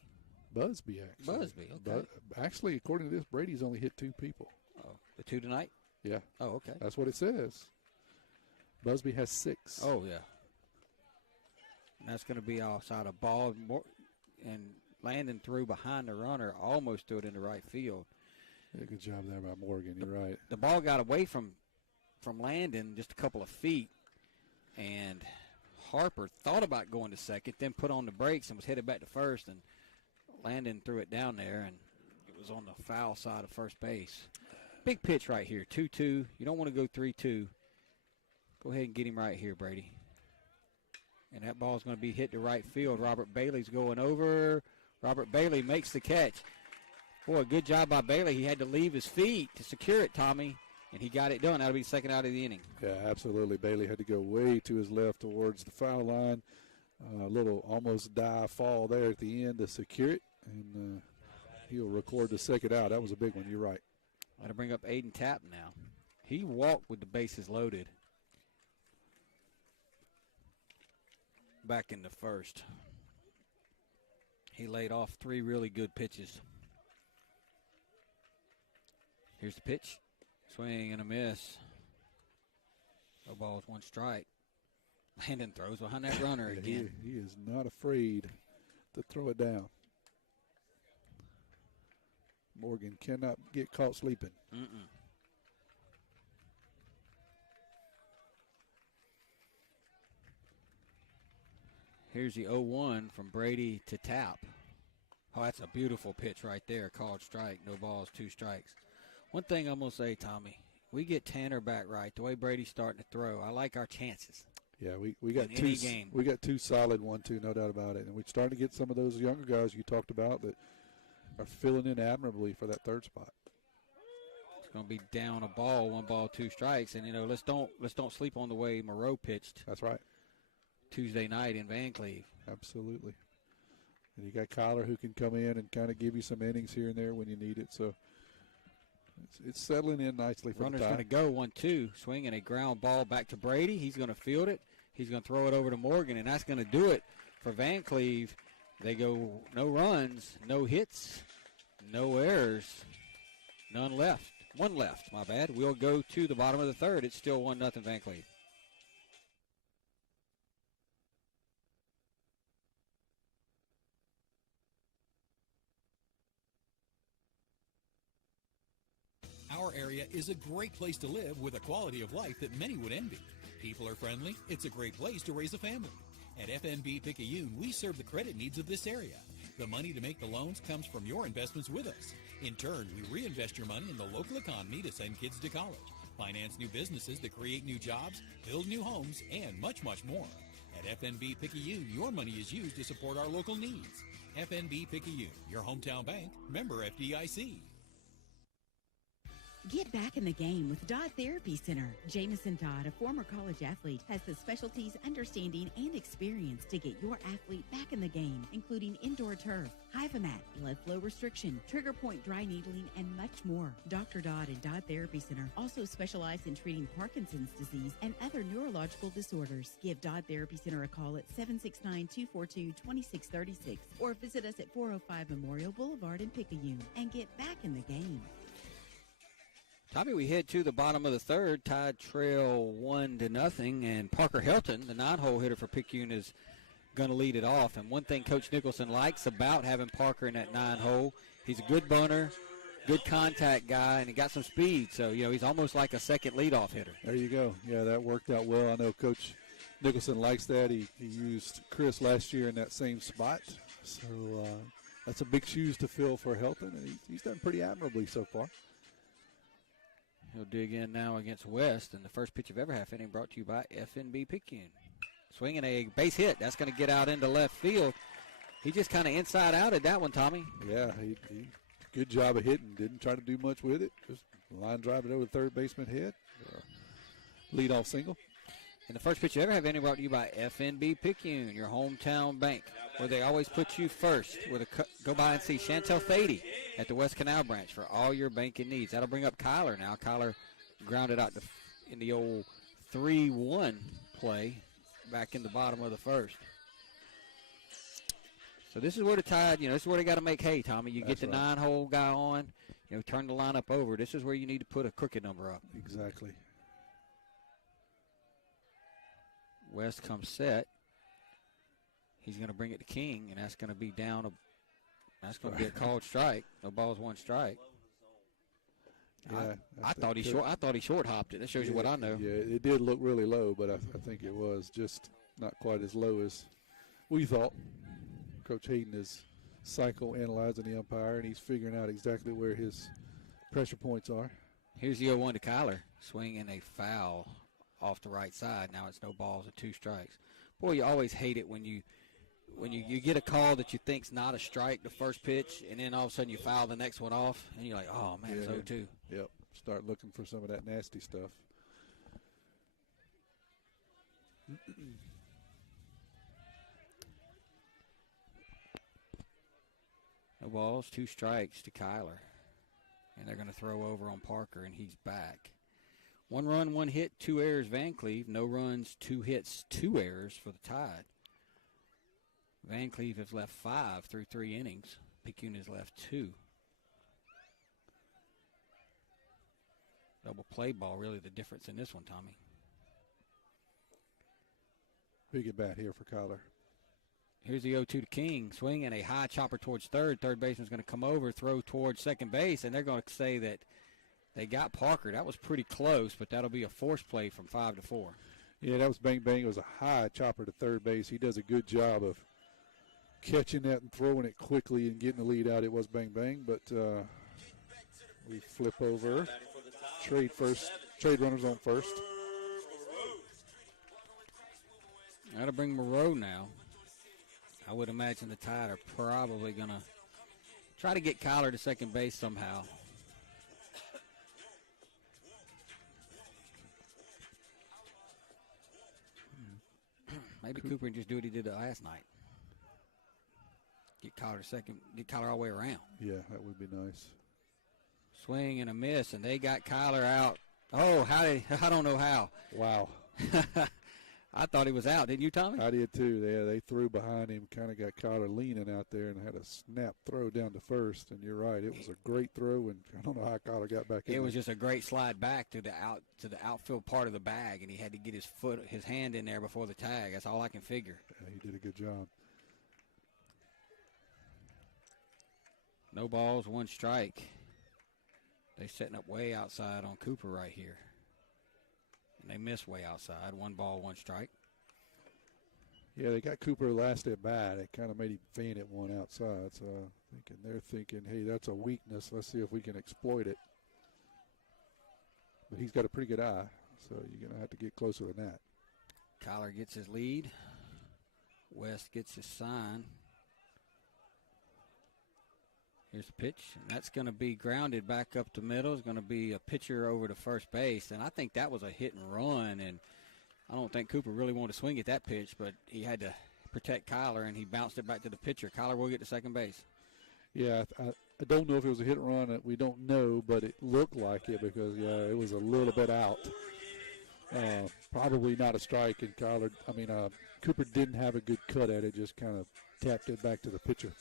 Busby, actually. Busby, okay. Actually, according to this, Brady's only hit 2 people. Oh, the 2 tonight? Yeah. Oh, okay. That's what it says. Busby has 6. Oh, yeah. And that's going to be outside a ball. And Landon threw behind the runner, almost threw it into right field. Yeah, good job there by Morgan. You're right. The ball got away from Landon just a couple of feet, and Harper thought about going to second, then put on the brakes and was headed back to first, and Landon threw it down there, and it was on the foul side of first base. Big pitch right here, 2-2. You don't want to go 3-2. Go ahead and get him right here, Brady. And that ball's going to be hit to right field. Robert Bailey's going over. Robert Bailey makes the catch. Boy, good job by Bailey. He had to leave his feet to secure it, Tommy, and he got it done. That'll be the second out of the inning. Yeah, absolutely. Bailey had to go way to his left towards the foul line. A little almost dive fall there at the end to secure it, and he'll record the second out. That was a big one. You're right. That'll bring up Aiden Tapp now. He walked with the bases loaded back in the first. He laid off 3 really good pitches. Here's the pitch. Swing and a miss. No balls, one strike. Landon throws behind that runner again. He is not afraid to throw it down. Morgan cannot get caught sleeping. Here's the 0-1 from Brady to Tap. Oh, that's a beautiful pitch right there. Called strike. No balls, 2 strikes. One thing I'm going to say, Tommy, we get Tanner back right, the way Brady's starting to throw, I like our chances. Yeah, we got in two. Any game. We got 2 solid 1-2, no doubt about it. And we're starting to get some of those younger guys you talked about that are filling in admirably for that 3rd spot. It's going to be down a ball, 1 ball, 2 strikes, and let's don't sleep on the way Moreau pitched. That's right. Tuesday night in Vancleave. Absolutely. And you got Kyler who can come in and kind of give you some innings here and there when you need it. So it's settling in nicely for Runner's the going to go 1-2, swinging a ground ball back to Brady. He's going to field it. He's going to throw it over to Morgan, and that's going to do it for Vancleave. They go no runs, no hits, no errors, none left. 1 left, my bad. We'll go to the bottom of the 3rd. It's still 1-0 Vancleave. Our area is a great place to live with a quality of life that many would envy. People are friendly. It's a great place to raise a family. At FNB Picayune, we serve the credit needs of this area. The money to make the loans comes from your investments with us. In turn, we reinvest your money in the local economy to send kids to college, finance new businesses to create new jobs, build new homes, and much, much more. At FNB Picayune, your money is used to support our local needs. FNB Picayune, your hometown bank, member FDIC. Get back in the game with Dodd Therapy Center. Jamison Dodd, a former college athlete, has the specialties, understanding, and experience to get your athlete back in the game, including indoor turf, Hyvamat, blood flow restriction, trigger point dry needling, and much more. Dr. Dodd and Dodd Therapy Center also specialize in treating Parkinson's disease and other neurological disorders. Give Dodd Therapy Center a call at 769-242-2636 or visit us at 405 Memorial Boulevard in Picayune and get back in the game. Tommy, we head to the bottom of the 3rd. Tide trail 1-0, and Parker Helton, the 9-hole hitter for Picayune, is going to lead it off. And one thing Coach Nicholson likes about having Parker in that 9-hole, he's a good bunter, good contact guy, and he got some speed. So, he's almost like a second leadoff hitter. There you go. Yeah, that worked out well. I know Coach Nicholson likes that. He used Chris last year in that same spot. So that's a big shoes to fill for Helton, and he's done pretty admirably so far. He'll dig in now against West, and the first pitch of every half inning brought to you by FNB Picayune. Swinging a base hit. That's going to get out into left field. He just kind of inside-outed that one, Tommy. Yeah, he good job of hitting. Didn't try to do much with it. Just line drive it over the third baseman head. Leadoff single. And the first pitch of every half inning brought to you by FNB Picayune, your hometown bank, where they always put you first. Go by and see Chantel Thady at the West Canal branch for all your banking needs. That'll bring up Kyler now. Kyler grounded out in the old 3-1 play back in the bottom of the 1st. So this is where the Tide, this is where they got to make hay, Tommy. You get the 9-hole guy on, turn the lineup over. This is where you need to put a crooked number up. Exactly. West comes set. He's going to bring it to King, and that's going to be down. That's going to be a called strike. No balls, 1 strike. Yeah, I thought he short hopped it. That shows you what I know. Yeah, it did look really low, but I think it was just not quite as low as we thought. Coach Hayden is psychoanalyzing the umpire, and he's figuring out exactly where his pressure points are. Here's the 0-1 to Kyler, swinging a foul off the right side. Now it's no balls and 2 strikes. Boy, you always hate it when you get a call that you think's not a strike the first pitch, and then all of a sudden you foul the next one off, and you're like, oh, man, it's 0-2. Yep, start looking for some of that nasty stuff. No balls, 2 strikes to Kyler. And they're going to throw over on Parker, and he's back. 1 run, 1 hit, 2 errors, Vancleave. No runs, 2 hits, 2 errors for the Tide. Vancleave has left 5 through 3 innings. Picayune has left 2. Double play ball, really the difference in this one, Tommy. Big at bat here for Kyler. Here's the 0-2 to King. Swing and a high chopper towards third. Third baseman's going to come over, throw towards second base, and they're going to say that they got Parker. That was pretty close, but that'll be a force play from 5-4. Yeah, that was Bang Bang. It was a high chopper to third base. He does a good job of catching that and throwing it quickly and getting the lead out. It was Bang Bang, but we flip over. Trade runners on first. That'll bring Moreau now. I would imagine the Tide are probably going to try to get Kyler to second base somehow. Maybe Cooper can just do what he did last night. Get Kyler to second, get Kyler all the way around. Yeah, that would be nice. Swing and a miss, and they got Kyler out. Oh, I don't know how. Wow. I thought he was out. Didn't you, Tommy? I did too. They threw behind him, kind of got Kyler leaning out there and had a snap throw down to first. And you're right, it was a great throw, and I don't know how Kyler got back in. It was just a great slide back to the outfield part of the bag, and he had to get his hand in there before the tag. That's all I can figure. Yeah, he did a good job. No balls, one strike. They're setting up way outside on Cooper right here. And they miss way outside. 1 ball, 1 strike. Yeah, they got Cooper last at bat. It kind of made him feint at one outside. So they're thinking, hey, that's a weakness. Let's see if we can exploit it. But he's got a pretty good eye, so you're going to have to get closer than that. Kyler gets his lead. West gets his sign. Here's the pitch, and that's going to be grounded back up the middle. It's going to be a pitcher over to first base, and I think that was a hit and run, and I don't think Cooper really wanted to swing at that pitch, but he had to protect Kyler, and he bounced it back to the pitcher. Kyler will get to second base. Yeah, I don't know if it was a hit and run. We don't know, but it looked like it because, yeah, it was a little bit out. Probably not a strike, and Cooper didn't have a good cut at it, just kind of tapped it back to the pitcher.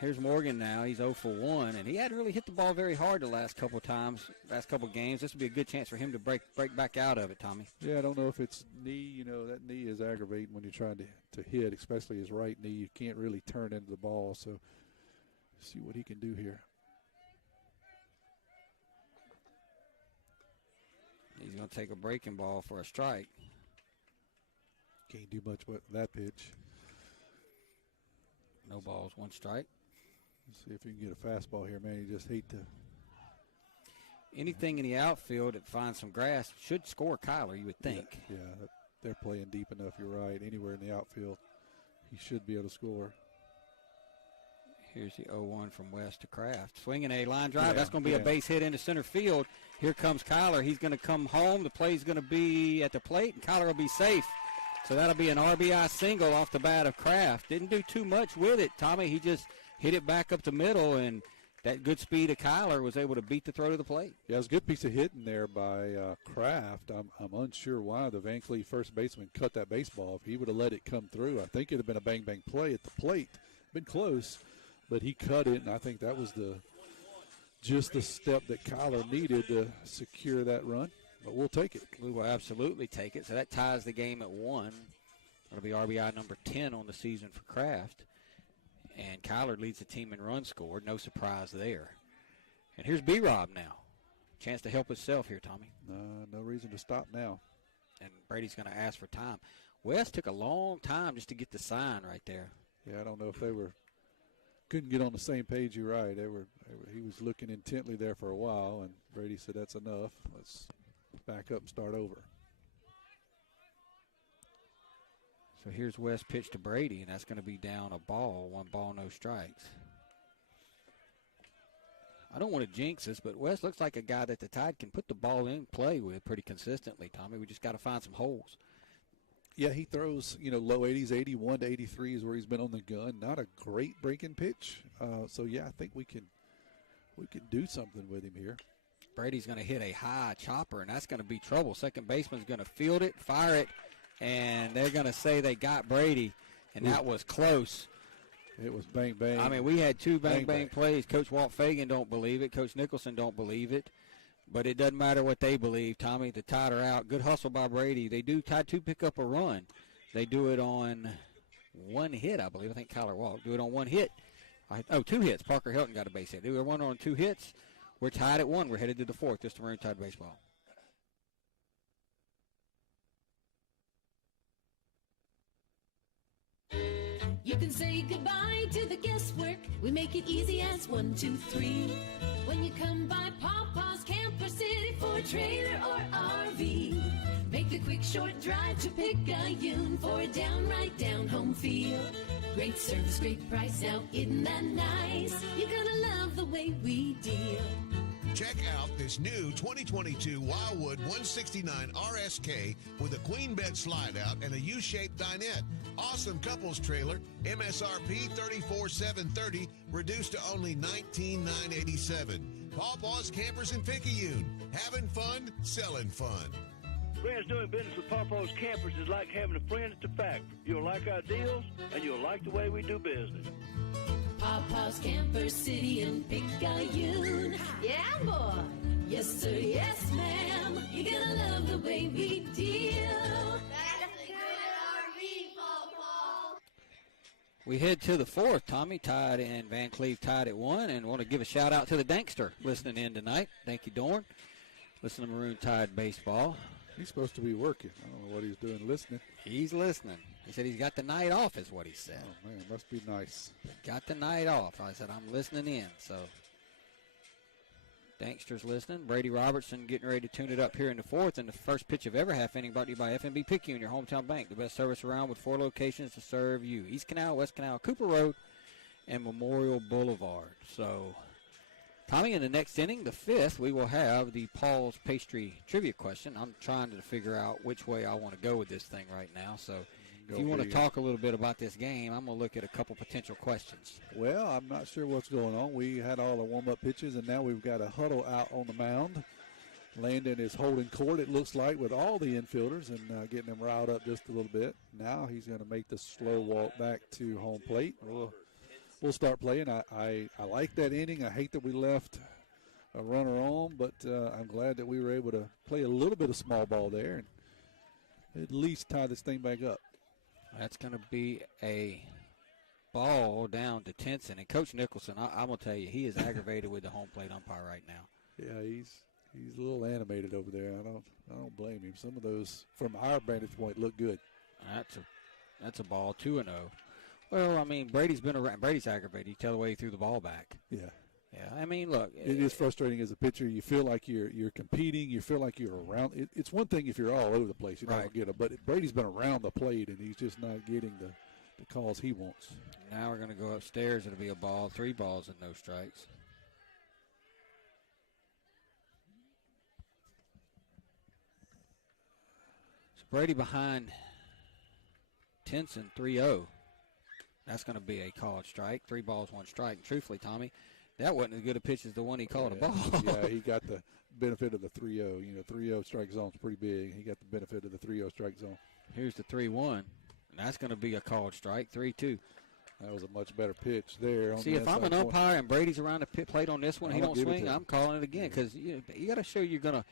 Here's Morgan now. He's 0 for 1, and he hadn't really hit the ball very hard the last couple of games. This would be a good chance for him to break back out of it, Tommy. Yeah, I don't know if it's knee. You know, that knee is aggravating when you're trying to hit, especially his right knee. You can't really turn into the ball, so see what he can do here. He's going to take a breaking ball for a strike. Can't do much with that pitch. No balls, 1 strike. Let's see if you can get a fastball here, man. You just hate to. Anything in the outfield that finds some grass should score Kyler, you would think. Yeah, they're playing deep enough. You're right. Anywhere in the outfield, he should be able to score. Here's the 0-1 from West to Kraft. Swinging a line drive. That's going to be a base hit into center field. Here comes Kyler. He's going to come home. The play's going to be at the plate, and Kyler will be safe. So that'll be an RBI single off the bat of Kraft. Didn't do too much with it, Tommy. He just hit it back up the middle, and that good speed of Kyler was able to beat the throw to the plate. Yeah, it was a good piece of hitting there by Kraft. I'm unsure why the Vancleave first baseman cut that baseball. If he would have let it come through, I think it would have been a bang-bang play at the plate. Been close, but he cut it, and I think that was just the step that Kyler needed to secure that run. But we'll take it. We will absolutely take it. So that ties the game at 1. It'll be RBI number 10 on the season for Kraft. And Kyler leads the team in runs scored. No surprise there. And here's B-Rob now. Chance to help himself here, Tommy. No reason to stop now. And Brady's going to ask for time. West took a long time just to get the sign right there. Yeah, I don't know if they couldn't get on the same page. You're right. He was looking intently there for a while, and Brady said, that's enough. Let's back up and start over. So here's West pitch to Brady, and that's going to be down a ball. 1 ball, no strikes. I don't want to jinx this, but West looks like a guy that the Tide can put the ball in play with pretty consistently, Tommy. We just got to find some holes. Yeah, he throws, low 80s, 81 to 83 is where he's been on the gun. Not a great breaking pitch. So, yeah, I think we can do something with him here. Brady's going to hit a high chopper, and that's going to be trouble. Second baseman's going to field it, fire it, and they're going to say they got Brady, and that was close. It was bang, bang. I mean, we had 2 bang plays. Coach Walt Fagan don't believe it. Coach Nicholson don't believe it. But it doesn't matter what they believe, Tommy. The Tide are out. Good hustle by Brady. Tide to pick up a run. They do it on one hit, I believe. I think Kyler walked. Do it on one hit. Two hits. Parker Hilton got a base hit. Do it one on 2 hits. We're tied at 1. We're headed to the 4th. Just Maroon Tide baseball. You can say goodbye to the guesswork. We make it easy as 1, 2, 3. When you come by Papa's Camper City for a trailer or RV, make the quick short drive to Picayune for a downright down-home feel. Great service, great price, now isn't that nice? You're gonna love the way we deal. Check out this new 2022 Wildwood 169 RSK with a queen bed slide out and a U-shaped dinette. Awesome couples trailer, MSRP $34,730, reduced to only $19,987. Pawpaw's Campers in Picayune. Having fun, selling fun. Friends, doing business with Pawpaw's Campers is like having a friend at the factory. You'll like our deals, and you'll like the way we do business. Papa's Camper City in Picayune. Yeah, boy. Yes, sir. Yes, ma'am. You're gonna love the way we deal. That's a good RV, Pawpaw. We head to the 4th. Tommy Tide and Vancleave tied at 1, and want to give a shout out to the Dankster listening in tonight. Thank you, Dorn. Listen to Maroon Tide baseball. He's supposed to be working. I don't know what he's doing listening. He's listening. He said he's got the night off, is what he said. Oh, man, must be nice. Got the night off. I said, I'm listening in. So, Dankster's listening. Brady Robertson getting ready to tune it up here in the 4th. And the first pitch of every half inning brought to you by FNB Picayune, your hometown bank. The best service around with 4 locations to serve you. East Canal, West Canal, Cooper Road, and Memorial Boulevard. So, Tommy, in the next inning, the 5th, we will have the Paul's Pastry trivia question. I'm trying to figure out which way I want to go with this thing right now. So, if you want to talk a little bit about this game, I'm going to look at a couple potential questions. Well, I'm not sure what's going on. We had all the warm-up pitches, and now we've got a huddle out on the mound. Landon is holding court, it looks like, with all the infielders and getting them riled up just a little bit. Now he's going to make the slow walk back to home plate. We'll start playing. I like that inning. I hate that we left a runner on, but I'm glad that we were able to play a little bit of small ball there and at least tie this thing back up. That's going to be a ball down to Tenson. And Coach Nicholson, I'm going to tell you, he is aggravated with the home plate umpire right now. Yeah, he's a little animated over there. I don't blame him. Some of those, from our vantage point, look good. That's a ball, 2-0. Well, I mean, Brady's been around. Brady's aggravated. You tell the way he threw the ball back. Yeah. Yeah, I mean, look. It is frustrating as a pitcher. You feel like you're competing. You feel like you're around. It's one thing if you're all over the place. You don't get it. But Brady's been around the plate, and he's just not getting the calls he wants. Now we're going to go upstairs. It'll be a ball, 3 balls and no strikes. So Brady behind Tenson, 3-0. That's going to be a called strike. 3 balls, 1 strike. And truthfully, Tommy, that wasn't as good a pitch as the one he called a ball. Yeah, he got the benefit of the 3-0. You know, 3-0 strike zone's pretty big. He got the benefit of the 3-0 strike zone. Here's the 3-1. And that's going to be a called strike, 3-2. That was a much better pitch there. See, if I'm an umpire and Brady's around the pit plate on this one, he don't swing, I'm calling it again because you got to show you're going to.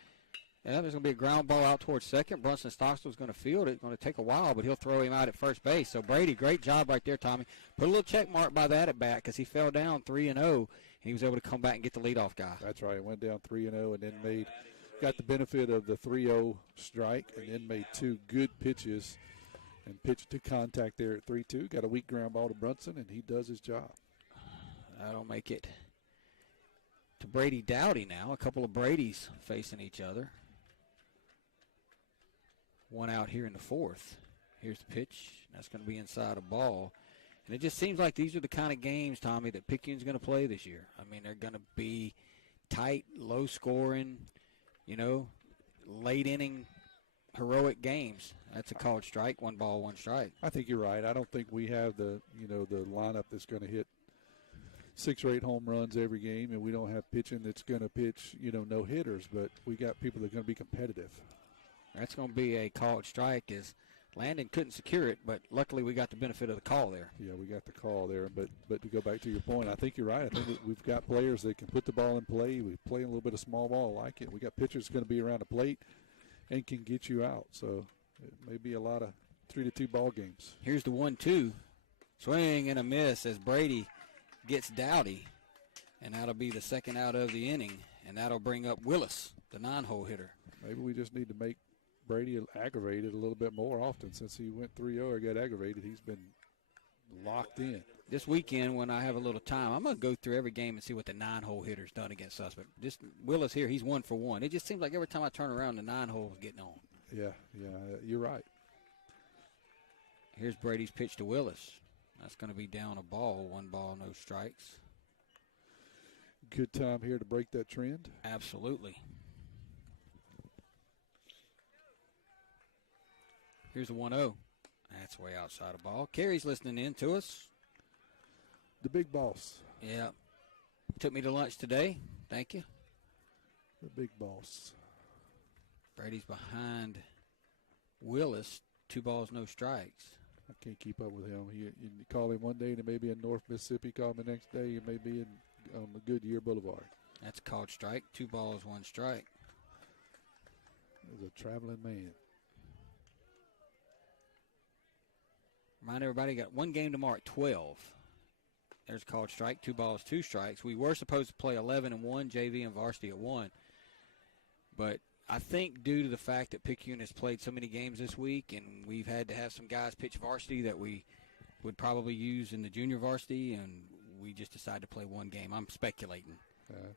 Yeah, there's going to be a ground ball out towards second. Brunson Stockstill's going to field it. It's going to take a while, but he'll throw him out at first base. So, Brady, great job right there, Tommy. Put a little check mark by that at bat because he fell down 3-0, and he was able to come back and get the leadoff guy. That's right. Went down 3-0 and then got the benefit of the 3-0 strike and then made 2 good pitches and pitched to contact there at 3-2. Got a weak ground ball to Brunson, and he does his job. That'll make it to Brady Dowdy now. A couple of Bradys facing each other. One out here in the 4th. Here's the pitch. That's going to be inside a ball. And it just seems like these are the kind of games, Tommy, that Picayune's going to play this year. I mean, they're going to be tight, low scoring, late inning, heroic games. That's a called strike, 1 ball, 1 strike. I think you're right. I don't think we have the lineup that's going to hit 6 or 8 home runs every game, and we don't have pitching that's going to pitch, no hitters, but we got people that are going to be competitive. That's going to be a called strike as Landon couldn't secure it, but luckily we got the benefit of the call there. Yeah, we got the call there. But to go back to your point, I think you're right. I think we've got players that can put the ball in play. We play a little bit of small ball. I like it. We got pitchers going to be around the plate and can get you out. So it may be a lot of 3-2 ball games. Here's the 1-2. Swing and a miss as Brady gets Dowdy. And that'll be the second out of the inning. And that'll bring up Willis, the 9-hole hitter. Maybe we just need to make Brady aggravated a little bit more often. Since he went 3-0 or got aggravated, he's been locked in. This weekend, when I have a little time, I'm going to go through every game and see what the 9-hole hitter's done against us. But just Willis here, he's 1 for 1. It just seems like every time I turn around, the 9-hole is getting on. Yeah, you're right. Here's Brady's pitch to Willis. That's going to be down a ball. 1 ball, no strikes. Good time here to break that trend. Absolutely. Here's a 1-0. That's way outside the ball. Kerry's listening in to us. The big boss. Yeah. Took me to lunch today. Thank you. The big boss. Brady's behind Willis. 2 balls, no strikes. I can't keep up with him. You call him one day and it may be in North Mississippi. Call him the next day, it may be on the Goodyear Boulevard. That's a called strike. 2 balls, 1 strike. He's a traveling man. Remind everybody, got 1 game tomorrow at 12. There's a called strike. 2 balls, 2 strikes. We were supposed to play 11 and 1, JV and varsity at 1. But I think due to the fact that Picayune has played so many games this week and we've had to have some guys pitch varsity that we would probably use in the junior varsity, and we just decided to play 1 game. I'm speculating.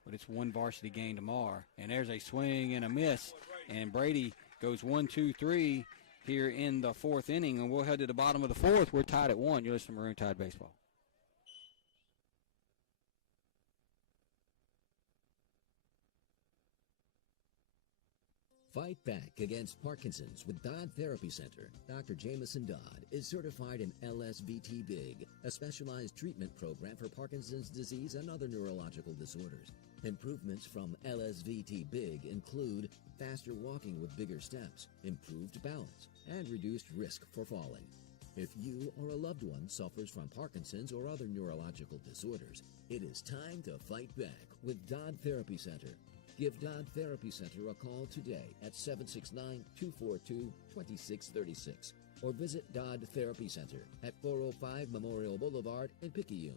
But it's 1 varsity game tomorrow. And there's a swing and a miss. And Brady goes 1, 2, 3 here in the 4th inning. And we'll head to the bottom of the 4th. We're tied at 1. You're listening to Maroon Tide Baseball. Fight back against Parkinson's with Dodd Therapy Center. Dr. Jameson Dodd is certified in LSVT Big, a specialized treatment program for Parkinson's disease and other neurological disorders. Improvements from LSVT Big include faster walking with bigger steps, improved balance, and reduced risk for falling. If you or a loved one suffers from Parkinson's or other neurological disorders, it is time to fight back with Dodd Therapy Center. Give Dodd Therapy Center a call today at 769-242-2636 or visit Dodd Therapy Center at 405 Memorial Boulevard in Picayune.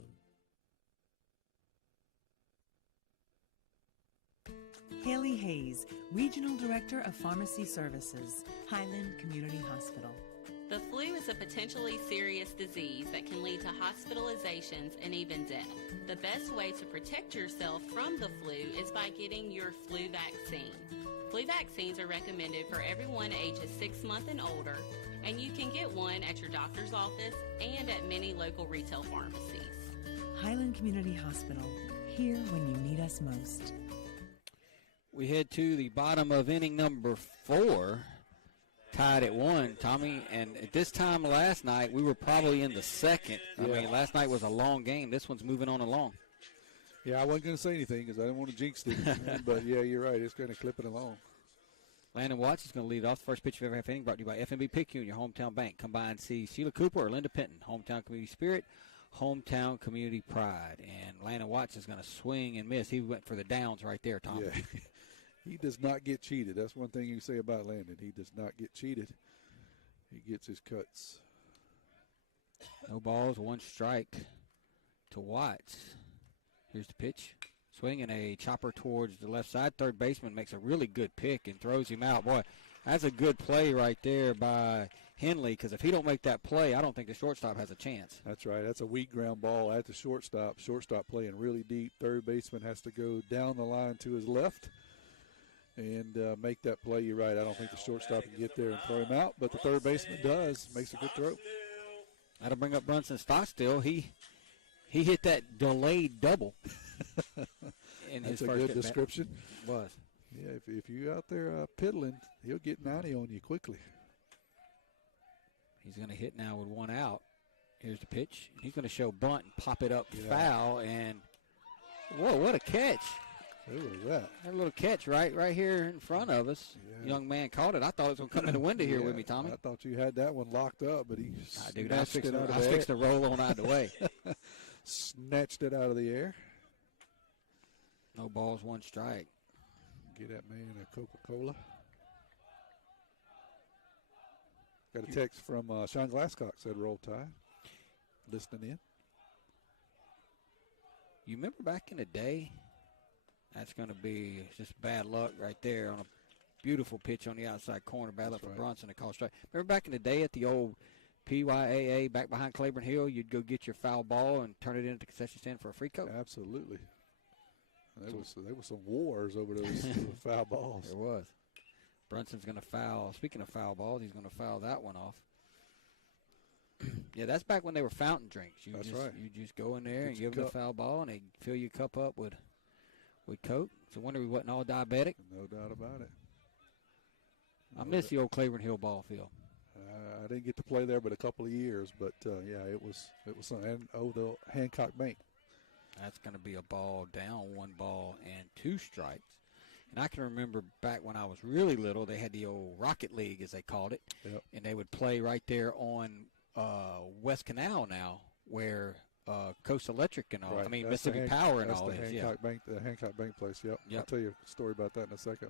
Haley Hayes, Regional Director of Pharmacy Services, Highland Community Hospital. The flu is a potentially serious disease that can lead to hospitalizations and even death. The best way to protect yourself from the flu is by getting your flu vaccine. Flu vaccines are recommended for everyone ages 6 months and older, and you can get one at your doctor's office and at many local retail pharmacies. Highland Community Hospital, here when you need us most. We head to the bottom of inning number 4. Tied at 1, Tommy, and at this time last night, we were probably in the 2nd. I mean, last night was a long game. This one's moving on along. Yeah, I wasn't going to say anything because I didn't want to jinx it. But, yeah, you're right. It's going to clip it along. Landon Watts is going to lead off the first pitch of every half inning, brought to you by FNB Picayune, your hometown bank. Come by and see Sheila Cooper or Linda Penton. Hometown community spirit, hometown community pride. And Landon Watts is going to swing and miss. He went for the downs right there, Tommy. Yeah. He does not get cheated. That's one thing you say about Landon. He does not get cheated. He gets his cuts. No balls, 1 strike to Watts. Here's the pitch. Swinging a chopper towards the left side. Third baseman makes a really good pick and throws him out. Boy, that's a good play right there by Henley, because if he don't make that play, I don't think the shortstop has a chance. That's right. That's a weak ground ball at the shortstop. Shortstop playing really deep. Third baseman has to go down the line to his left and make that play. You're right. I don't think the shortstop can get there and throw him out, but the third baseman does. Makes a good throw. That'll bring up Brunson Stockstill. He hit that delayed double. In That's his a first good description. Was. Yeah, if you're out there piddling, he'll get 90 on you quickly. He's going to hit now with 1 out. Here's the pitch. He's going to show bunt and pop it up foul. And, whoa, what a catch. Who was that? That little catch right here in front of us. Yeah. Young man caught it. I thought it was going to come in the window here with me, Tommy. I thought you had that one locked up, but he I fixed to roll on out of the way. Snatched it out of the air. No balls, 1 strike. Get that man a Coca-Cola. Got a text from Sean Glasscock, said Roll Tide. Listening in. You remember back in the day? That's going to be just bad luck right there on a beautiful pitch on the outside corner. Bad luck for Brunson to call strike. Remember back in the day at the old PYAA back behind Claiborne Hill, you'd go get your foul ball and turn it into the concession stand for a free coat? Absolutely. There was some wars over those foul balls. There was. Brunson's going to foul. Speaking of foul balls, he's going to foul that one off. Yeah, that's back when they were fountain drinks. That's right. You just go in there and give them the foul ball, and they fill your cup up with Coke. So wonder we wasn't all diabetic. No doubt about it. I miss the old Claiborne Hill ball field. I didn't get to play there but a couple of years, but yeah, it was something. And the Hancock Bank. That's going to be a ball down, 1 ball and 2 strikes. And I can remember back when I was really little, they had the old Rocket League, as they called it, and they would play right there on West Canal now, where Coast Electric and all. Right. I mean, Mississippi Power and all this. Yeah. The Hancock Bank place. Yep. I'll tell you a story about that in a second.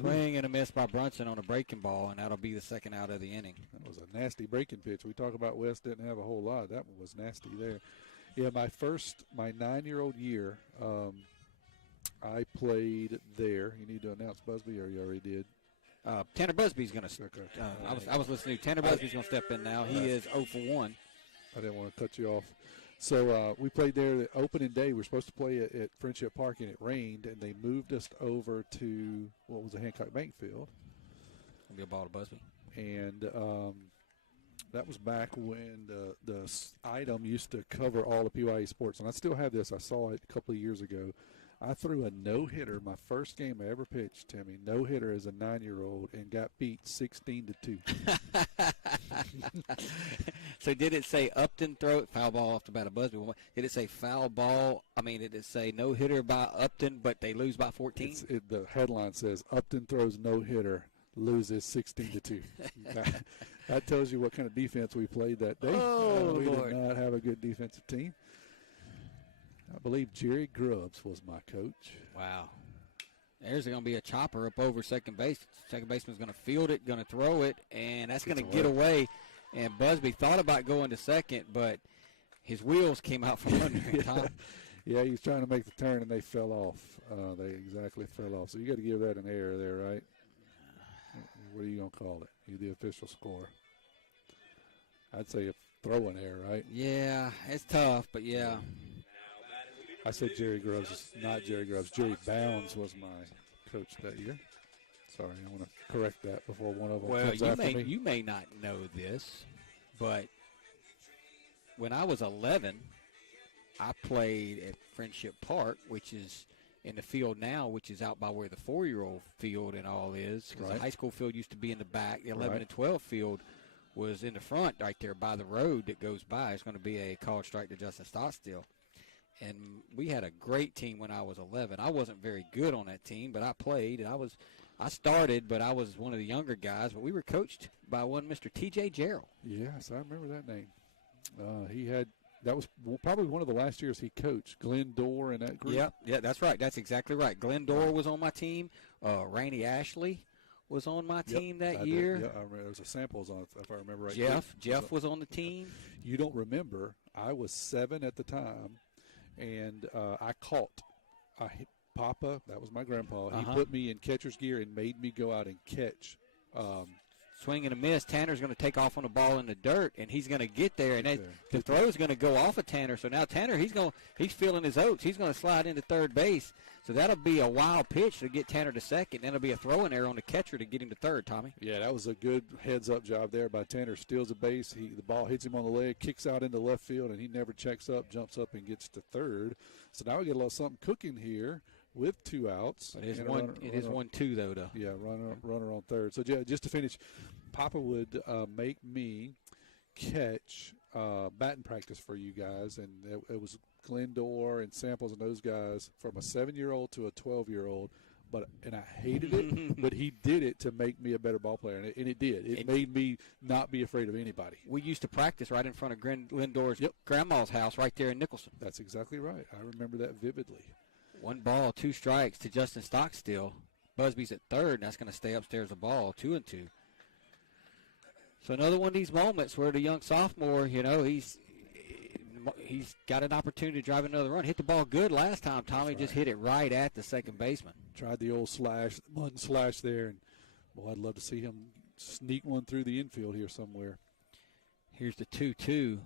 Swing and a miss by Brunson on a breaking ball, and that'll be the second out of the inning. That was a nasty breaking pitch. We talk about West didn't have a whole lot. That one was nasty there. Yeah, my 9-year-old year, I played there. You need to announce Busby, or you already did? Tanner Busby's going to. I was listening. Tanner Busby's going to step in now. He is 0 for 1. I didn't want to cut you off. So we played there the opening day. We were supposed to play at Friendship Park, and it rained, and they moved us over to what was the Hancock Bank field. It'll be a ball to Busby. And that was back when the item used to cover all the PYA sports. And I still have this. I saw it a couple of years ago. I threw a no-hitter my first game I ever pitched, Timmy. No-hitter as a 9-year-old and got beat 16-2. So did it say Upton throw it, foul ball off the bat of Busby? Did it say foul ball? I mean, did it say no-hitter by Upton, but they lose by 14? The headline says Upton throws no-hitter, loses 16-2. That tells you what kind of defense we played that day. Oh, we Lord. did not have a good defensive team. I believe Jerry Grubbs was my coach. Wow. There's going to be a chopper up over second base. Second baseman's going to field it, going to throw it, and that's going to get away. And Busby thought about going to second, but his wheels came out from under him. Yeah, he was trying to make the turn, and they fell off. They exactly fell off. So you got to give that an error there, right? What are you going to call it? You're the official score. I'd say a throwing error, right? Yeah, it's tough, but yeah. I said Jerry Grubbs. It's not Jerry Grubbs. Jerry Bounds was my coach that year. Sorry, I want to correct that before one of them comes after me. You may not know this, but when I was 11, I played at Friendship Park, which is in the field now, which is out by where the 4-year-old field and all is. Because the high school field used to be in the back. The 11 and 12 field was in the front right there by the road that goes by. It's going to be a called strike to Justin Stockstill. And we had a great team when I was 11. I wasn't very good on that team, but I played. And I started, but I was one of the younger guys. But we were coached by one Mr. T.J. Gerald. Yes, I remember that name. That was probably one of the last years he coached, Glenn Dorr and that group. Yeah, that's right. That's exactly right. Glenn Dorr was on my team. Randy Ashley was on my team that year. Yeah, I remember there was a samples on it, if I remember right. Jeff was on the team. You don't remember. I was 7 at the time. And I caught Papa, that was my grandpa. He put me in catcher's gear and made me go out and catch. Swing and a miss. Tanner's going to take off on the ball in the dirt, and he's going to get there. And the throw's going to go off of Tanner. So now Tanner, he's feeling his oats. He's going to slide into third base. So that'll be a wild pitch to get Tanner to second. Then it'll be a throwing error on the catcher to get him to third, Tommy. Yeah, that was a good heads-up job there by Tanner. Steals the base. The ball hits him on the leg, kicks out into left field, and he never checks up, jumps up, and gets to third. So now we get a little something cooking here with 2 outs. It is 1-2, though. Yeah, runner on third. So just to finish, Papa would make me catch batting practice for you guys, and it was Glenn Dorr and Samples and those guys from a 7-year-old to a 12-year-old. And I hated it, but he did it to make me a better ball player, and it did. It made me not be afraid of anybody. We used to practice right in front of Glenn Dorr's grandma's house right there in Nicholson. That's exactly right. I remember that vividly. 1 ball, 2 strikes to Justin Stockstill. Busby's at third, and that's going to stay upstairs a ball, 2-2. So another one of these moments where the young sophomore, he's got an opportunity to drive another run. Hit the ball good last time. Tommy just hit it right at the second baseman. Tried the old button slash there, and boy, I'd love to see him sneak one through the infield here somewhere. Here's the 2-2 to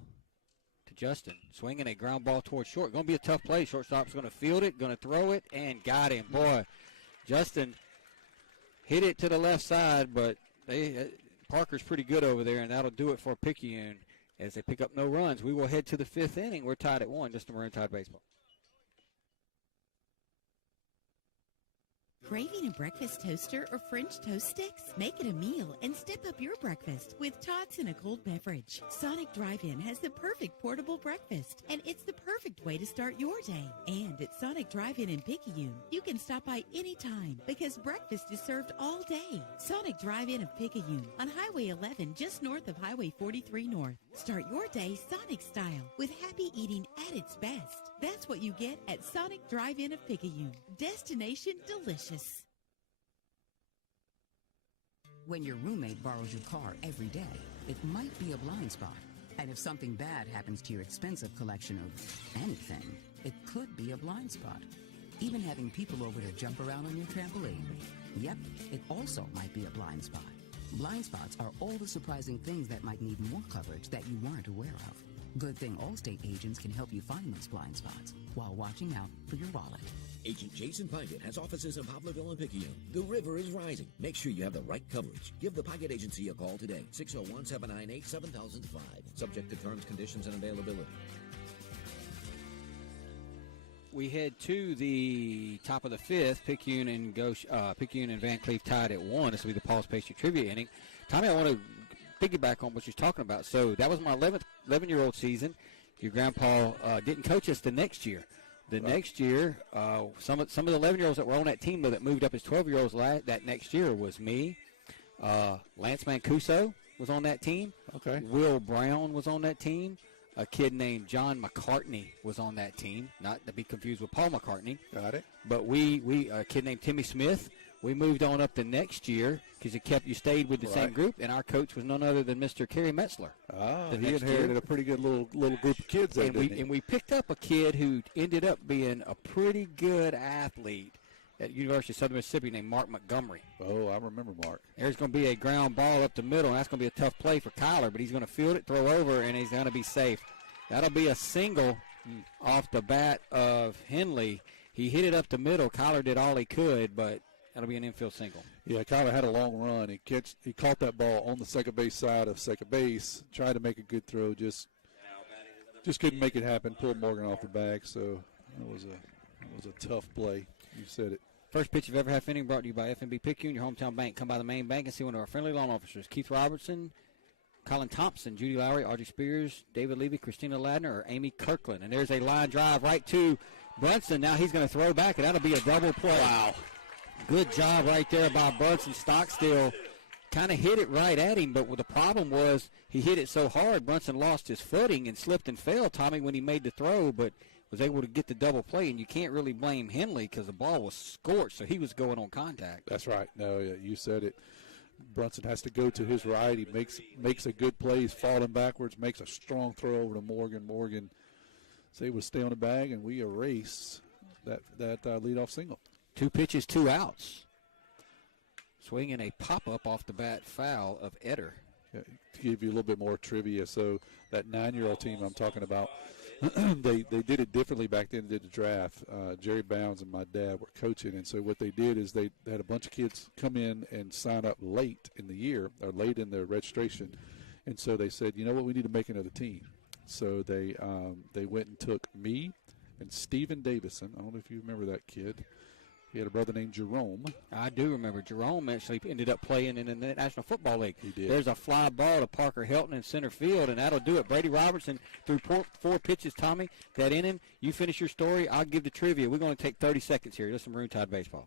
Justin. Swinging a ground ball towards short. Going to be a tough play. Shortstop's going to field it, going to throw it, and got him. Boy, Justin hit it to the left side, but Parker's pretty good over there, and that'll do it for Picayune as they pick up no runs. We will head to the 5th inning. We're tied at 1. Just a Maroon Tide baseball. Craving a breakfast toaster or French toast sticks? Make it a meal and step up your breakfast with tots and a cold beverage. Sonic Drive-In has the perfect portable breakfast, and it's the perfect way to start your day. And at Sonic Drive-In in Picayune, you can stop by anytime because breakfast is served all day. Sonic Drive-In of Picayune on Highway 11 just north of Highway 43 North. Start your day Sonic style with happy eating at its best. That's what you get at Sonic Drive-In of Picayune. Destination delicious. When your roommate borrows your car every day, it might be a blind spot. And if something bad happens to your expensive collection of anything, it could be a blind spot. Even having people over to jump around on your trampoline. Yep, it also might be a blind spot. Blind spots are all the surprising things that might need more coverage that you weren't aware of. Good thing Allstate agents can help you find those blind spots while watching out for your wallet. Agent Jason Piggott has offices in Poplarville and Picayune. The river is rising. Make sure you have the right coverage. Give the Piggott Agency a call today, 601-798-7005. Subject to terms, conditions, and availability. We head to the top of the 5th. Picayune and Vancleave tied at 1. This will be the Paul's Pastry Trivia inning. Tommy, I want to piggyback on what you're talking about. So that was my 11-year-old season. Your grandpa didn't coach us the next year. Next year, some of the 11-year-olds that were on that team, though, that moved up as 12-year-olds that next year was me. Lance Mancuso was on that team. Okay. Will Brown was on that team. A kid named John McCartney was on that team, not to be confused with Paul McCartney. Got it. But a kid named Timmy Smith. We moved on up the next year because you stayed with the same group, and our coach was none other than Mr. Kerry Metzler. He inherited a pretty good little group of kids there, and we picked up a kid who ended up being a pretty good athlete at University of Southern Mississippi named Mark Montgomery. Oh, I remember Mark. There's going to be a ground ball up the middle, and that's going to be a tough play for Kyler, but he's going to field it, throw over, and he's going to be safe. That'll be a single off the bat of Henley. He hit it up the middle. Kyler did all he could, but that'll be an infield single. Yeah, Kyler had a long run. He caught that ball on the second base side of second base, tried to make a good throw, just couldn't make it happen. Pulled Morgan off the bag, so that was a tough play. You said it. First pitch you've ever had inning brought to you by FNB Picayune, your hometown bank. Come by the main bank and see one of our friendly loan officers, Keith Robertson, Colin Thompson, Judy Lowry, Audrey Spears, David Levy, Christina Ladner, or Amy Kirkland. And there's a line drive right to Brunson. Now he's going to throw back, and that'll be a double play. Wow. Good job right there by Brunson. Stockstill kind of hit it right at him, but the problem was he hit it so hard, Brunson lost his footing and slipped and fell, Tommy, when he made the throw, but was able to get the double play, and you can't really blame Henley because the ball was scorched, so he was going on contact. That's right. No, yeah, you said it. Brunson has to go to his right. He makes a good play. He's falling backwards, makes a strong throw over to Morgan. Morgan is able to stay on the bag, and we erase that leadoff single. 2 pitches, 2 outs. Swinging a pop-up off the bat foul of Eder. Yeah, to give you a little bit more trivia, so that 9-year-old team I'm talking about, they did it differently back then. They did the draft. Jerry Bounds and my dad were coaching, and so what they did is they had a bunch of kids come in and sign up late in the year, or late in their registration, and so they said, you know what, we need to make another team. So they went and took me and Stephen Davison. I don't know if you remember that kid. He had a brother named Jerome. I do remember. Jerome actually ended up playing in the National Football League. He did. There's a fly ball to Parker Helton in center field, and that'll do it. Brady Robertson threw 4 pitches, Tommy, that inning. You finish your story, I'll give the trivia. We're going to take 30 seconds here. This is Maroon Tide Baseball.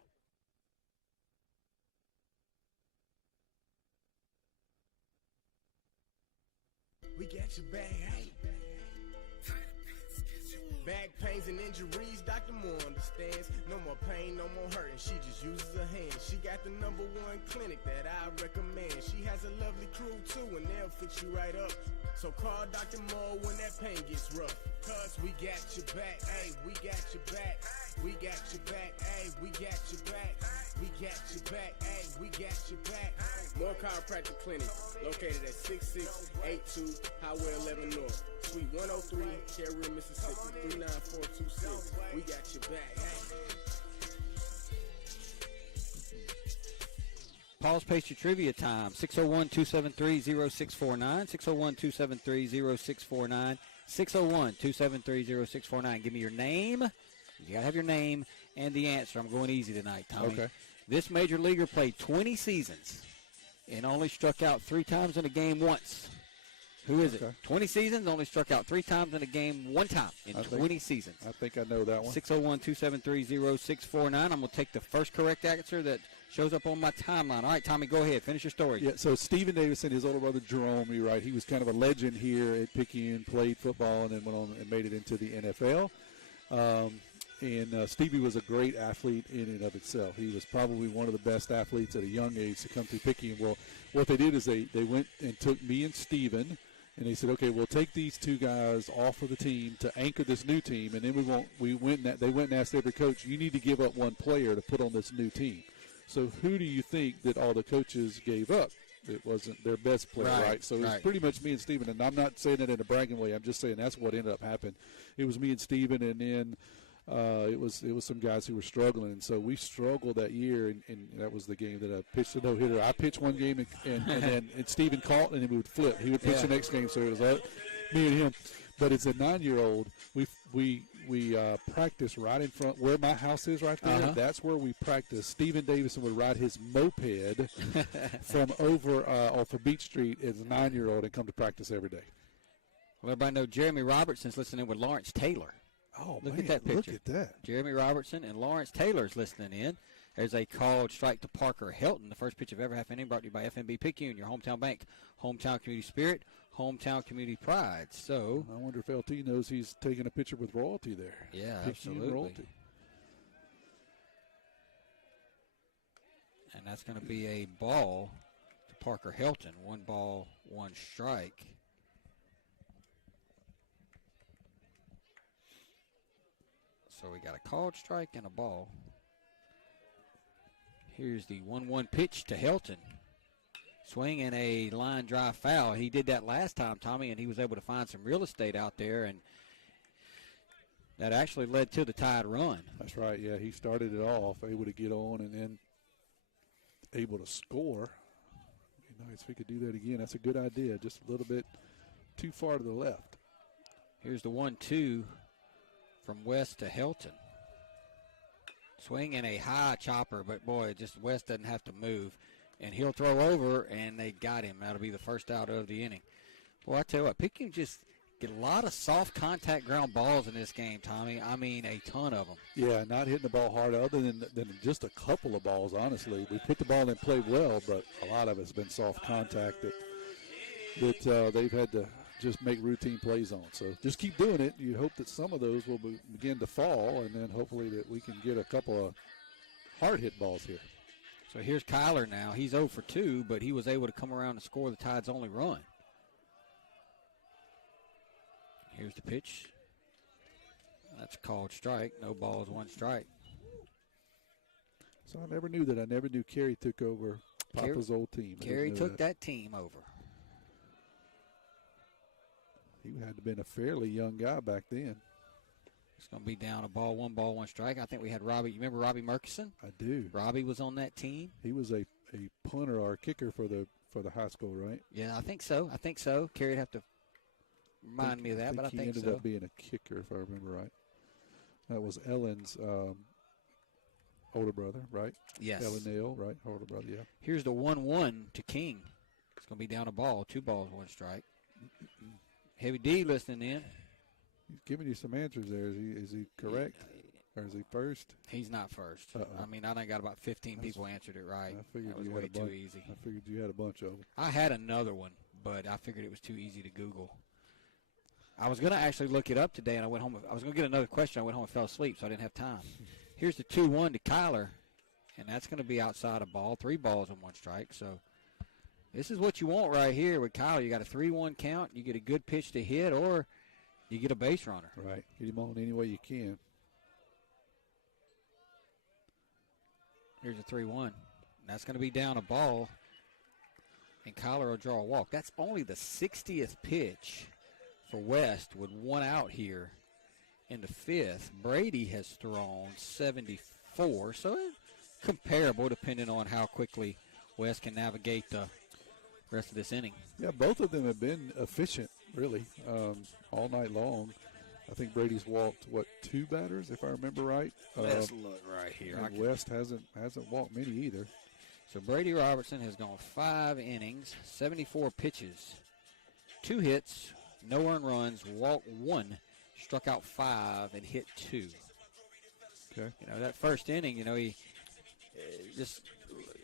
We got your bag, hey. Back pains and injuries, Dr. Moore understands. No more pain, no more hurting. She just uses her hands. She got the #1 clinic that I recommend. She has a lovely crew too, and they'll fix you right up. So call Dr. Moore when that pain gets rough. Cause we got your back, ayy, we got your back. We got your back, ayy, we got your back. We got your back, ayy, we got your back. More Chiropractic Clinic, located at 6682 Highway 11 North, Suite 103, Cherry, Mississippi, 39426. We got your back. Paul's Pastry Trivia time, 601-273-0649, 601-273-0649, 601-273-0649. Give me your name. You got to have your name and the answer. I'm going easy tonight, Tommy. Okay. This major leaguer played 20 seasons and only struck out 3 times in a game once. Who is it? 20 seasons, only struck out 3 times in a game one time in 20 seasons. I think I know that one. 601-273-0649. I'm going to take the first correct answer that shows up on my timeline. All right, Tommy, go ahead. Finish your story. Yeah, so Stephen Davison, his older brother Jerome, you're right. He was kind of a legend here at Picayune, played football, and then went on and made it into the NFL. And Stevie was a great athlete in and of itself. He was probably one of the best athletes at a young age to come through Picayune. Well, what they did is they went and took me and Stephen, and they said, okay, we'll take these 2 guys off of the team to anchor this new team, and then they went and asked every coach, you need to give up 1 player to put on this new team. So who do you think that all the coaches gave up? It wasn't their best player, right? So it was pretty much me and Stephen, and I'm not saying it in a bragging way. I'm just saying that's what ended up happening. It was me and Stephen, and then it was some guys who were struggling, and so we struggled that year, and that was the game that I pitched a no-hitter. I pitched one game, and then Stephen caught, and then we would flip. He would pitch the next game, so it was me and him. But as a 9-year-old, we practiced right in front where my house is right there. That's where we practiced. Stephen Davison would ride his moped from over off of Beach Street as a 9-year-old and come to practice every day. Well, everybody know Jeremy Robertson's listening with Lawrence Taylor. Oh, look man, at that picture. Look at that. Jeremy Robertson and Lawrence Taylor's listening in. There's a called strike to Parker Helton. The first pitch of ever half inning brought to you by FNB Picayune, your hometown bank, hometown community spirit, hometown community pride. So I wonder if LT knows he's taking a picture with royalty there. Yeah, Picayune absolutely. Royalty. And that's going to be a ball to Parker Helton. 1 ball, 1 strike. So we got a called strike and a ball. Here's the 1-1 pitch to Helton. Swing and a line drive foul. He did that last time, Tommy, and he was able to find some real estate out there, and that actually led to the Tide run. That's right, yeah. He started it off, able to get on and then able to score. Be nice if he could do that again. That's a good idea, just a little bit too far to the left. Here's the 1-2 from West to Helton. Swing and a high chopper, but boy, just West doesn't have to move. And he'll throw over, and they got him. That'll be the first out of the inning. Boy, I tell you what, Picayune just get a lot of soft contact ground balls in this game, Tommy. I mean, a ton of them. Yeah, not hitting the ball hard other than just a couple of balls, honestly. We put the ball in and played well, but a lot of it's been soft contact that they've had to just make routine plays on. So just keep doing it. You hope that some of those will begin to fall, and then hopefully that we can get a couple of hard hit balls here. So here's Kyler now. He's 0 for 2, but he was able to come around and score the Tide's only run. Here's the pitch. That's a called strike. No balls, 1 strike. So I never knew that. I never knew Kerry took over Papa's old team. Kerry took that team over. He had to have been a fairly young guy back then. It's going to be down 1 ball, 1 strike. I think we had Robbie. You remember Robbie Murkison? I do. Robbie was on that team. He was a punter or a kicker for the high school, right? Yeah, I think so. Kerry'd have to remind me of that, but I think so. He ended up being a kicker, if I remember right. That was Ellen's older brother, right? Yes. Ellen Neal, right? Older brother, yeah. Here's the 1-1 to King. It's going to be down 2 balls, 1 strike. Heavy D listening in. He's giving you some answers there. Is he correct? Or is he first? He's not first. I mean, I think got about 15 people answered it right. I figured that was you way had too easy. I figured you had a bunch of them. I had another one, but I figured it was too easy to Google. I was going to actually look it up today, and I went home. I was going to get another question. I went home and fell asleep, so I didn't have time. Here's the 2-1 to Kyler, and that's going to be outside a ball. 3 balls and 1 strike. So this is what you want right here with Kyler. You got a 3-1 count. You get a good pitch to hit, or you get a base runner. Right. Get him on any way you can. Here's a 3-1. That's going to be down a ball, and Kyler will draw a walk. That's only the 60th pitch for West with 1 out here in the 5th. Brady has thrown 74, so comparable depending on how quickly West can navigate the rest of this inning. Yeah, both of them have been efficient, really, all night long. I think Brady's walked, 2 batters, if I remember right? Let's look right here. And West hasn't walked many either. So Brady Robertson has gone 5 innings, 74 pitches, 2 hits, no earned runs, walked 1, struck out 5, and hit 2. Okay. That first inning,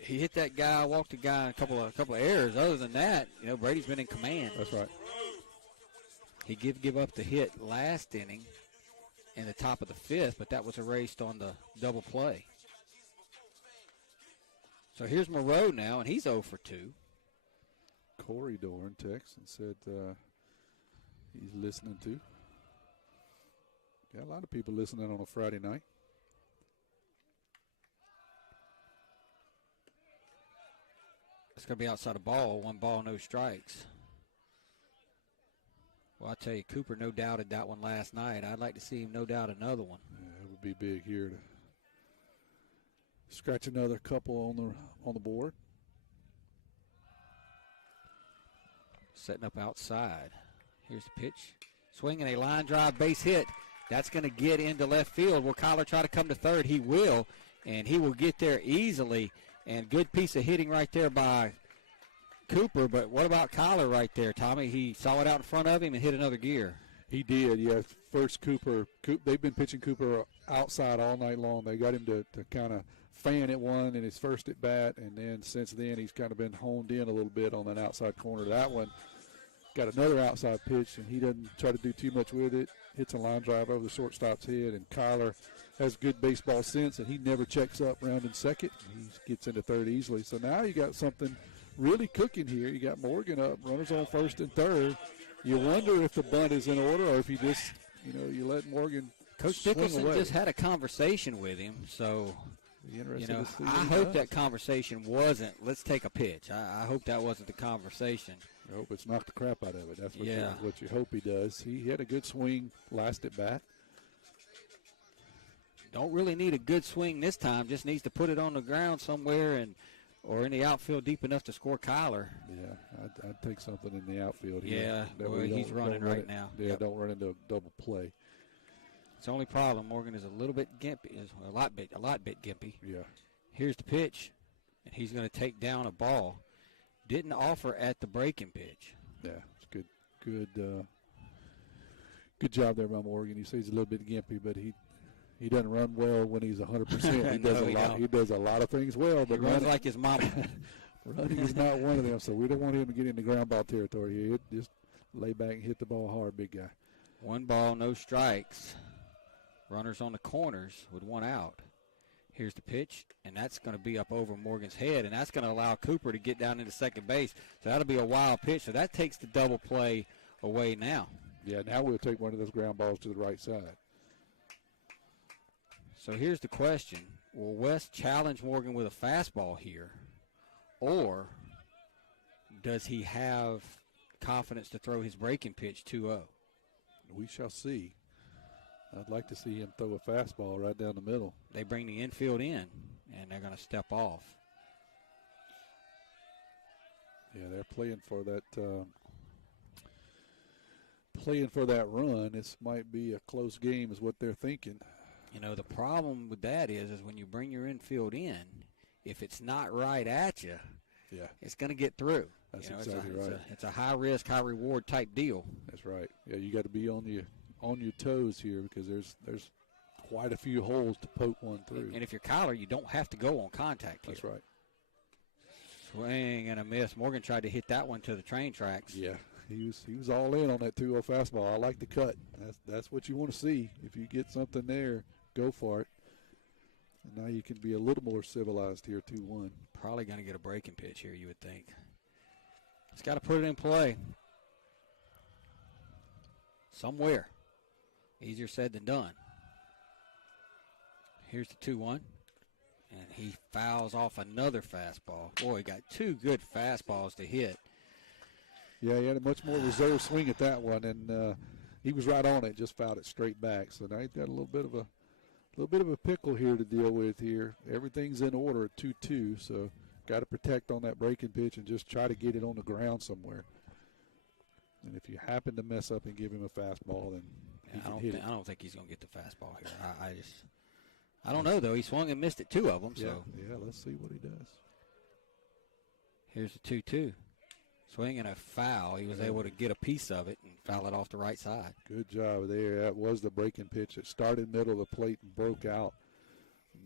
he hit that guy, walked the guy, and a couple of errors. Other than that, Brady's been in command. That's right. He give up the hit last inning in the top of the 5th, but that was erased on the double play. So here's Moreau now, and he's 0 for 2. Corey Dorn texts and said he's listening to. Got a lot of people listening on a Friday night. It's going to be outside a ball, 1 ball, no strikes. Well, I tell you, Cooper no doubted that one last night. I'd like to see him no doubt another one. Yeah, it would be big here to scratch another couple on the board. Setting up outside. Here's the pitch. Swinging a line drive base hit. That's going to get into left field. Will Kyler try to come to third? He will, and he will get there easily. And good piece of hitting right there by Cooper. But what about Kyler right there, Tommy? He saw it out in front of him and hit another gear. He did, yeah. First Cooper, they've been pitching Cooper outside all night long. They got him to kind of fan at one in his first at bat, and then since then he's kind of been honed in a little bit on that outside corner. That one got another outside pitch, and he doesn't try to do too much with it. Hits a line drive over the shortstop's head, and Kyler has good baseball sense, and he never checks up rounding second. He gets into third easily. So now you got something really cooking here. You got Morgan up, runners on first and third. You wonder if the bunt is in order or if you just, you let Morgan Coach Dickerson just had a conversation with him, so I hope that conversation wasn't, let's take a pitch. I hope that wasn't the conversation. I hope it's knocked the crap out of it. That's what you hope he does. He had a good swing last at bat. Don't really need a good swing this time. Just needs to put it on the ground somewhere or in the outfield deep enough to score Kyler. Yeah, I'd take something in the outfield here. Yeah, well, he's running right now. Yeah, don't run into a double play. It's the only problem. Morgan is a little bit gimpy, a lot bit gimpy. Yeah. Here's the pitch, and he's going to take down a ball. Didn't offer at the breaking pitch. Yeah, it's good job there by Morgan. You say he's a little bit gimpy, but he doesn't run well when he's 100%. He does a lot of things well, but he runs like his mama. Running is not one of them, so we don't want him to get into ground ball territory here. Just lay back and hit the ball hard, big guy. 1 ball, no strikes. Runners on the corners with 1 out. Here's the pitch, and that's going to be up over Morgan's head, and that's going to allow Cooper to get down into second base. So that'll be a wild pitch. So that takes the double play away now. Yeah, now we'll take one of those ground balls to the right side. So here's the question. Will West challenge Morgan with a fastball here, or does he have confidence to throw his breaking pitch 2-0? We shall see. I'd like to see him throw a fastball right down the middle. They bring the infield in, and they're going to step off. Yeah, they're playing for that run. This might be a close game is what they're thinking. The problem with that is when you bring your infield in, if it's not right at you, it's going to get through. That's exactly right. It's a high-risk, high-reward type deal. That's right. Yeah, you got to be on your toes here because there's quite a few holes to poke one through. And if you're Kyler, you don't have to go on contact here. That's right. Swing and a miss. Morgan tried to hit that one to the train tracks. Yeah, He was all in on that 2-0 fastball. I like the cut. That's what you want to see. If you get something there, go for it. And now you can be a little more civilized here, 2-1. Probably going to get a breaking pitch here, you would think. He's got to put it in play somewhere. Easier said than done. Here's the 2-1. And he fouls off another fastball. Boy, he got two good fastballs to hit. Yeah, he had a much more reserved swing at that one, and he was right on it, just fouled it straight back. So now he's got a little bit of a pickle here to deal with here. Everything's in order at 2-2, so got to protect on that breaking pitch and just try to get it on the ground somewhere. And if you happen to mess up and give him a fastball, then he can hit it. I don't think he's going to get the fastball here. I don't know, though. He swung and missed at two of them. Yeah, So yeah, let's see what he does. Here's the 2-2. Swing and a foul. He was able to get a piece of it and foul it off the right side. Good job there. That was the breaking pitch. It started middle of the plate and broke out.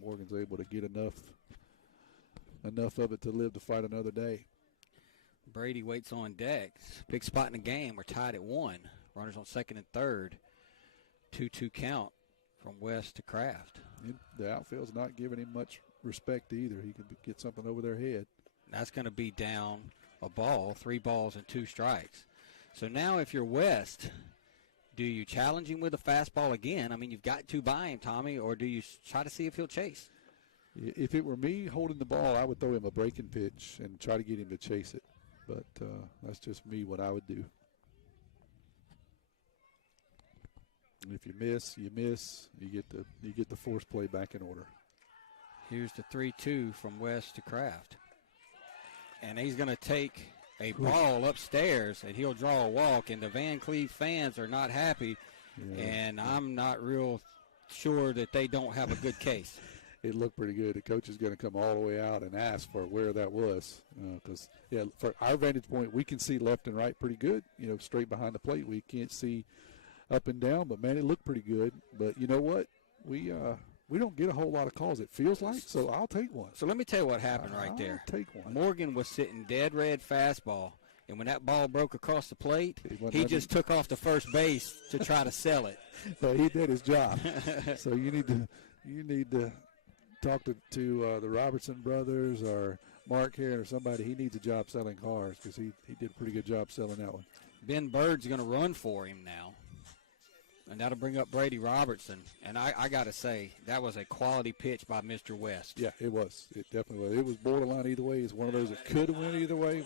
Morgan's able to get enough of it to live to fight another day. Brady waits on deck. Big spot in the game. We're tied at 1. Runners on second and third. 2-2 count from West to Kraft. The outfield's not giving him much respect either. He could get something over their head. That's going to be down a ball, 3 balls and 2 strikes. So now if you're West, do you challenge him with a fastball again? I mean, you've got 2 by him, Tommy, or do you try to see if he'll chase? If it were me holding the ball, I would throw him a breaking pitch and try to get him to chase it. But that's just me, what I would do. And if you miss, you miss. You get the force play back in order. Here's the 3-2 from West to Kraft. And he's going to take a ball upstairs, and he'll draw a walk. And the Vancleave fans are not happy, and I'm not real sure that they don't have a good case. It looked pretty good. The coach is going to come all the way out and ask for where that was. Because, for our vantage point, we can see left and right pretty good, straight behind the plate. We can't see up and down, but, man, it looked pretty good. But you know what? We don't get a whole lot of calls, it feels like, so I'll take one. So let me tell you what happened right there. I'll take one. Morgan was sitting dead red fastball, and when that ball broke across the plate, he just took off to first base to try to sell it. So he did his job. So you need to talk to the Robertson brothers or Mark Heron or somebody. He needs a job selling cars because he did a pretty good job selling that one. Ben Bird's going to run for him now. And that'll bring up Brady Robertson. And I got to say, that was a quality pitch by Mr. West. Yeah, it was. It definitely was. It was borderline either way. It's one of those that could have went either way.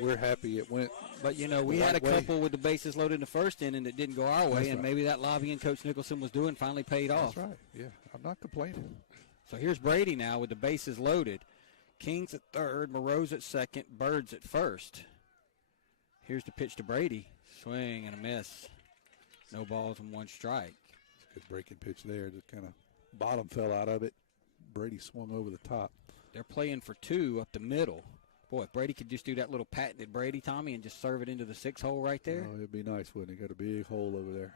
We're happy it went. But, we had a couple with the bases loaded in the first inning that didn't go our way. That's and maybe that lobbying Coach Nicholson was doing finally paid off. That's right. Yeah, I'm not complaining. So here's Brady now with the bases loaded. Kings at third, Moreau's at second, Bird's at first. Here's the pitch to Brady. Swing and a miss. No balls and 1 strike. It's a good breaking pitch there. Just kind of bottom fell out of it. Brady swung over the top. They're playing for 2 up the middle. Boy, if Brady could just do that little patented Brady, Tommy, and just serve it into the 6 hole right there. Oh, it'd be nice, wouldn't it? Got a big hole over there.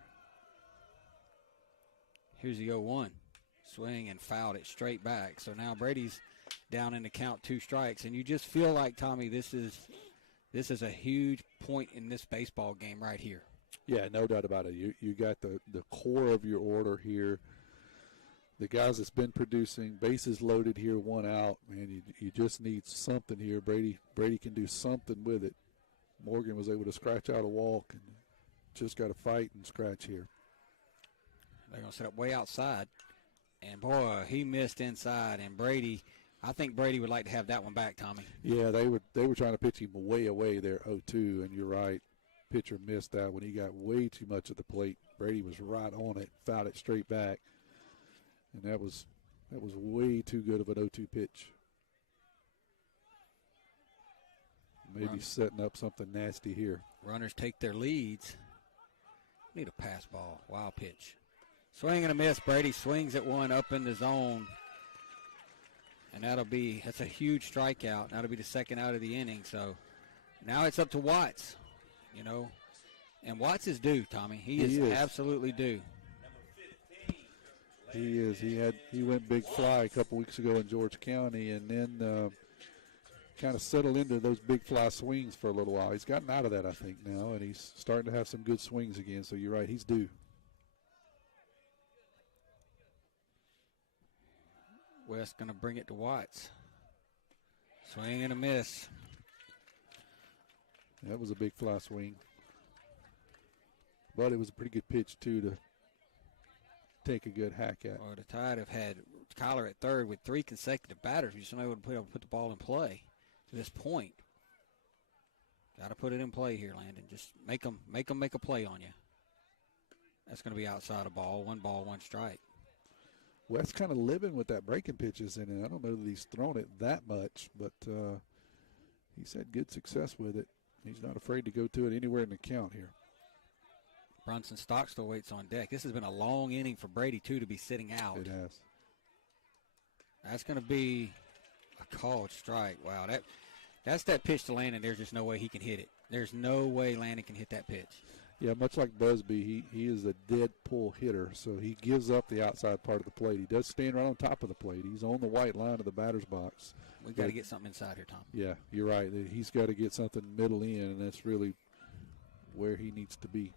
Here's the 0-1. Swing and fouled it straight back. So now Brady's down in the count, 2 strikes. And you just feel like, Tommy, this is a huge point in this baseball game right here. Yeah, no doubt about it. You got the core of your order here. The guys that's been producing, bases loaded here, 1 out. Man, you just need something here. Brady can do something with it. Morgan was able to scratch out a walk and just got to fight and scratch here. They're going to set up way outside. And, boy, he missed inside. And Brady, I think Brady would like to have that one back, Tommy. Yeah, they were trying to pitch him way away there, 0-2, and you're right. Pitcher missed that when he got way too much at the plate. Brady was right on it, fouled it straight back. And that was way too good of an 0-2 pitch. Maybe setting up something nasty here. Runners take their leads. Need a pass ball. Wild pitch. Swing and a miss. Brady swings at one up in the zone. And that's a huge strikeout. That'll be the second out of the inning. So now it's up to Watts, And Watts is due, Tommy. He is absolutely due. He is. He went big fly a couple weeks ago in George County, and then kind of settled into those big fly swings for a little while. He's gotten out of that, I think, now, and he's starting to have some good swings again. So you're right, he's due. West going to bring it to Watts. Swing and a miss. That was a big fly swing. But it was a pretty good pitch, too, to take a good hack at. Well, the Tide have had Kyler at third with 3 consecutive batters. We just not able to put the ball in play to this point. Got to put it in play here, Landon. Just make them make a play on you. That's going to be outside a ball. 1 ball, 1 strike. West's kind of living with that breaking pitches in it. I don't know that he's thrown it that much, but he's had good success with it. He's not afraid to go to it anywhere in the count here. Brunson Stockstill waits on deck. This has been a long inning for Brady, too, to be sitting out. It has. That's going to be a called strike. Wow, that's that pitch to Landon. There's just no way he can hit it. There's no way Landon can hit that pitch. Yeah, much like Busby, he is a dead pull hitter, so he gives up the outside part of the plate. He does stand right on top of the plate. He's on the white line of the batter's box. We've got to get something inside here, Tom. Yeah, you're right. He's got to get something middle in, and that's really where he needs to be.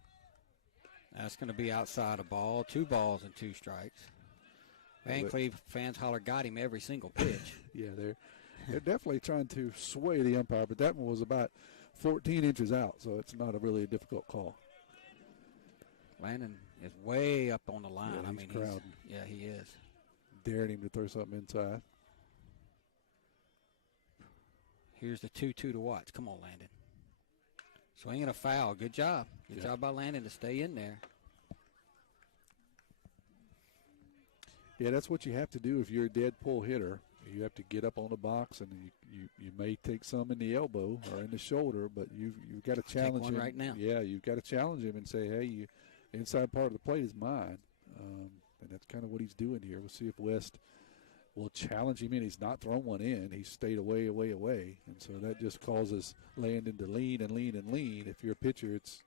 That's going to be outside a ball. 2 balls and 2 strikes. Vancleave fans holler, got him every single pitch. Yeah, they're definitely trying to sway the umpire, but that one was about 14 inches out, so it's not really a difficult call. Landon is way up on the line. Yeah, I mean, crowding. he is. Daring him to throw something inside. Here's the 2-2 to Watts. Come on, Landon. Swinging a foul. Good job. Good job by Landon to stay in there. Yeah, that's what you have to do if you're a dead pull hitter. You have to get up on the box, and you may take some in the elbow or in the shoulder, but you've got to challenge him right now. Yeah, you've got to challenge him and say, hey, inside part of the plate is mine. And that's kind of what he's doing here. We'll see if West will challenge him in. He's not thrown one in. He's stayed away. And so that just causes Landon to lean and lean and lean. If you're a pitcher, it's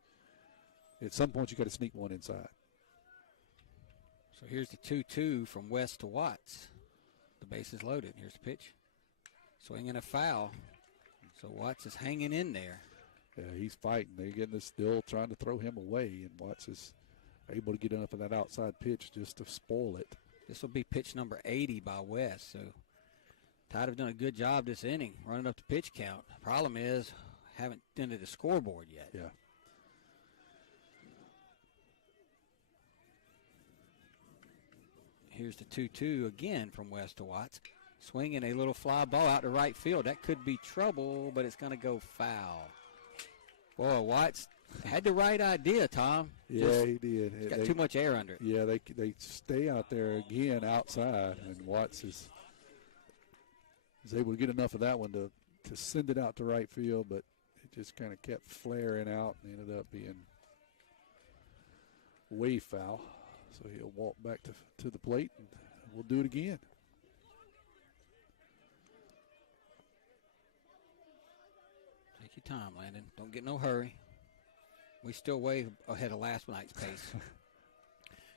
at some point you got to sneak one inside. So here's the 2-2 from West to Watts. The base is loaded. Here's the pitch. Swinging a foul. So Watts is hanging in there. Yeah, he's fighting. They're getting this, still trying to throw him away, and Watts is able to get enough of that outside pitch just to spoil it. This will be pitch number 80 by West. So Tide have done a good job this inning, running up the pitch count. Problem is, haven't done it the scoreboard yet. Yeah. Here's the 2-2 again from West to Watts. Swinging a little fly ball out to right field. That could be trouble, but it's going to go foul. Boy, Watts had the right idea, Tom. Yeah, he did. He's got too much air under it. Yeah, they stay out there again outside, and Watts is able to get enough of that one to send it out to right field, but it just kind of kept flaring out and ended up being way foul. So he'll walk back to the plate, and we'll do it again. Take your time, Landon. Don't get no hurry. We still way ahead of last night's pace.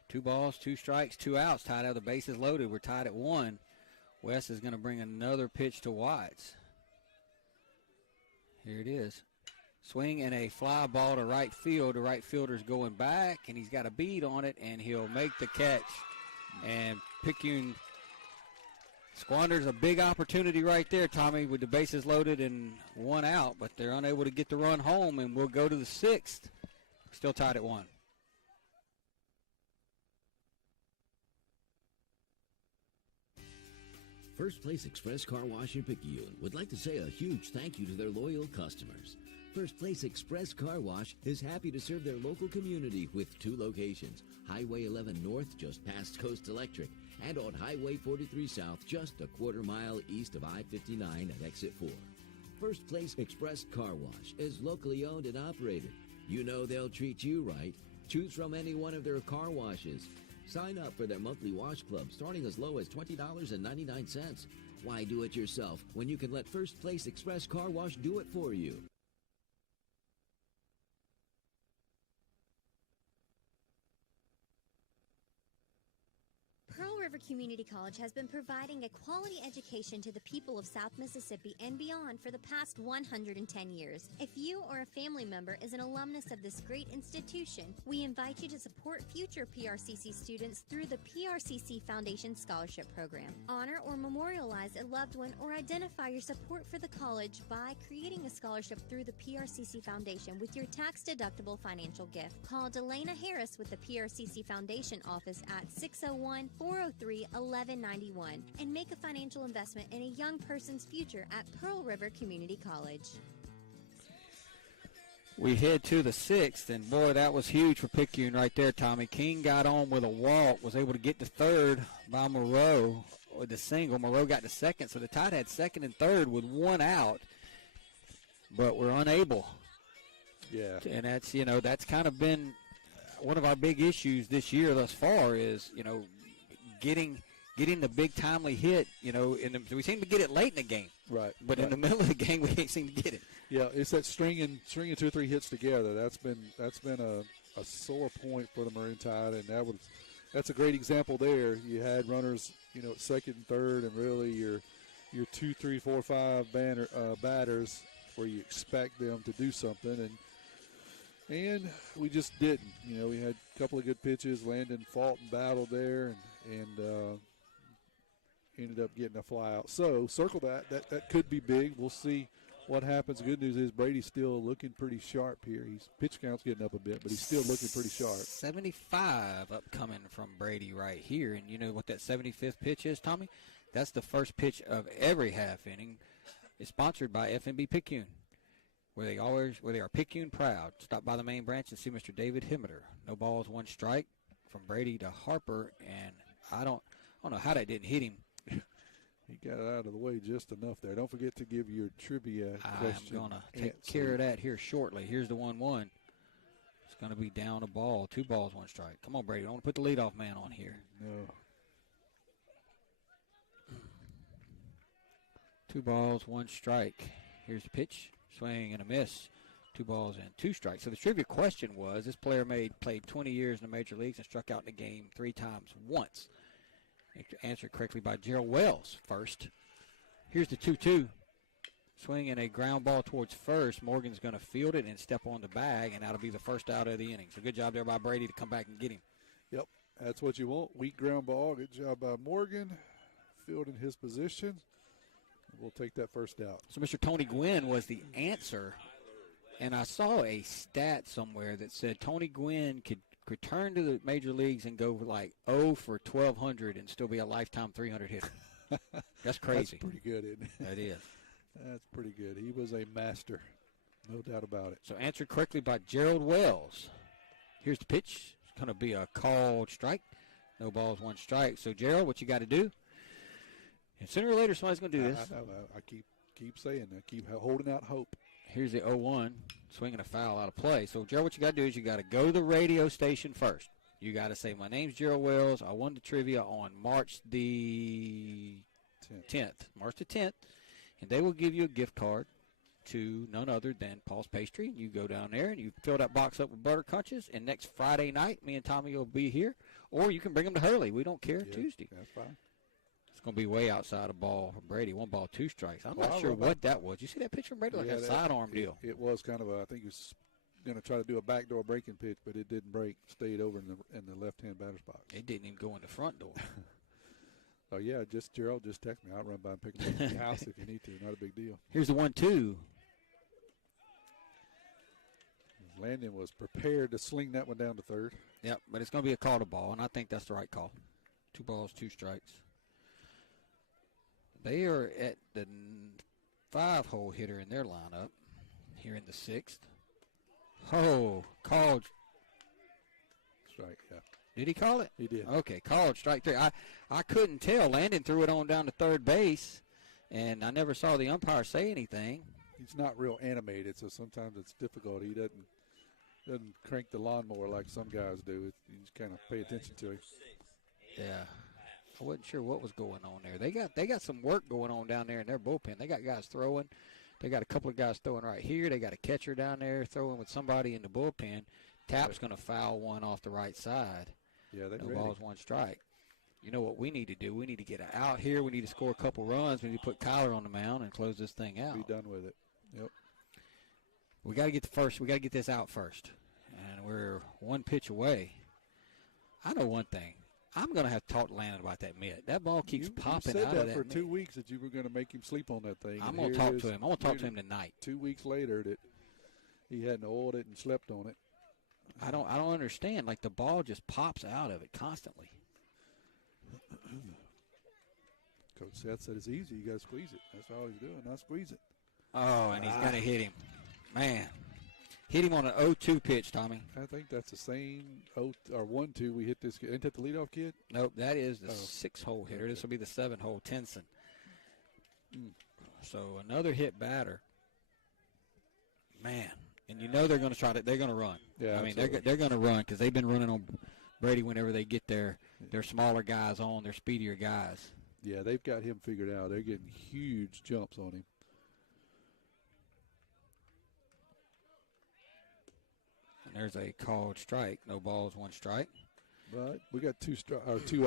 2 balls, 2 strikes, 2 outs. Tied out. The bases loaded. We're tied at 1. West is going to bring another pitch to Watts. Here it is. Swing and a fly ball to right field. The right fielder's going back, and he's got a bead on it, and he'll make the catch. And Picayune squanders a big opportunity right there, Tommy, with the bases loaded and 1 out, but they're unable to get the run home, and we'll go to the 6th. Still tied at 1. First Place Express Car Wash in Picayune would like to say a huge thank you to their loyal customers. First Place Express Car Wash is happy to serve their local community with 2 locations, Highway 11 North just past Coast Electric, and on Highway 43 South just a quarter-mile east of I-59 at Exit 4. First Place Express Car Wash is locally owned and operated. You know they'll treat you right. Choose from any one of their car washes. Sign up for their monthly wash club starting as low as $20.99. Why do it yourself when you can let First Place Express Car Wash do it for you? Pearl River Community College has been providing a quality education to the people of South Mississippi and beyond for the past 110 years. If you or a family member is an alumnus of this great institution, we invite you to support future PRCC students through the PRCC Foundation Scholarship Program. Honor or memorialize a loved one or identify your support for the college by creating a scholarship through the PRCC Foundation with your tax-deductible financial gift. Call Delana Harris with the PRCC Foundation office at 601-403-1191 and make a financial investment in a young person's future at Pearl River Community College. We head to the 6th, and boy, that was huge for Picayune right there, Tommy. King got on with a walk, was able to get to third by Moreau with the single. Moreau got to second, so the Tide had second and third with one out, but we're unable. Yeah. And that's, that's kind of been one of our big issues this year thus far is, getting the big timely hit, we seem to get it late in the game. Right. But in the middle of the game, we can't seem to get it. Yeah, it's that stringing 2 or 3 hits together. That's been a sore point for the Maroon Tide, and that's a great example there. You had runners, at second and third, and really your 2, 3, 4, 5 batters where you expect them to do something, and we just didn't. We had a couple of good pitches. Landon fought and battled there, and ended up getting a fly out. So circle that could be big. We'll see what happens. The good news is Brady's still looking pretty sharp here. His pitch count's getting up a bit, but he's still looking pretty sharp. 75 upcoming from Brady right here. And you know what that 75th pitch is, Tommy? That's the first pitch of every half inning. It's sponsored by FNB Picayune, where they are Picayune proud. Stop by the main branch and see Mr. David Himmeter. No balls, 1 strike from Brady to Harper, and I don't know how that didn't hit him. He got it out of the way just enough there. Don't forget to give your trivia question. I'm going to take care of that here shortly. Here's the 1-1. It's going to be down a ball. 2 balls, 1 strike. Come on, Brady. I want to put the leadoff man on here. No. 2 balls, 1 strike. Here's the pitch. Swing and a miss. 2 balls and 2 strikes. So the trivia question was, this player played 20 years in the major leagues and struck out in the game 3 times once. Answered correctly by Gerald Wells first. Here's the 2-2. Swing and a ground ball towards first. Morgan's going to field it and step on the bag, and that'll be the first out of the inning. So good job there by Brady to come back and get him. Yep, that's what you want. Weak ground ball. Good job by Morgan. Fielding his position. We'll take that first out. So Mr. Tony Gwynn was the answer, and I saw a stat somewhere that said Tony Gwynn could return to the major leagues and go like 0 for 1,200 and still be a lifetime 300 hitter. That's crazy. That's pretty good, isn't it? That is. That's pretty good. He was a master, no doubt about it. So answered correctly by Gerald Wells. Here's the pitch. It's going to be a called strike. No balls, 1 strike. So, Gerald, what you got to do? And sooner or later, somebody's going to do this. I keep saying that. Keep holding out hope. Here's the 0-1, swinging a foul out of play. So, Gerald, what you got to do is you got to go to the radio station first. You got to say, my name's Gerald Wells. I won the trivia on March the 10th. March the 10th. And they will give you a gift card to none other than Paul's Pastry. You go down there and you fill that box up with butter crunches. And next Friday night, me and Tommy will be here. Or you can bring them to Hurley. We don't care. Yeah, Tuesday. That's fine. It's going to be way outside a ball for Brady. 1 ball, 2 strikes. I'm not sure what that was. You see that pitch from Brady? Like a sidearm deal. It was kind of I think he was going to try to do a backdoor breaking pitch, but it didn't break. Stayed over in the left-hand batter's box. It didn't even go in the front door. Oh, yeah, Gerald, just text me. I'll run by and pick him up at the house if you need to. Not a big deal. Here's the 1-2. Landon was prepared to sling that one down to third. Yep, but it's going to be a call to ball, and I think that's the right call. 2 balls, 2 strikes. They are at the 5-hole hitter in their lineup here in the 6th. Oh, called. Strike, yeah. Did he call it? He did. Okay, called strike 3. I couldn't tell. Landon threw it on down to third base, and I never saw the umpire say anything. He's not real animated, so sometimes it's difficult. He doesn't crank the lawnmower like some guys do. You just kind of pay attention to him. Yeah. I wasn't sure what was going on there. They got some work going on down there in their bullpen. They got guys throwing. They got a couple of guys throwing right here. They got a catcher down there throwing with somebody in the bullpen. Tap's going to foul one off the right side. Yeah, they're no ready. balls, 1 strike. you know what we need to do? We need to get out here. We need to score a couple runs. We need to put Kyler on the mound and close this thing out. Be done with it. Yep. We got to get we got to get this out first. And we're one pitch away. I know one thing. I'm going to have to talk to Landon about that mitt. That ball keeps popping out of that. You said that for 2 weeks that you were going to make him sleep on that thing. I'm going to talk to him. I want to talk to him tonight. 2 weeks later that he hadn't oiled it and slept on it. I don't understand. Like, the ball just pops out of it constantly. Coach Seth said it's easy. You got to squeeze it. That's all he's doing. Not squeeze it. Oh, and he's got to hit him. Man. Hit him on an 0-2 pitch, Tommy. I think that's the same 1-2 we hit this kid. Ain't that the leadoff kid? Nope, that is the 6-hole hitter. Okay. This will be the 7-hole, Tenson. So another hit batter. Man, and you know they're going to try to. They're going to run. Yeah, I mean they're going to run because they've been running on Brady whenever they get their smaller guys on, their speedier guys. Yeah, they've got him figured out. They're getting huge jumps on him. And there's a called strike. No balls, 1 strike. But we got 2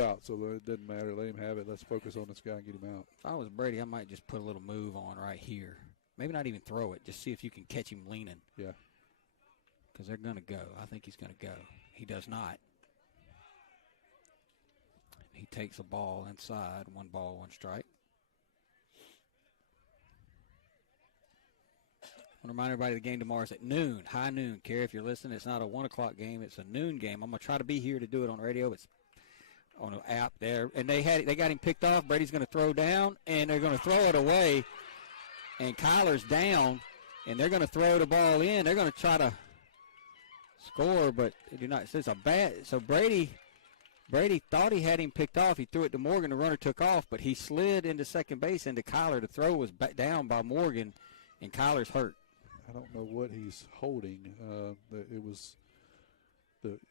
outs, so it doesn't matter. Let him have it. Let's focus on this guy and get him out. If I was Brady, I might just put a little move on right here. Maybe not even throw it. Just see if you can catch him leaning. Yeah. Because they're going to go. I think he's going to go. He does not. He takes a ball inside. 1 ball, 1 strike. I want to remind everybody the game tomorrow is at noon, high noon. Kerry, if you're listening, it's not a 1 o'clock game. It's a noon game. I'm going to try to be here to do it on radio. It's on an app there. And they got him picked off. Brady's going to throw down, and they're going to throw it away. And Kyler's down, and they're going to throw the ball in. They're going to try to score, but they do not. It's a bad. So Brady thought he had him picked off. He threw it to Morgan. The runner took off, but he slid into second base into Kyler. The throw was down by Morgan, and Kyler's hurt. I don't know what he's holding.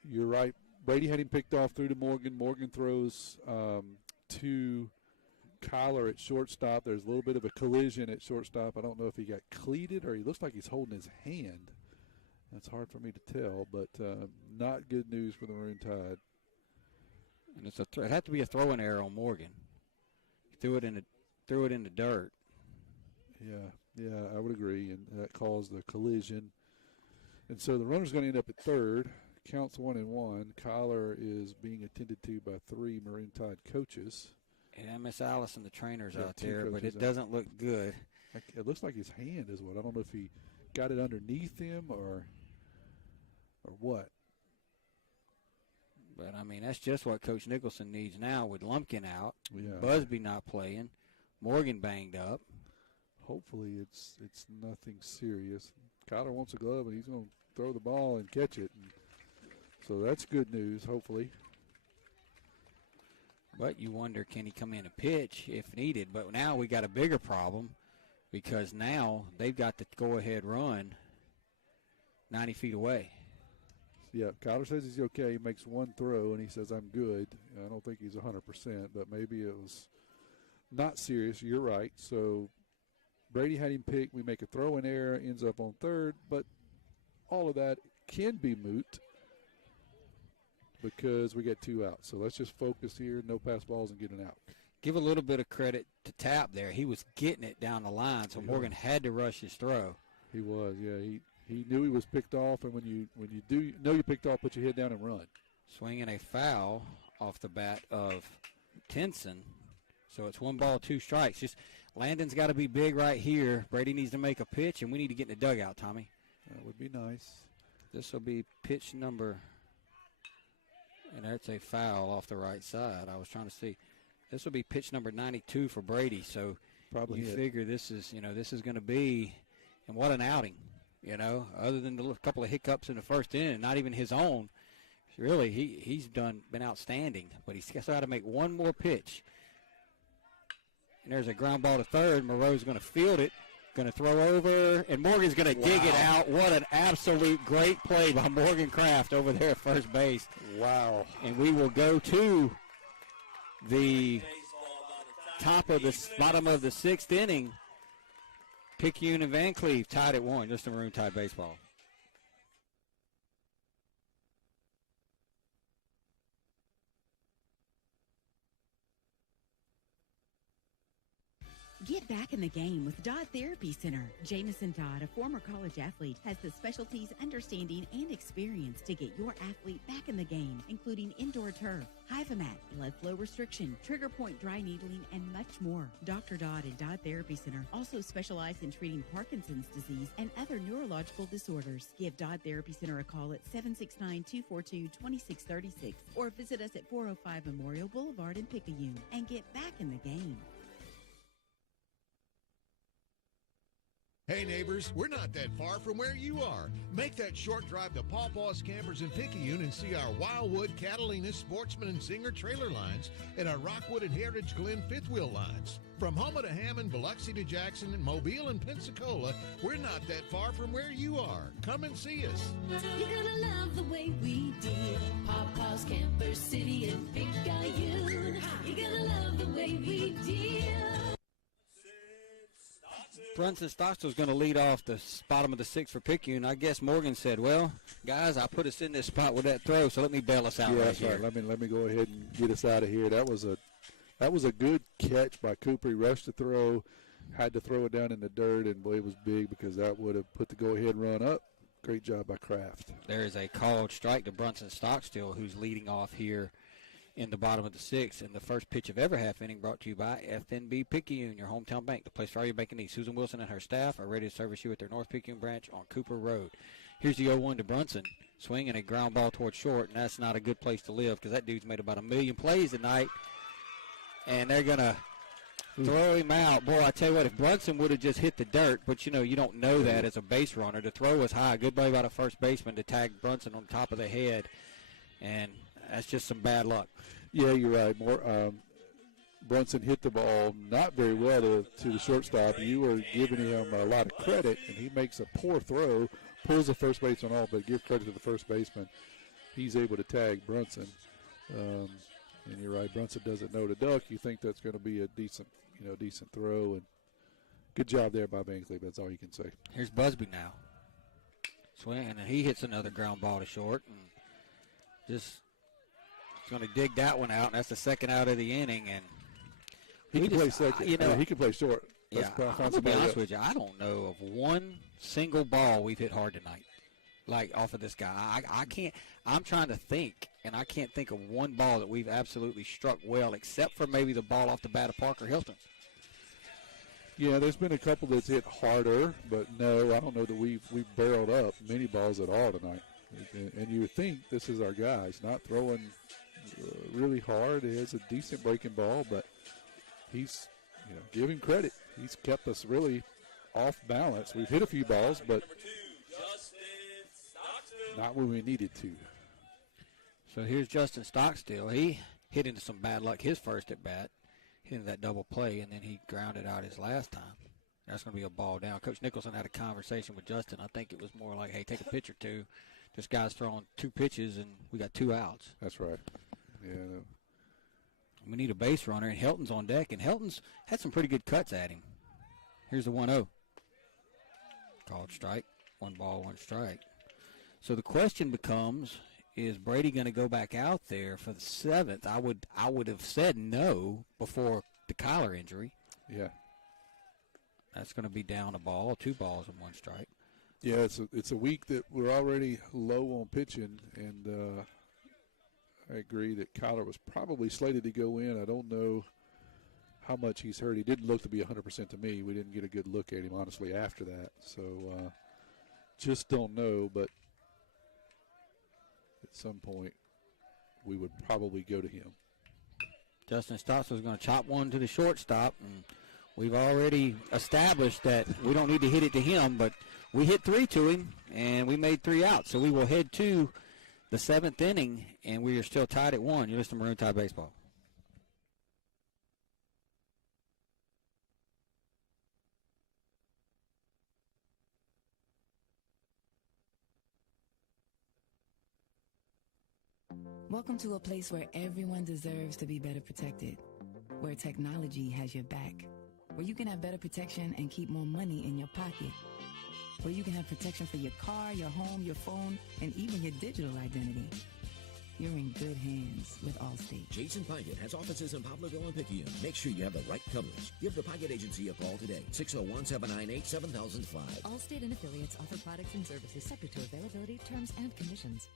You're right. Brady had him picked off, threw to Morgan. Morgan throws to Kyler at shortstop. There's a little bit of a collision at shortstop. I don't know if he got cleated or he looks like he's holding his hand. That's hard for me to tell, but not good news for the Maroon Tide. And it had to be a throwing error on Morgan. He threw it in the dirt. Yeah, I would agree, and that caused the collision. And so the runner's going to end up at third. Counts 1-1. Kyler is being attended to by 3 Maroon Tide coaches. And Miss Allison, the trainer's out there, but it doesn't look good. It looks like his hand is what. I don't know if he got it underneath him or what. But, I mean, that's just what Coach Nicholson needs now with Lumpkin out, Yeah. Busby not playing, Morgan banged up. Hopefully it's nothing serious. Kyler wants a glove, and he's going to throw the ball and catch it. And so that's good news, hopefully. But you wonder, can he come in and pitch if needed? But now we got a bigger problem because now they've got the go-ahead run 90 feet away. Yeah, Kyler says he's okay. He makes 1 throw, and he says, I'm good. I don't think he's 100%, but maybe it was not serious. You're right. So Brady had him picked. We make a throw-in error, ends up on third, but all of that can be moot because we get 2 outs. So let's just focus here, no pass balls, and get an out. Give a little bit of credit to Tap there. He was getting it down the line, so Morgan had to rush his throw. He was, yeah. He knew he was picked off, and when you do know you picked off, put your head down and run. Swinging a foul off the bat of Tenson. So it's 1 ball, 2 strikes. Just Landon's got to be big right here. Brady needs to make a pitch, and we need to get in the dugout, Tommy. That would be nice. This will be pitch number, and that's a foul off the right side. I was trying to see. This will be pitch number 92 for Brady. So probably you figure this is going to be, and what an outing, other than a couple of hiccups in the first inning, not even his own. Really, he's been outstanding, but he's got to make 1 more pitch. And there's a ground ball to third. Moreau's going to field it, going to throw over, and Morgan's going to dig it out. What an absolute great play by Morgan Kraft over there at first base. Wow. And we will go to the bottom of the 6th inning. Picayune and Vancleave tied at 1. Just a Maroon Tide baseball. Get back in the game with Dodd Therapy Center. Jamison Dodd, a former college athlete, has the specialties, understanding, and experience to get your athlete back in the game, including indoor turf, Hyvamat, blood flow restriction, trigger point dry needling, and much more. Dr. Dodd and Dodd Therapy Center also specialize in treating Parkinson's disease and other neurological disorders. Give Dodd Therapy Center a call at 769-242-2636 or visit us at 405 Memorial Boulevard in Picayune and get back in the game. Hey neighbors, we're not that far from where you are. Make that short drive to Paw Paw's Campers in Picayune and see our Wildwood, Catalina, Sportsman, and Singer trailer lines and our Rockwood and Heritage Glen fifth wheel lines. From Houma to Hammond, Biloxi to Jackson, and Mobile and Pensacola, we're not that far from where you are. Come and see us. You're gonna love the way we deal. Paw Paw's Camper City in Picayune. You're gonna love the way we deal. Brunson Stockstill's going to lead off the bottom of the sixth for Picayune. I guess Morgan said, well, guys, I put us in this spot with that throw, so let me bail us out right here. Right. Let me go ahead and get us out of here. That was a good catch by Cooper. He rushed the throw, had to throw it down in the dirt, and boy, it was big because that would have put the go-ahead run up. Great job by Kraft. There is a called strike to Brunson Stockstill, who's leading off here in the bottom of the sixth, and the first pitch of every half inning brought to you by FNB Picayune, your hometown bank, the place for all your banking needs. Susan Wilson and her staff are ready to service you at their North Picayune branch on Cooper Road. Here's the 0-1 to Brunson, swinging a ground ball towards short, and that's not a good place to live because that dude's made about 1 million plays tonight, and they're going to throw him out. Boy, I tell you what, if Brunson would have just hit the dirt, but, you know, you don't know that as a base runner. The throw was high. Good play by the first baseman to tag Brunson on top of the head, and that's just some bad luck. Yeah, you're right. Brunson hit the ball not very well to the shortstop. You were giving him a lot of credit, and he makes a poor throw, pulls the first baseman off, but give credit to the first baseman. He's able to tag Brunson. And you're right, Brunson doesn't know to duck. You think that's going to be a decent throw, and good job there by Vancleave. That's all you can say. Here's Busby now. Swing, and he hits another ground ball to short, and just going to dig that one out, and that's the second out of the inning. And he can play second. He can play short. Yeah, I'm going to be honest with you. I don't know of one single ball we've hit hard tonight, like off of this guy. I can't. I'm trying to think, and I can't think of one ball that we've absolutely struck well, except for maybe the ball off the bat of Parker Hilton. Yeah, there's been a couple that's hit harder, but no, I don't know that we've barreled up many balls at all tonight. And you would think this is our guy. He's not throwing really hard. He has a decent breaking ball, but he's, give him credit. He's kept us really off balance. We've hit a few balls, but not when we needed to. So here's Justin Stockstill. He hit into some bad luck his first at bat, hit into that double play, and then he grounded out his last time. That's going to be a ball down. Coach Nicholson had a conversation with Justin. I think it was more like, hey, take a pitch or two. This guy's throwing 2 pitches, and we got 2 outs. That's right. Yeah. We need a base runner, and Helton's on deck, and Helton's had some pretty good cuts at him. Here's the 1-0. Called strike. 1 ball, 1 strike. So the question becomes, is Brady going to go back out there for the 7th? I would have said no before the collar injury. Yeah. That's going to be down a ball, 2 balls and 1 strike. Yeah, it's a week that we're already low on pitching, and I agree that Kyler was probably slated to go in. I don't know how much he's hurt. He didn't look to be 100% to me. We didn't get a good look at him, honestly, after that. So just don't know, but at some point we would probably go to him. Justin Stockstill is going to chop one to the shortstop, and we've already established that we don't need to hit it to him, but we hit 3 to him, and we made 3 outs. So we will head to the 7th inning, and we are still tied at 1. You're listening to Maroon Tide Baseball. Welcome to a place where everyone deserves to be better protected, where technology has your back, where you can have better protection and keep more money in your pocket, where you can have protection for your car, your home, your phone, and even your digital identity. you're in good hands with Allstate. Jason Pygott has offices in Poplarville and Picayune. Make sure you have the right coverage. Give the Pygott Agency a call today. 601-798-7005. Allstate and affiliates offer products and services subject to availability, terms, and conditions.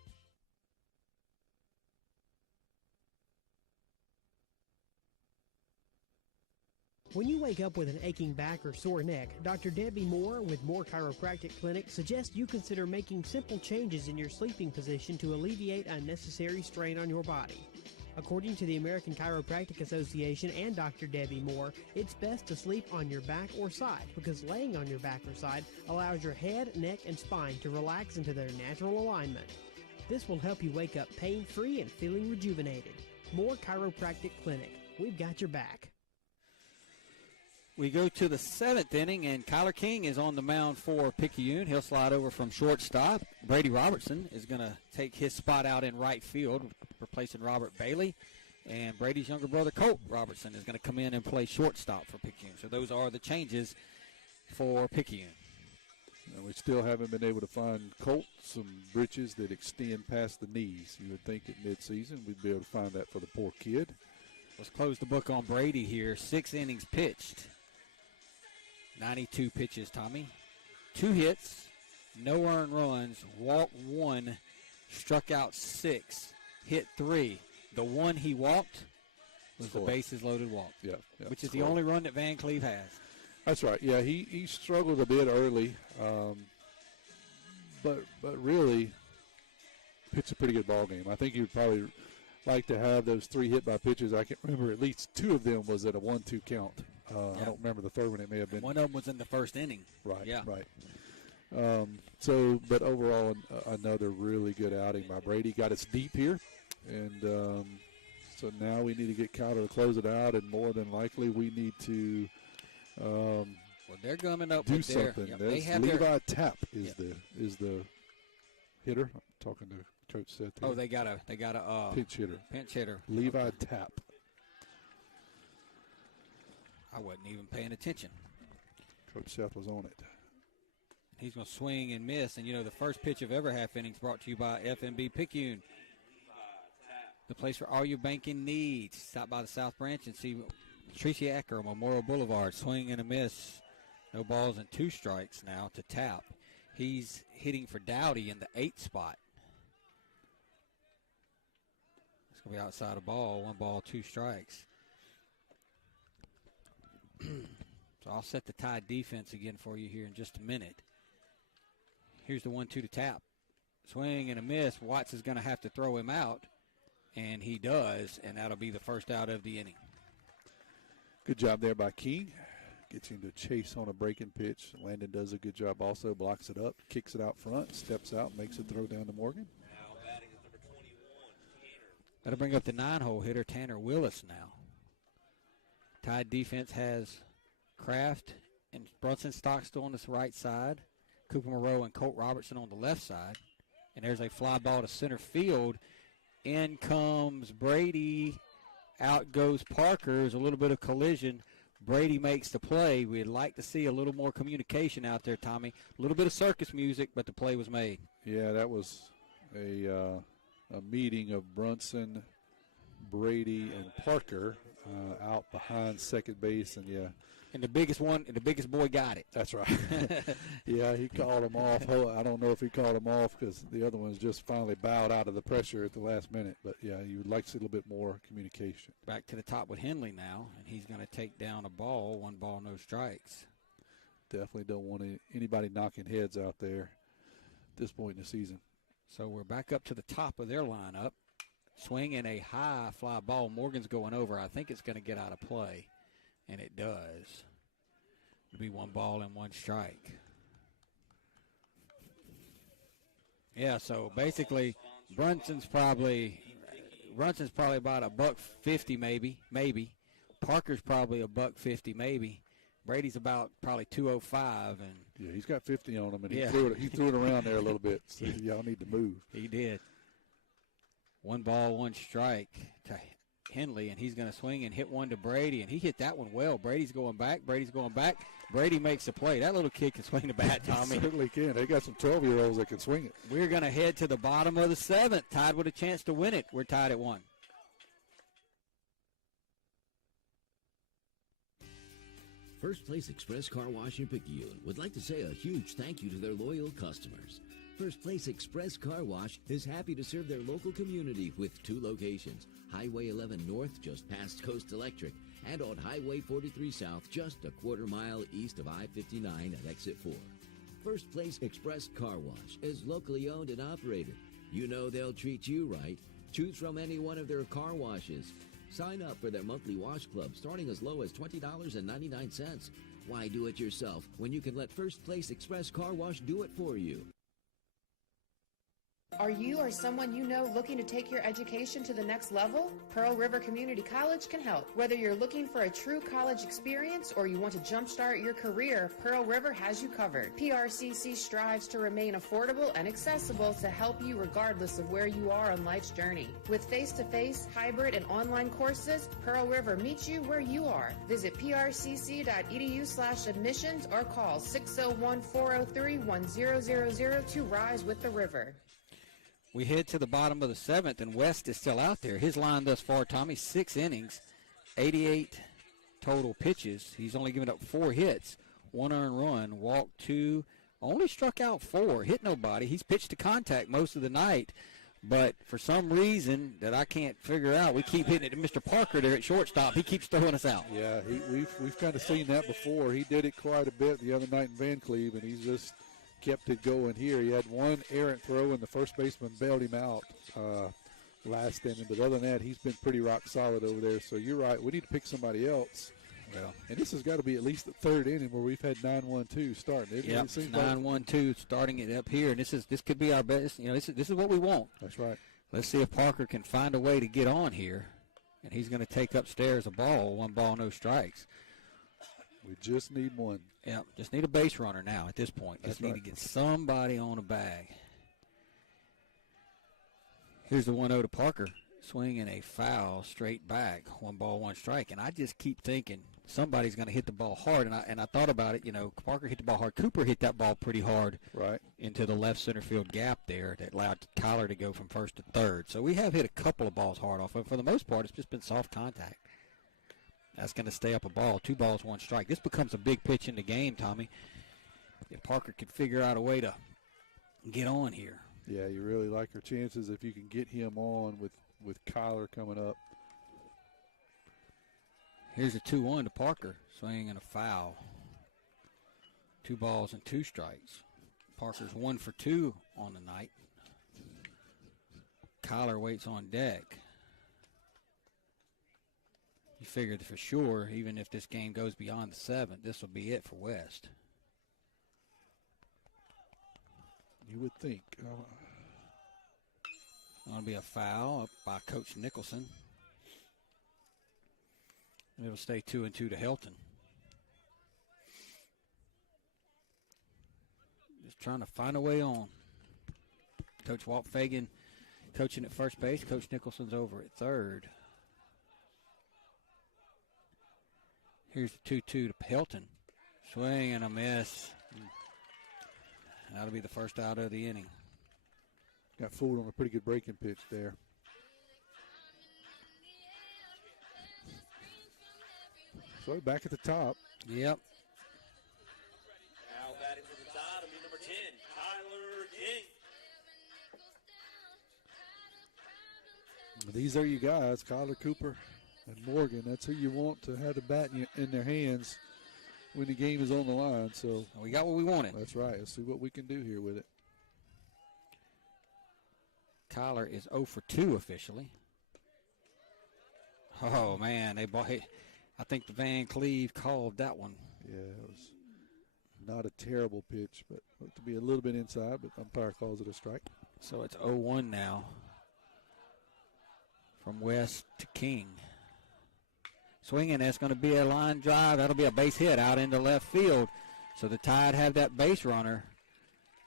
When you wake up with an aching back or sore neck, Dr. Debbie Moore with Moore Chiropractic Clinic suggests you consider making simple changes in your sleeping position to alleviate unnecessary strain on your body. According to the American Chiropractic Association and Dr. Debbie Moore, it's best to sleep on your back or side because laying on your back or side allows your head, neck, and spine to relax into their natural alignment. This will help you wake up pain-free and feeling rejuvenated. Moore Chiropractic Clinic. We've got your back. We go to the 7th inning, and Kyler King is on the mound for Picayune. He'll slide over from shortstop. Brady Robertson is going to take his spot out in right field, replacing Robert Bailey. And Brady's younger brother, Colt Robertson, is going to come in and play shortstop for Picayune. So those are the changes for Picayune. And we still haven't been able to find Colt some britches that extend past the knees. You would think at midseason we'd be able to find that for the poor kid. Let's close the book on Brady here. 6 innings pitched. 92 pitches, Tommy. 2 hits, no earned runs, walked 1, struck out 6, hit 3. The one he walked was the bases loaded walk, which is the only run that Vancleave has. That's right. Yeah, he struggled a bit early, but really pitched a pretty good ball game. I think he would probably like to have those 3 hit by pitches. I can remember at least 2 of them was at a 1-2 count. I don't remember the third one. It may have been. One of them was in the first inning. Right. Yeah. Right. But overall, another really good outing by Brady. Got us deep here, and so now we need to get Kyler to close it out, and more than likely we need to. Well, they're coming up do with something. They have Levi Tapp is the hitter. I'm talking to Coach Seth here. Oh, they got a pinch hitter. Pinch hitter. Levi Tapp. I wasn't even paying attention. Coach Seth was on it. He's going to swing and miss. And, the first pitch of every half innings brought to you by FMB Picayune, the place for all your banking needs. Stop by the South Branch and see Tracy Acker on Memorial Boulevard. Swing and a miss. No balls and 2 strikes now to Tapp. He's hitting for Dowdy in the 8th spot. It's going to be outside of ball. 1 ball, 2 strikes. So I'll set the Tide defense again for you here in just a minute. Here's the 1-2 to Tapp. Swing and a miss. Watts is going to have to throw him out, and he does, and that'll be the first out of the inning. Good job there by King. Gets him to chase on a breaking pitch. Landon does a good job also. Blocks it up, kicks it out front, steps out, makes a throw down to Morgan. That'll bring up the 9-hole hitter, Tanner Willis now. Tide defense has Kraft and Brunson Stockstill on the right side, Cooper Moreau and Colt Robertson on the left side. And there's a fly ball to center field. In comes Brady. Out goes Parker. There's a little bit of collision. Brady makes the play. We'd like to see a little more communication out there, Tommy. A little bit of circus music, but the play was made. Yeah, that was a meeting of Brunson, Brady, and Parker out behind second base, and and the biggest boy got it. That's right. Yeah, he called him off. I don't know if he called him off because the other ones just finally bowed out of the pressure at the last minute. But yeah, you would like to see a little bit more communication. Back to the top with Henley now, and he's going to take down a ball. 1 ball, no strikes. Definitely don't want anybody knocking heads out there at this point in the season. So we're back up to the top of their lineup. Swing and a high fly ball. Morgan's going over. I think it's going to get out of play, and it does. It'll be 1 ball and 1 strike. Yeah, so basically Brunson's probably about $150 maybe. Parker's probably $150 maybe. Brady's about probably 205, and yeah, he's got 50 on him, and he threw it around there a little bit. So y'all need to move. He did. 1 ball, 1 strike to Henley, and he's going to swing and hit one to Brady, and he hit that one well. Brady's going back. Brady makes the play. That little kid can swing the bat, Tommy. He certainly can. They got some 12-year-olds that can swing it. We're going to head to the bottom of the 7th. Tied with a chance to win it. We're tied at 1. First Place Express Car Wash in Picayune would like to say a huge thank you to their loyal customers. First Place Express Car Wash is happy to serve their local community with 2 locations, Highway 11 North just past Coast Electric, and on Highway 43 South just a quarter-mile east of I-59 at Exit 4. First Place Express Car Wash is locally owned and operated. You know they'll treat you right. Choose from any one of their car washes. Sign up for their monthly wash club starting as low as $20.99. Why do it yourself when you can let First Place Express Car Wash do it for you? Are you or someone you know looking to take your education to the next level? Pearl River Community College can help. Whether you're looking for a true college experience or you want to jumpstart your career, Pearl River has you covered. PRCC strives to remain affordable and accessible to help you regardless of where you are on life's journey. With face-to-face, hybrid, and online courses, Pearl River meets you where you are. Visit prcc.edu/admissions or call 601-403-1000 to rise with the river. We head to the bottom of the 7th, and West is still out there. His line thus far, Tommy, 6 innings, 88 total pitches. He's only given up 4 hits, 1 earned run, walked 2, only struck out 4, hit nobody. He's pitched to contact most of the night, but for some reason that I can't figure out, we keep hitting it to Mr. Parker there at shortstop. He keeps throwing us out. Yeah, we've kind of seen that before. He did it quite a bit the other night in Vancleave, and he's just kept it going here. He had 1 errant throw, and the first baseman bailed him out last inning. But other than that, he's been pretty rock solid over there. So you're right. We need to pick somebody else. Well, and this has got to be at least the 3rd inning where we've had 9-1-2 starting. Yeah, 9-1-2 starting it up here, and this could be our best. You know, this is what we want. That's right. Let's see if Parker can find a way to get on here, and he's going to take upstairs a ball. 1 ball, no strikes. We just need 1. Yeah, just need a base runner now at this point. Just need to get somebody on a bag. Here's the 1-0 to Parker. Swinging a foul straight back. 1 ball, 1 strike. And I just keep thinking somebody's going to hit the ball hard. And I thought about it. You know, Parker hit the ball hard. Cooper hit that ball pretty hard into the left center field gap there that allowed Kyler to go from first to third. So we have hit a couple of balls hard off. But for the most part, it's just been soft contact. That's going to stay up a ball. 2 balls, 1 strike. This becomes a big pitch in the game, Tommy. If Parker could figure out a way to get on here. Yeah, you really like your chances if you can get him on with Kyler coming up. Here's a 2-1 to Parker. Swing and a foul. 2 balls and 2 strikes. Parker's 1 for 2 on the night. Kyler waits on deck. You figured for sure, even if this game goes beyond the 7th, this will be it for West. You would think. Going to be a foul up by Coach Nicholson. It'll stay 2-2 to Helton. Just trying to find a way on. Coach Walt Fagan coaching at first base. Coach Nicholson's over at third. Here's the 2-2 to Helton. Swing and a miss. That'll be the first out of the inning. Got fooled on a pretty good breaking pitch there. So back at the top. Yep. Now batting to the side will be number 10, Tyler King. These are you guys, Kyler Cooper and Morgan. That's who you want to have the bat in their hands when the game is on the line. So we got what we wanted. That's right. Let's see what we can do here with it. Kyler is 0 for 2 officially. Oh, man. I think the Vancleave called that one. Yeah, it was not a terrible pitch, but looked to be a little bit inside, but umpire calls it a strike. So it's 0-1 now from West to King. Swinging, that's going to be a line drive. That'll be a base hit out into left field. So the Tide have that base runner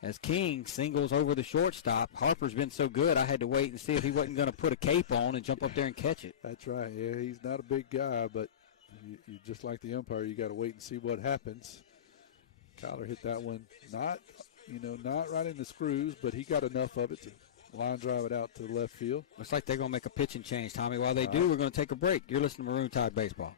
as King singles over the shortstop. Harper's been so good, I had to wait and see if he wasn't going to put a cape on and jump up there and catch it. That's right. Yeah, he's not a big guy, but you just like the umpire, you got to wait and see what happens. Kyler hit that one not right in the screws, but he got enough of it to line drive it out to the left field. Looks like they're going to make a pitching change, Tommy. While they do, we're going to take a break. You're listening to Maroon Tide Baseball.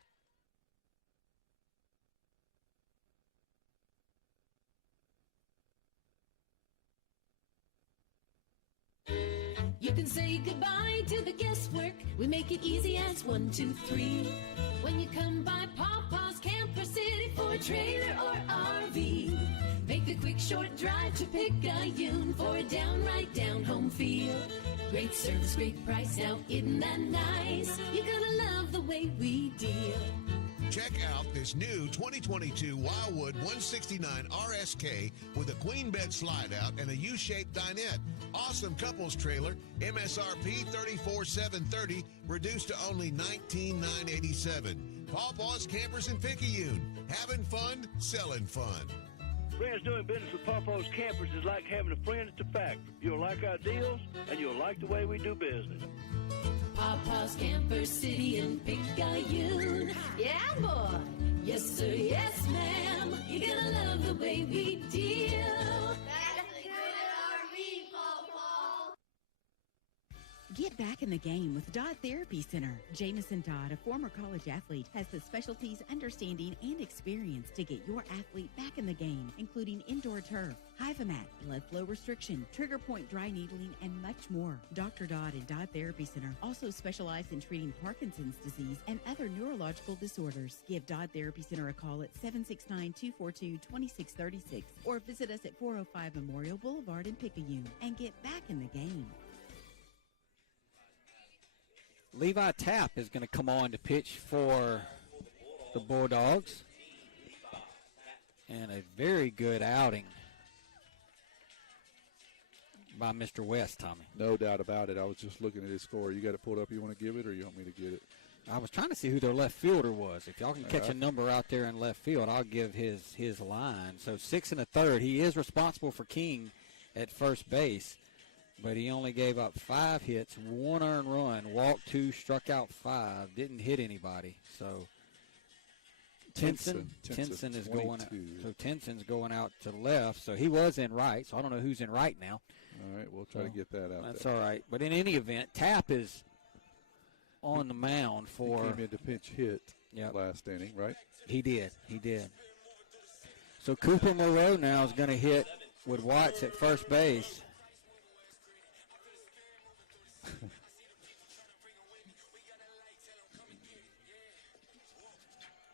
You can say goodbye to the guesswork. We make it easy as 1, 2, 3. When you come by Papa's Camper City for a trailer or RV, make the quick short drive to Picayune for a downright down-home feel. Great service, great price, now isn't that nice? You're gonna love the way we deal. Check out this new 2022 Wildwood 169 RSK with a queen bed slide out and a U-shaped dinette. Awesome couples trailer, MSRP $34,730, reduced to only $19,987. Pawpaw's Campers in Picayune. Having fun, selling fun. Friends, doing business with Pawpaw's Campers is like having a friend at the factory. You'll like our deals, and you'll like the way we do business. Papa's Camper City in Picayune. Yeah, boy. Yes, sir. Yes, ma'am. You're gonna love the way we deal. That's the good RV, Pawpaw. Get back in the game with Dodd Therapy Center. Jamison Dodd, a former college athlete, has the specialties, understanding, and experience to get your athlete back in the game, including indoor turf, Hyvamat, blood flow restriction, trigger point dry needling, and much more. Dr. Dodd and Dodd Therapy Center also specialize in treating Parkinson's disease and other neurological disorders. Give Dodd Therapy Center a call at 769-242-2636 or visit us at 405 Memorial Boulevard in Picayune and get back in the game. Levi Tapp is going to come on to pitch for the Bulldogs. And a very good outing by Mr. West, Tommy. No doubt about it. I was just looking at his score. You got it pulled up. You want to give it, or you want me to get it? I was trying to see who their left fielder was. If y'all can catch a number out there in left field, I'll give his line. So 6 1/3. He is responsible for King at first base, but he only gave up 5 hits, 1 earned run, walked 2, struck out 5, didn't hit anybody. So Tinson is going out. So Tinson's going out to left. So he was in right. So I don't know who's in right now. All right, we'll try to get that out. That's all right. But in any event, Tapp is on the mound for. He came in to pinch hit last inning, right? He did. So Cooper Moreau now is going to hit with Watts at first base.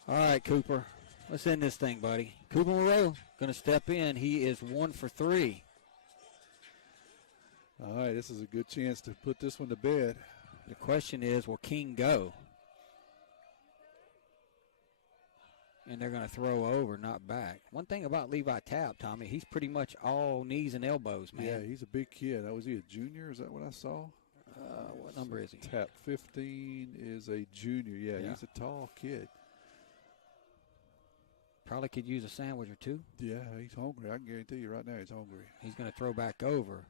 All right, Cooper. Let's end this thing, buddy. Cooper Moreau going to step in. He is 1 for 3. All right, this is a good chance to put this one to bed. The question is, will King go? And they're going to throw over, not back. One thing about Levi Tapp, Tommy, he's pretty much all knees and elbows, man. Yeah, he's a big kid. Was he a junior? Is that what I saw? What number is he? Tapp 15 is a junior. Yeah, he's a tall kid. Probably could use a sandwich or two. Yeah, he's hungry. I can guarantee you right now he's hungry. He's going to throw back over.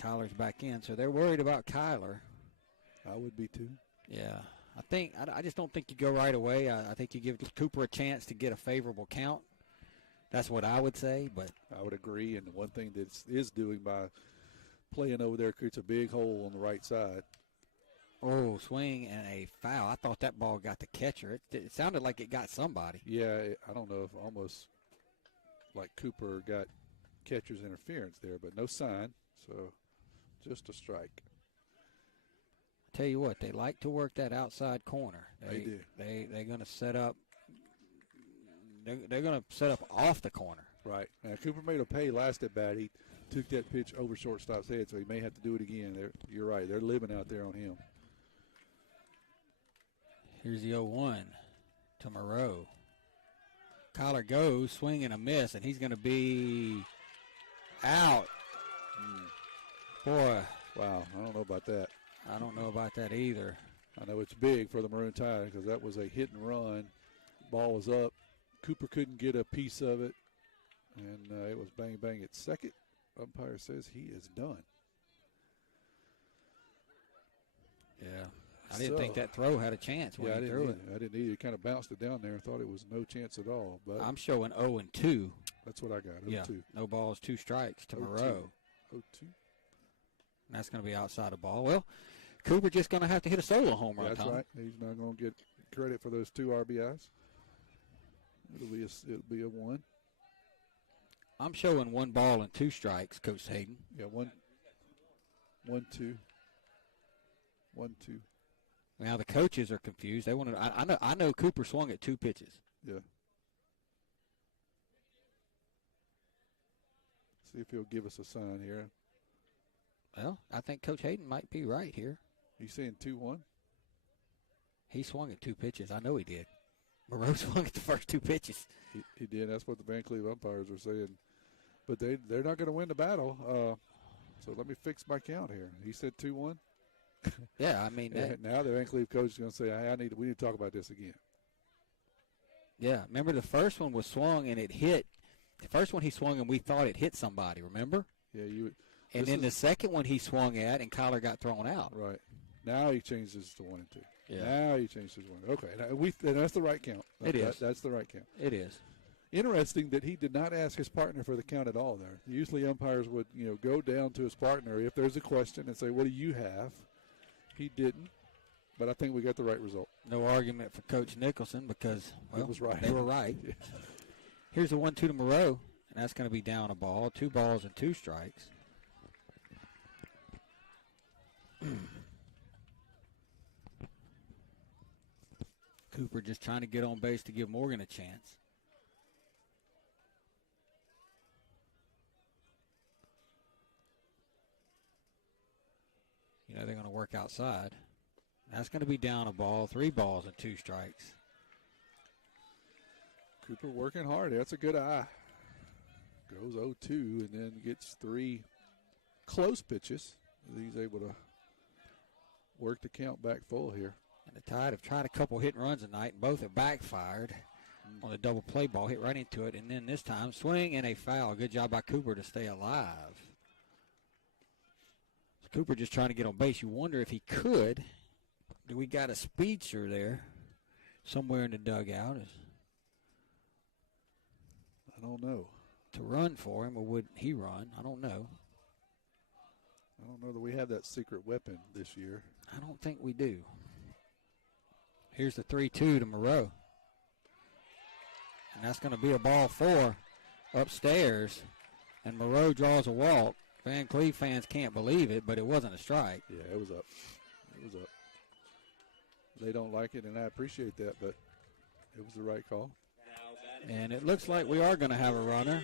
Kyler's back in, so they're worried about Kyler. I would be too. Yeah. I just don't think you go right away. I think you give Cooper a chance to get a favorable count. That's what I would say. But I would agree. And the one thing that is doing by playing over there creates a big hole on the right side. Oh, swing and a foul. I thought that ball got the catcher. It sounded like it got somebody. Yeah, I don't know if almost like Cooper got catcher's interference there, but no sign. So just a strike. Tell you what, they like to work that outside corner. They do. They're going to set up. They're going to set up off the corner. Right. Now Cooper made a pay last at bat. He took that pitch over shortstop's head, so he may have to do it again. You're right. They're living out there on him. Here's the 0-1 to Moreau. Kyler goes, swing and a miss, and he's going to be out. Boy. Wow, I don't know about that. I don't know about that either. I know it's big for the Maroon Tide because that was a hit and run. Ball was up. Cooper couldn't get a piece of it. And it was bang, bang at second. Umpire says he is done. Yeah. I didn't think that throw had a chance when he threw it. I didn't either. He kind of bounced it down there and thought it was no chance at all. But I'm showing 0-2. That's what I got, 0-2. Yeah, no balls, 2 strikes to Moreau. 0-2. And that's going to be outside the ball. Well, Cooper just going to have to hit a solo home run. That's right. He's not going to get credit for those 2 RBIs. It'll be a 1. I'm showing 1 ball and 2 strikes, Coach Hayden. Yeah, 1, 2. 1, 2. Now the coaches are confused. They want to. I know Cooper swung at 2 pitches. Yeah. See if he'll give us a sign here. Well, I think Coach Hayden might be right here. He's saying 2-1. He swung at 2 pitches. I know he did. Moreau swung at the first 2 pitches. He did. That's what the Vancleave umpires are saying. But they're not going to win the battle. So let me fix my count here. He said 2-1. Yeah, I mean. Now the Vancleave coach is going to say, hey, we need to talk about this again. Yeah, remember the first one was swung and it hit. The first one he swung and we thought it hit somebody, remember? Yeah, And then the second one he swung at and Kyler got thrown out. Right. Now he changes to 1 and 2. Yeah. Now he changes to 1. Okay. Now that's the right count. It is. That's the right count. It is. Interesting that he did not ask his partner for the count at all there. Usually umpires would, go down to his partner if there's a question and say, what do you have? He didn't. But I think we got the right result. No argument for Coach Nicholson because, well, it was right. They were right. Yeah. Here's a 1-2 to Moreau, and that's going to be down a ball. 2 balls and 2 strikes. Cooper just trying to get on base to give Morgan a chance. They're going to work outside. That's going to be down a ball, 3 balls and 2 strikes. Cooper working hard. That's a good eye. Goes 0-2 and then gets 3 close pitches. He's able to work the count back full here. And the Tide have tried a couple hit and runs tonight, and both have backfired on the double play ball, hit right into it, and then this time swing and a foul. Good job by Cooper to stay alive. So Cooper just trying to get on base. You wonder if he could. Do we got a speedster there somewhere in the dugout? I don't know. To run for him, or would he run? I don't know. I don't know that we have that secret weapon this year. I don't think we do. Here's the 3-2 to Moreau. And that's going to be a ball 4 upstairs. And Moreau draws a walk. Vancleave fans can't believe it, but it wasn't a strike. Yeah, it was up. It was up. They don't like it, and I appreciate that, but it was the right call. And it looks like we are going to have a runner.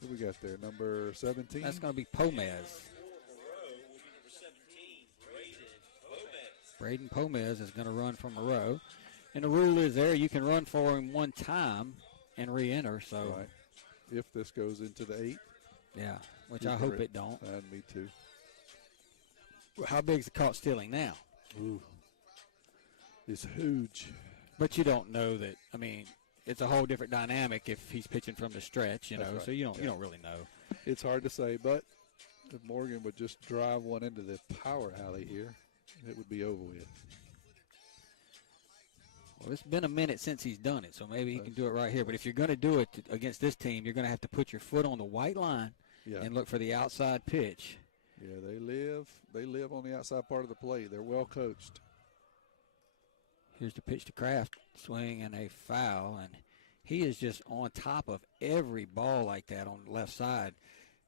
Who we got there? Number 17? That's going to be Pomez. Braden Pomez is going to run for Moreau. And the rule is there, you can run for him 1 time and re-enter. So, right. If this goes into the 8th. Yeah, which I hope it don't. And me too. How big is the caught stealing now? Ooh. It's huge. But you don't know that. I mean, it's a whole different dynamic if he's pitching from the stretch, you know. Right. So you don't really know. It's hard to say, but if Morgan would just drive one into the power alley here, it would be over with. Well, it's been a minute since he's done it, so maybe he can do it right here. But if you're going to do it against this team, you're going to have to put your foot on the white line and look for the outside pitch. Yeah, they live on the outside part of the plate. They're well coached. Here's the pitch to Kraft, swing and a foul, and he is just on top of every ball like that on the left side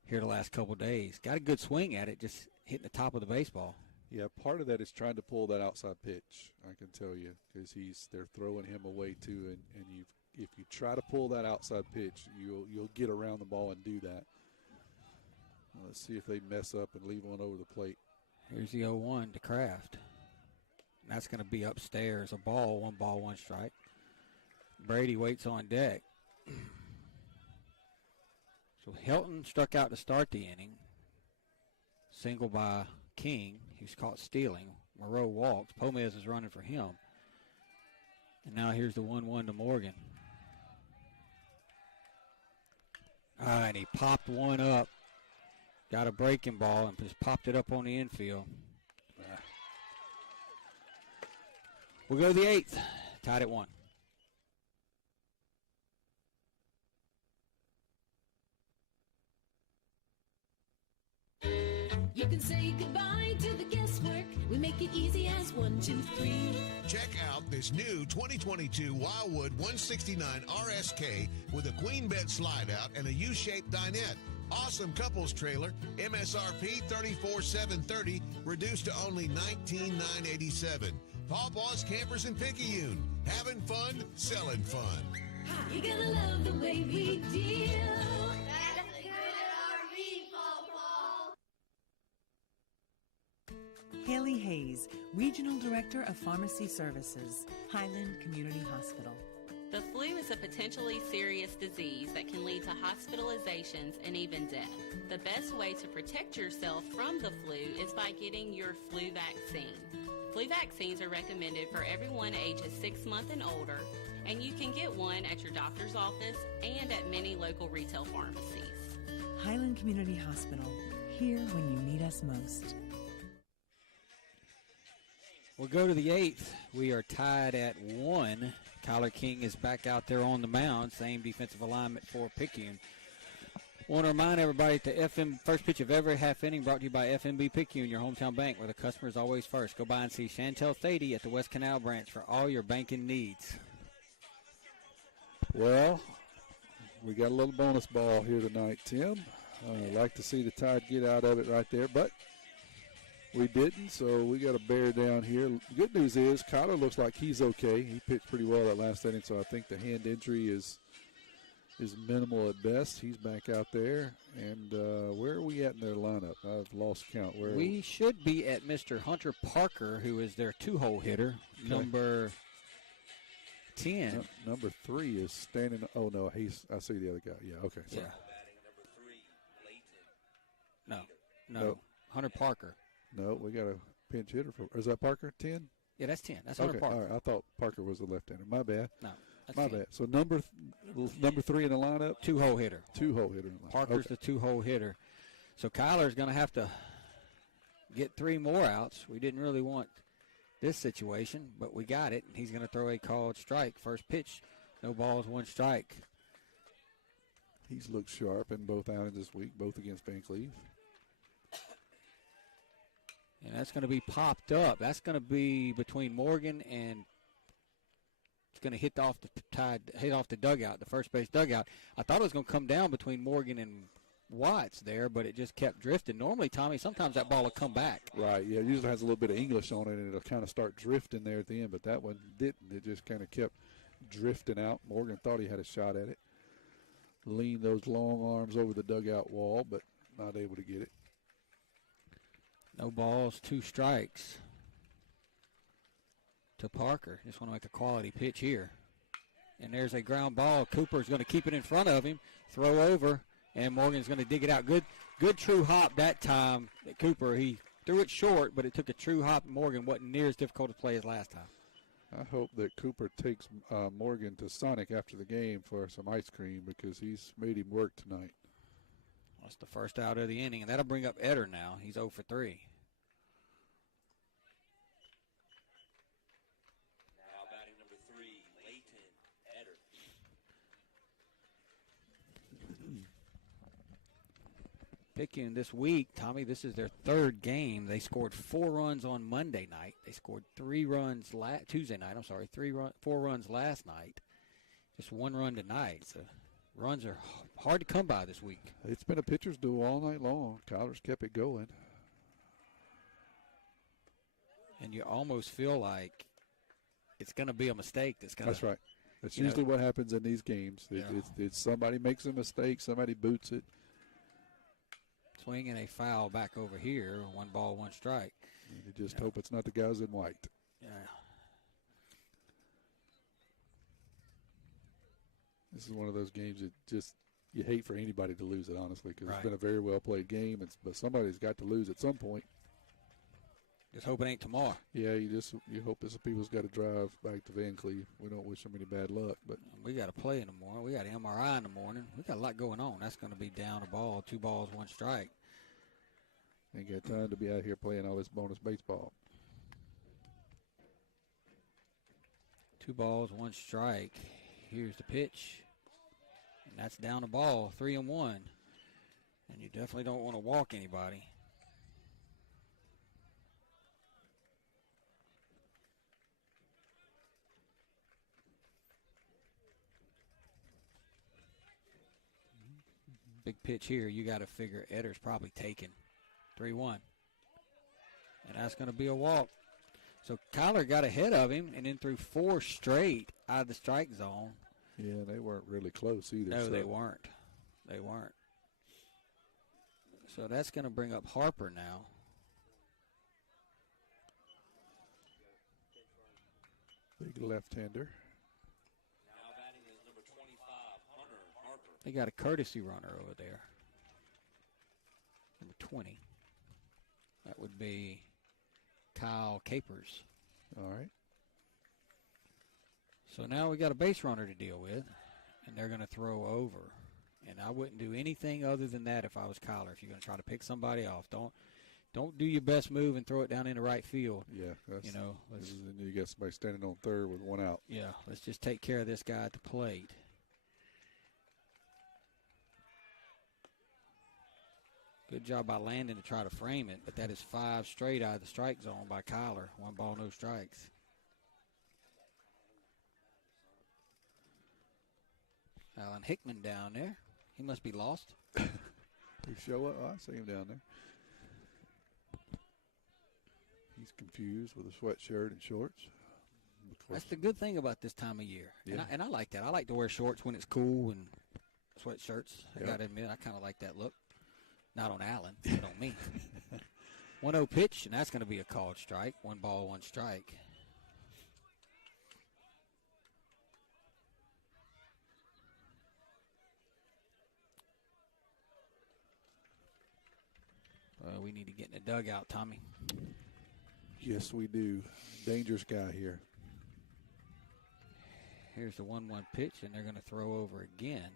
here the last couple of days. Got a good swing at it, just hitting the top of the baseball. Yeah, part of that is trying to pull that outside pitch, I can tell you, because they're throwing him away too, and if you try to pull that outside pitch, you'll get around the ball and do that. Let's see if they mess up and leave one over the plate. Here's the 0-1 to Kraft. And that's going to be upstairs, a ball, 1 ball, 1 strike. Brady waits on deck. So Hilton struck out to start the inning. Single by King, who's caught stealing. Moreau walks. Pomez is running for him. And now here's the 1-1 to Morgan. And he popped one up. Got a breaking ball and just popped it up on the infield. We'll go to the 8th. Tied at 1. You can say goodbye to the guesswork. We make it easy as 1, 2, 3. Check out this new 2022 Wildwood 169 RSK with a queen bed slide out and a U-shaped dinette. Awesome couples trailer, MSRP $34,730, reduced to only $19,987. Pawpaw's Campers in Picayune. Having fun, selling fun. You're gonna love the way we deal. That's a good RV, Paw. Haley Hayes, Regional Director of Pharmacy Services, Highland Community Hospital. The flu is a potentially serious disease that can lead to hospitalizations and even death. The best way to protect yourself from the flu is by getting your flu vaccine. Flu vaccines are recommended for everyone ages 6 months and older, and you can get one at your doctor's office and at many local retail pharmacies. Highland Community Hospital, here when you need us most. We'll go to the 8th. We are tied at 1. Kyler King is back out there on the mound. Same defensive alignment for Picayune. Want to remind everybody that the FM first pitch of every half inning brought to you by FMB Picayune, your hometown bank, where the customer is always first. Go by and see Chantel Thady at the West Canal branch for all your banking needs. Well, we got a little bonus ball here tonight, Tim. I'd like to see the Tide get out of it right there, but we didn't, so we got to bear down here. The good news is Kyler looks like he's okay. He pitched pretty well that last inning, so I think the hand injury is minimal at best. He's back out there. And where are we at in their lineup? I've lost count. We should be at Mr. Hunter Parker, who is their two-hole hitter, okay. Number 10. Number 3 is standing. Oh, no, I see the other guy. Yeah, okay. Sorry. Yeah. No. Hunter Parker. No, we got a pinch hitter. Is that Parker, 10? Yeah, that's 10. That's Hunter Parker. All right. I thought Parker was the left-hander. My bad. No. My bad. So number 3 in the lineup? Two-hole hitter. Two-hole hitter in the lineup. Parker's the two-hole hitter. So Kyler's going to have to get 3 more outs. We didn't really want this situation, but we got it. He's going to throw a called strike. First pitch, no balls, 1 strike. He's looked sharp in both outings this week, both against Vancleave. And that's going to be popped up. That's going to be between Morgan and it's going to hit off the dugout, the first base dugout. I thought it was going to come down between Morgan and Watts there, but it just kept drifting. Normally, Tommy, sometimes that ball will come back. Right, yeah, it usually has a little bit of English on it, and it'll kind of start drifting there at the end, but that one didn't. It just kind of kept drifting out. Morgan thought he had a shot at it. Leaned those long arms over the dugout wall, but not able to get it. No balls, 2 strikes to Parker. Just want to make a quality pitch here. And there's a ground ball. Cooper's going to keep it in front of him, throw over, and Morgan's going to dig it out. Good true hop that time. Cooper, he threw it short, but it took a true hop. Morgan wasn't near as difficult to play as last time. I hope that Cooper takes Morgan to Sonic after the game for some ice cream because he's made him work tonight. That's the first out of the inning, and that'll bring up Eder now. He's 0 for 3. Now batting number 3, Leighton Eder. Picayune this week, Tommy, this is their 3rd game. They scored 4 runs on Monday night. They scored 3 runs Tuesday night. 4 runs last night. Just 1 run tonight. So runs are hard to come by this week. It's been a pitcher's duel all night long. Kyler's kept it going. And you almost feel like it's going to be a mistake. That's right. That's usually what happens in these games. It's somebody makes a mistake, somebody boots it. Swinging a foul back over here. 1 ball, 1 strike. And you just hope it's not the guys in white. Yeah. This is one of those games that just you hate for anybody to lose it, honestly, because Right. It's been a very well played game. But somebody's got to lose at some point. Just hope it ain't tomorrow. Yeah, you hope that some people's got to drive back to Vancleave. We don't wish them any bad luck, but we got to play in the morning. We got MRI in the morning. We got a lot going on. That's going to be down a ball, 2 balls, 1 strike. Ain't got time to be out here playing all this bonus baseball. 2 balls, 1 strike. Here's the pitch. And that's down the ball, 3-1. And you definitely don't want to walk anybody. Big pitch here. You got to figure Etter's probably taken. 3-1. And that's going to be a walk. So Kyler got ahead of him and then threw 4 straight out of the strike zone. Yeah, they weren't really close either. No, they weren't. They weren't. So that's going to bring up Harper now. Big left-hander. Now batting is number 25, Hunter Harper. They got a courtesy runner over there. Number 20. That would be Kyle Capers. All right. So now we got a base runner to deal with, and they're going to throw over. And I wouldn't do anything other than that if I was Kyler. If you're going to try to pick somebody off, don't do your best move and throw it down into right field. Yeah, you know. You got somebody standing on third with 1 out. Yeah, let's just take care of this guy at the plate. Good job by Landon to try to frame it, but that is 5 straight out of the strike zone by Kyler. 1 ball, no strikes. Alan Hickman down there. He must be lost. You show up? Oh, I see him down there. He's confused with a sweatshirt and shorts. That's the good thing about this time of year. Yeah. And I like that. I like to wear shorts when it's cool and sweatshirts. I got to admit, I kind of like that look. Not on Allen, but on me. 1-0 pitch, and that's going to be a called strike. 1 ball, 1 strike. We need to get in the dugout, Tommy. Yes, we do. Dangerous guy here. Here's the 1-1 pitch, and they're going to throw over again.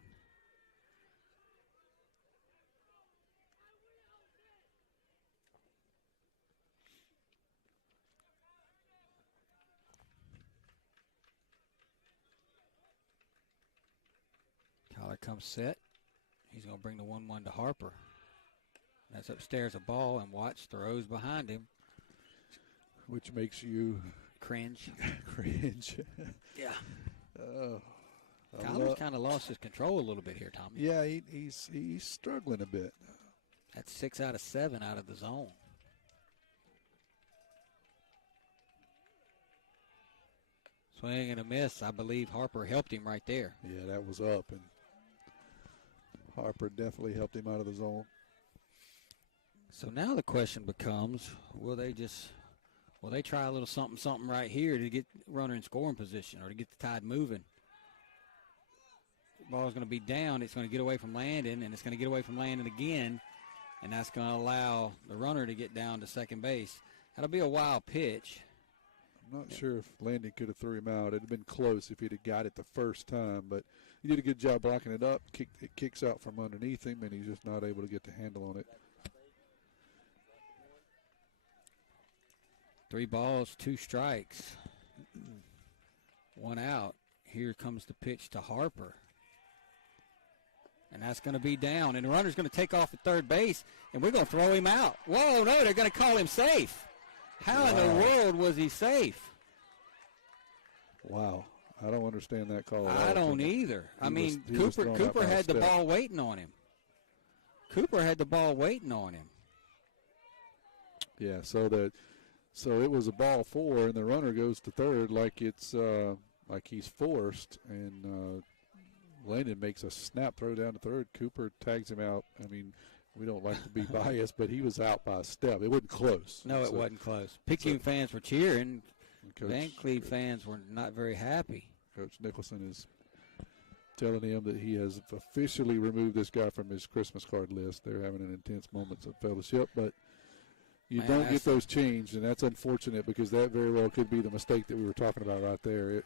Kyler comes set. He's going to bring the 1-1 to Harper. That's upstairs a ball, and Watts throws behind him. Which makes you cringe. Cringe. Yeah. Oh, Kyler's kind of lost his control a little bit here, Tommy. Yeah, he's struggling a bit. That's 6 out of 7 out of the zone. Swing and a miss. I believe Harper helped him right there. Yeah, that was up, and Harper definitely helped him out of the zone. So now the question becomes, will they try a little something right here to get runner in scoring position or to get the Tide moving? The ball's going to be down. It's going to get away from Landon, and it's going to get away from Landon again, and that's going to allow the runner to get down to second base. That'll be a wild pitch. I'm not sure if Landon could have threw him out. It'd have been close if he'd have got it the first time, but he did a good job blocking it up. It kicks out from underneath him, and he's just not able to get the handle on it. 3 balls, 2 strikes. 1 out. Here comes the pitch to Harper. And that's going to be down. And the runner's going to take off at third base, and we're going to throw him out. Whoa, no, they're going to call him safe. How in the world was he safe? Wow. I don't understand that call. I don't either. Cooper had the ball waiting on him. Cooper had the ball waiting on him. Yeah, so it was a ball 4, and the runner goes to third like it's like he's forced, and Landon makes a snap throw down to third. Cooper tags him out. I mean, we don't like to be biased, but he was out by a step. It wasn't close. No, it wasn't close. Picayune fans were cheering. Vancleave fans were not very happy. Coach Nicholson is telling him that he has officially removed this guy from his Christmas card list. They're having an intense moment of fellowship, but You don't get those changed, and that's unfortunate because that very well could be the mistake that we were talking about right there.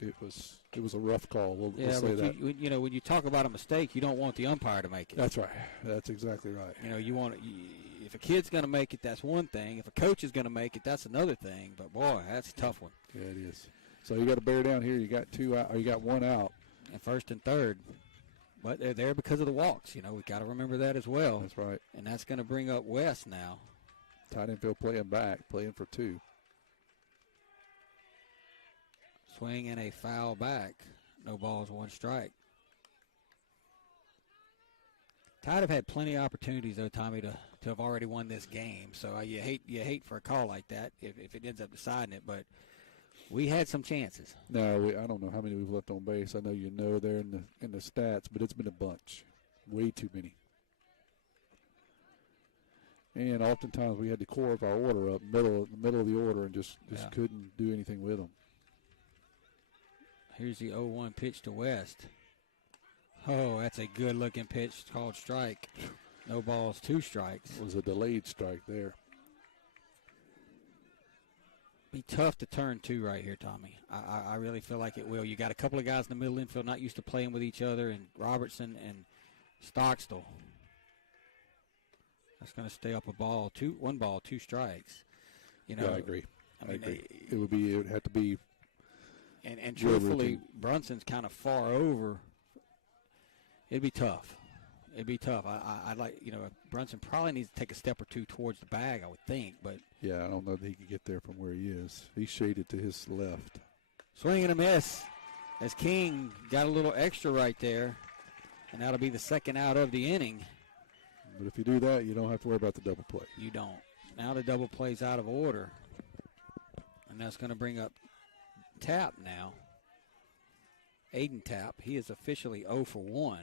It was a rough call. We'll say that. When you talk about a mistake, you don't want the umpire to make it. That's right. That's exactly right. You want if a kid's going to make it, that's one thing. If a coach is going to make it, that's another thing. But boy, that's a tough one. Yeah, it is. So you got to bear down here. You got 2 out, or you got 1 out. And first and third. But they're there because of the walks. We got to remember that as well. That's right. And that's going to bring up West now. Tight end field playing back, playing for 2. Swing and a foul back. No balls, 1 strike. Tide have had plenty of opportunities, though, Tommy, to have already won this game. So you hate for a call like that if it ends up deciding it. But we had some chances. No, I don't know how many we've left on base. I know there in the stats, but it's been a bunch. Way too many. And oftentimes we had the core of our order up, middle of the order, and just couldn't do anything with them. Here's the 0-1 pitch to West. Oh, that's a good-looking pitch called strike. No balls, 2 strikes. It was a delayed strike there. Be tough to turn 2 right here, Tommy. I really feel like it will. You got a couple of guys in the middle infield not used to playing with each other, and Robertson and Stockstill. That's going to stay up a ball. 1 ball, 2 strikes. Yeah, I agree. I agree. It would have to be. And truthfully, Brunson's kind of far over. It'd be tough. I'd like, Brunson probably needs to take a step or 2 towards the bag, I would think. But yeah, I don't know that he could get there from where he is. He's shaded to his left. Swing and a miss as King got a little extra right there. And that'll be the second out of the inning. But if you do that, you don't have to worry about the double play. You don't. Now the double play's out of order. And that's going to bring up Tapp now. Aiden Tapp. He is officially 0 for 1.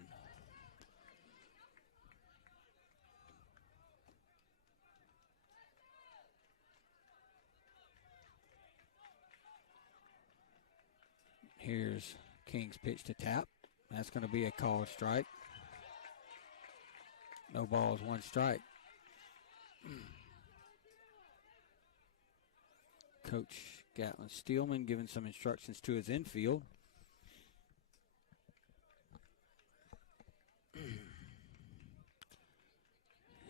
Here's King's pitch to Tapp. That's going to be a called strike. No balls, 1 strike. Coach Gatlin Steelman giving some instructions to his infield.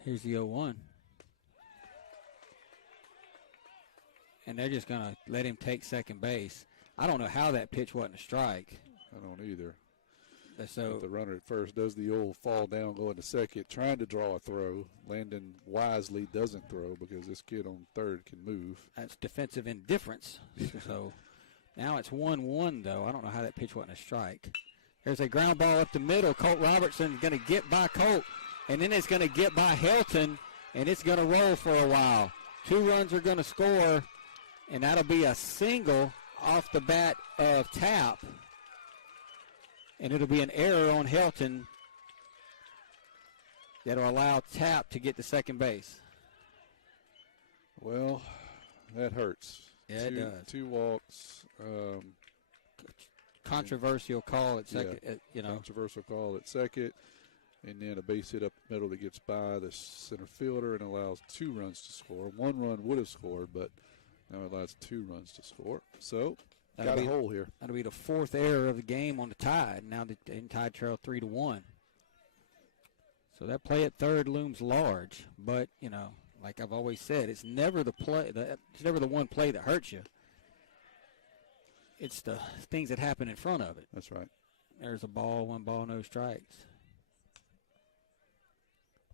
Here's the 0-1. And they're just going to let him take second base. I don't know how that pitch wasn't a strike. I don't either. So but the runner at first does the old fall down, go into second, trying to draw a throw. Landon wisely doesn't throw because this kid on third can move. That's defensive indifference. So now it's 1-1, though. I don't know how that pitch wasn't a strike. There's a ground ball up the middle. Colt Robertson is going to get by Colt, and then it's going to get by Helton, and it's going to roll for a while. 2 runs are going to score, and that'll be a single off the bat of Tapp. And it'll be an error on Helton that'll allow Tapp to get to second base. Well, that hurts. Yeah, it does. 2 walks. Controversial call at second. Controversial call at second. And then a base hit up the middle that gets by the center fielder and allows 2 runs to score. 1 run would have scored, but now it allows 2 runs to score. So, got a hole here. That'll be the 4th error of the game on the Tide. Now the Tide trail 3-1. So that play at third looms large. But, like I've always said, it's never the play. It's never the one play that hurts you. It's the things that happen in front of it. That's right. There's a ball, 1 ball, no strikes.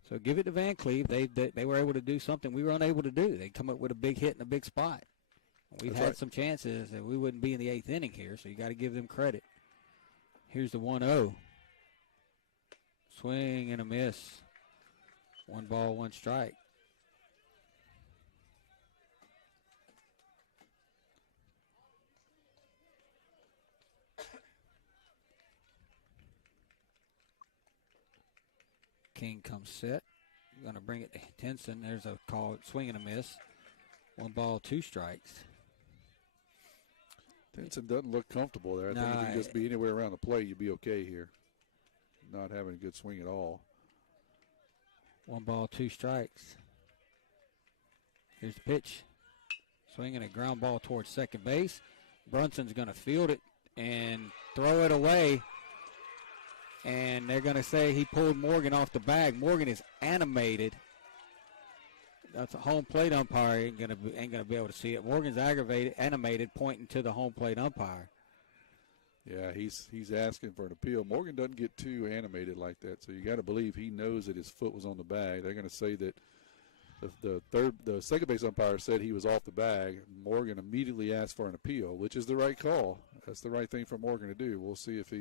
So give it to Vancleave. They were able to do something we were unable to do. They come up with a big hit in a big spot. We've had some chances that we wouldn't be in the 8th inning here, so you got to give them credit. Here's the 1-0. Swing and a miss. 1 ball, 1 strike. King comes set. Going to bring it to Tenson. There's a call, swing and a miss. 1 ball, 2 strikes. Tenson doesn't look comfortable there. I think if he can just be anywhere around the plate, you'd be okay here. Not having a good swing at all. 1 ball, 2 strikes. Here's the pitch. Swinging a ground ball towards second base. Brunson's going to field it and throw it away. And they're going to say he pulled Morgan off the bag. Morgan is animated. That's a home plate umpire. Ain't gonna be able to see it. Morgan's animated, pointing to the home plate umpire. Yeah, he's asking for an appeal. Morgan doesn't get too animated like that, so you got to believe he knows that his foot was on the bag. They're going to say that the second base umpire said he was off the bag. Morgan immediately asked for an appeal, which is the right call. That's the right thing for Morgan to do. We'll see if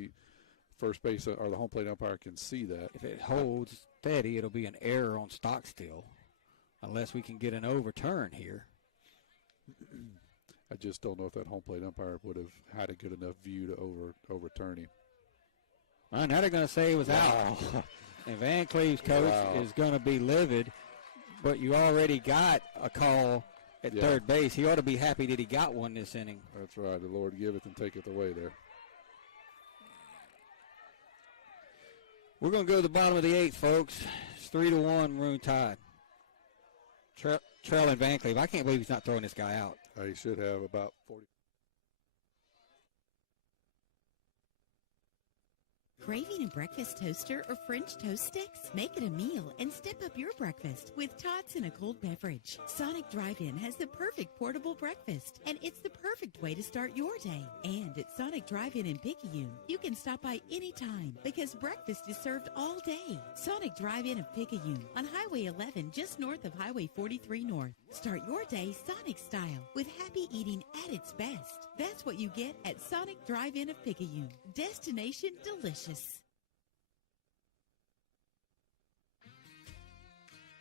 first base or the home plate umpire can see that. If it holds steady, it'll be an error on Stockstill, unless we can get an overturn here. I just don't know if that home plate umpire would have had a good enough view to overturn him. Well, now they're going to say it was out. And Vancleave's coach is going to be livid, but you already got a call at third base. He ought to be happy that he got one this inning. That's right. The Lord giveth and taketh away there. We're going to go to the bottom of the eighth, folks. It's 3-1 Maroon Tide. Trailing Vancleave. I can't believe he's not throwing this guy out. He should have about 40. Craving a breakfast toaster or French toast sticks? Make it a meal and step up your breakfast with tots and a cold beverage. Sonic Drive-In has the perfect portable breakfast, and it's the perfect way to start your day. And at Sonic Drive-In in Picayune, you can stop by anytime because breakfast is served all day. Sonic Drive-In of Picayune on Highway 11 just north of Highway 43 North. Start your day Sonic style with happy eating at its best. That's what you get at Sonic Drive-In of Picayune. Destination delicious.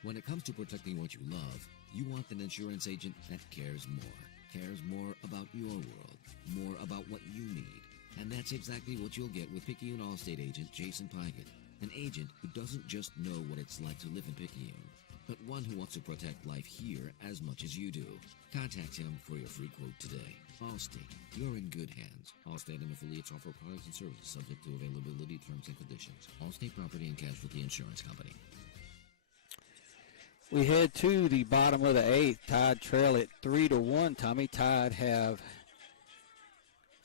When it comes to protecting what you love, you want an insurance agent that cares more about your world, more about what you need. And that's exactly what you'll get with Picayune Allstate agent Jason Pygott, an agent who doesn't just know what it's like to live in Picayune, but one who wants to protect life here as much as you do. Contact him for your free quote today. Allstate, you're in good hands. Allstate and affiliates offer products and services subject to availability, terms, and conditions. Allstate Property and Casualty Insurance Company. We head to the bottom of the eighth. Tide trail at 3-1. Tommy, Tide have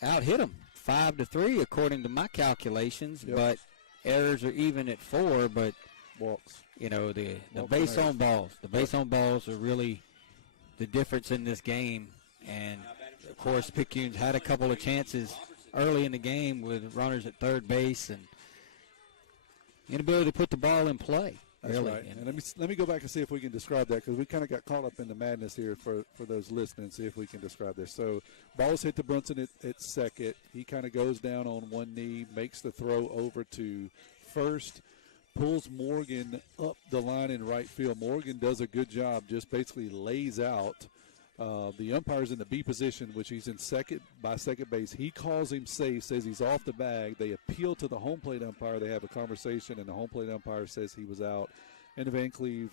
out-hit them 5-3 according to my calculations, but errors are even at 4. But walks, the base on balls. The base on balls are really the difference in this game. And of course, Picayune's had a couple of chances early in the game with runners at third base and inability to put the ball in play. That's really. Right. And let me go back and see if we can describe that, because we kind of got caught up in the madness here for those listening, see if we can describe this. So ball's hit to Brunson at second. He kind of goes down on one knee, makes the throw over to first, pulls Morgan up the line in right field. Morgan does a good job, just basically lays out. The umpire's in the B position, which he's in second base. He calls him safe, says he's off the bag. They appeal to the home plate umpire. They have a conversation, and the home plate umpire says he was out. And the Vancleave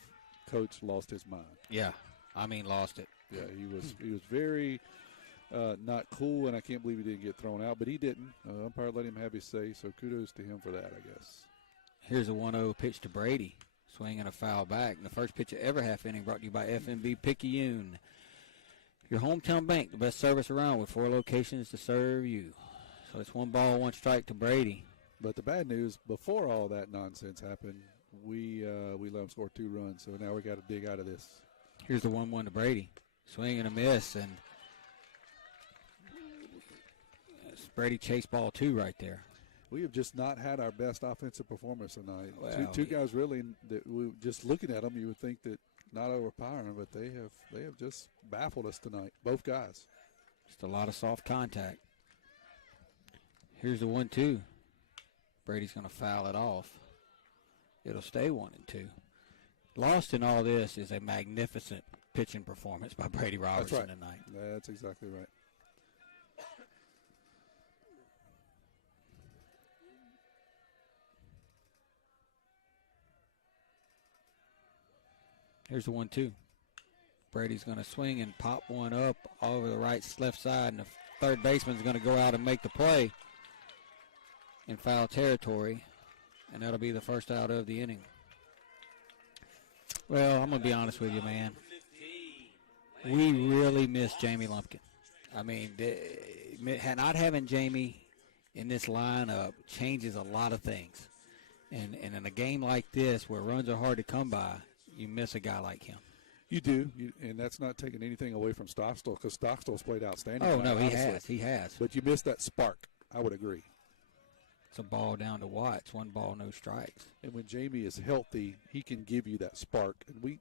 coach lost his mind. Yeah, lost it. Yeah, he was very not cool, and I can't believe he didn't get thrown out, but he didn't. Umpire let him have his say, so kudos to him for that, I guess. Here's a 1-0 pitch to Brady, swinging a foul back. And the first pitch of every half inning brought to you by FNB Picayune. Your hometown bank, the best service around with 4 locations to serve you. So it's 1 ball, 1 strike to Brady. But the bad news, before all that nonsense happened, we let them score 2 runs. So now we got to dig out of this. Here's the 1-1 to Brady. Swing and a miss, and it's Brady chase ball 2 right there. We have just not had our best offensive performance tonight. Well, two guys really that we just looking at them, you would think that not overpowering, but they have just baffled us tonight. Both guys. Just a lot of soft contact. Here's the 1-2. Brady's going to foul it off. It'll stay 1-2. Lost in all this is a magnificent pitching performance by Brady Robertson tonight. That's exactly right. Here's the 1-2. Brady's going to swing and pop one up over the left side, and the third baseman's going to go out and make the play in foul territory, and that'll be the first out of the inning. Well, I'm going to be honest with you, man. We really miss Jamie Lumpkin. I mean, not having Jamie in this lineup changes a lot of things. And in a game like this where runs are hard to come by, you miss a guy like him. You do, and that's not taking anything away from Stockstill because Stockstill's played outstanding. Oh, no, he has. But you missed that spark. I would agree. It's a ball down to Watts, 1 ball, no strikes. And when Jamie is healthy, he can give you that spark. And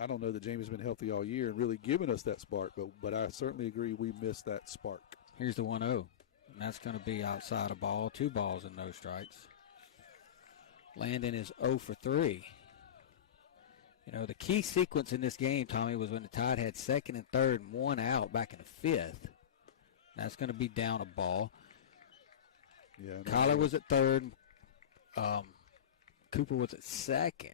I don't know that Jamie's been healthy all year and really given us that spark, but I certainly agree we missed that spark. Here's the 1-0, and that's going to be outside a ball, 2 balls and no strikes. Landon is 0 for 3. You know, the key sequence in this game, Tommy, was when the Tide had 2nd and 3rd and 1 out back in the 5th. That's going to be down a ball. Yeah, Collar was at 3rd. Cooper was at 2nd.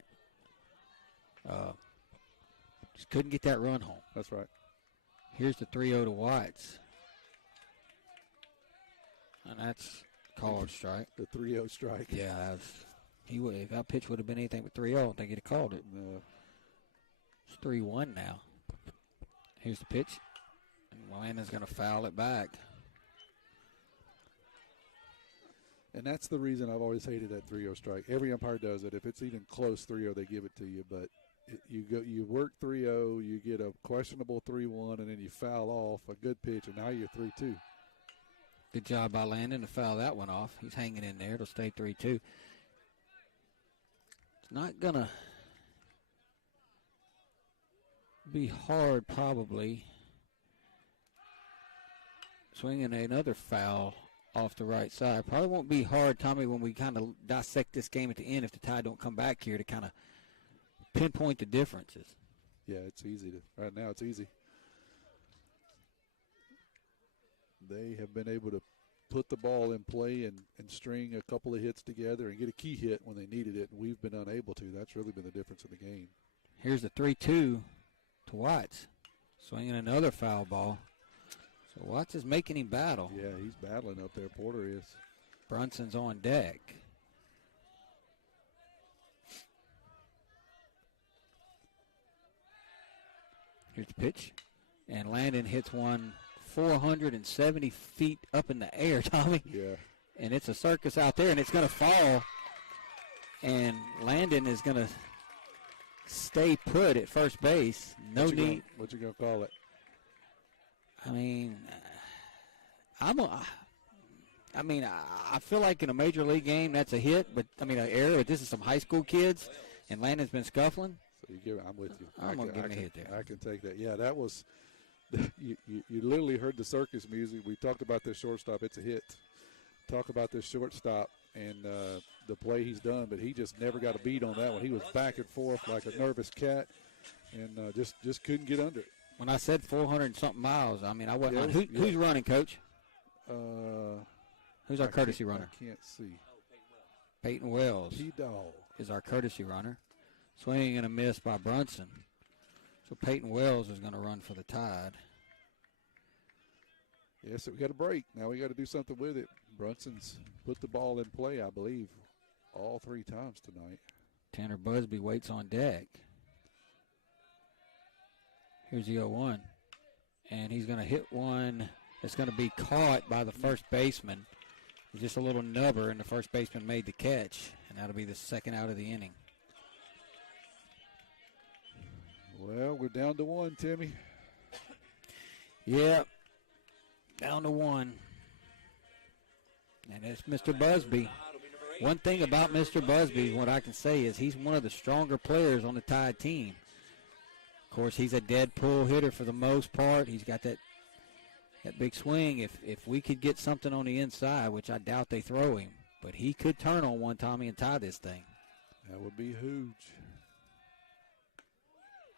Just couldn't get that run home. That's right. Here's the 3-0 to Watts. And that's called strike. The 3-0 strike. Yeah, if that pitch would have been anything but 3-0, I don't think he'd have called it. No. It's 3-1 now. Here's the pitch. And Landon's going to foul it back. And that's the reason I've always hated that 3-0 strike. Every umpire does it. If it's even close 3-0, they give it to you. But you work 3-0, you get a questionable 3-1, and then you foul off a good pitch, and now you're 3-2. Good job by Landon to foul that one off. He's hanging in there. It'll stay 3-2. It's not going to be hard, probably. Swinging another foul off the right side. Probably won't be hard, Tommy, when we kind of dissect this game at the end if the Tide don't come back here to kind of pinpoint the differences. Yeah, it's easy. Right now it's easy. They have been able to put the ball in play and string a couple of hits together and get a key hit when they needed it, and we've been unable to. That's really been the difference in the game. Here's the 3-2 to Watts. Swinging another foul ball. So Watts is making him battle. Yeah, he's battling up there. Porter is. Brunson's on deck. Here's the pitch. And Landon hits one 470 feet up in the air, Tommy. Yeah. And it's a circus out there, and it's going to fall. And Landon is going to stay put at first base. No need. What you going to call it? I mean, I feel like in a major league game that's a hit, but an error. But this is some high school kids, and Landon's been scuffling. So I'm with you. I'm gonna give him a hit there. I can take that. Yeah, that was. You literally heard the circus music. We talked about this shortstop. It's a hit. Talk about this shortstop and the play he's done, but he just never got a beat on that one. He was back and forth like a nervous cat, and just couldn't get under it. When I said 400-something miles, I wasn't. Who's running, Coach? Who's our courtesy runner? I can't see. Peyton Wells P-Dog is our courtesy runner. Swinging and a miss by Brunson. So Peyton Wells is going to run for the Tide. Yeah, so we got a break. Now we got to do something with it. Brunson's put the ball in play, I believe, all 3 times tonight. Tanner Busby waits on deck. Here's the 0-1. And he's going to hit one that's going to be caught by the first baseman. Just a little nubber, and the first baseman made the catch. And that'll be the second out of the inning. Well, we're down to 1, Timmy. Yeah, down to 1. And it's Mr. Busby. One thing about Mr. Busby, what I can say is he's one of the stronger players on the Tide team. Of course, he's a dead pull hitter for the most part. He's got that big swing. If we could get something on the inside, which I doubt they throw him, but he could turn on one, Tommy, and tie this thing. That would be huge.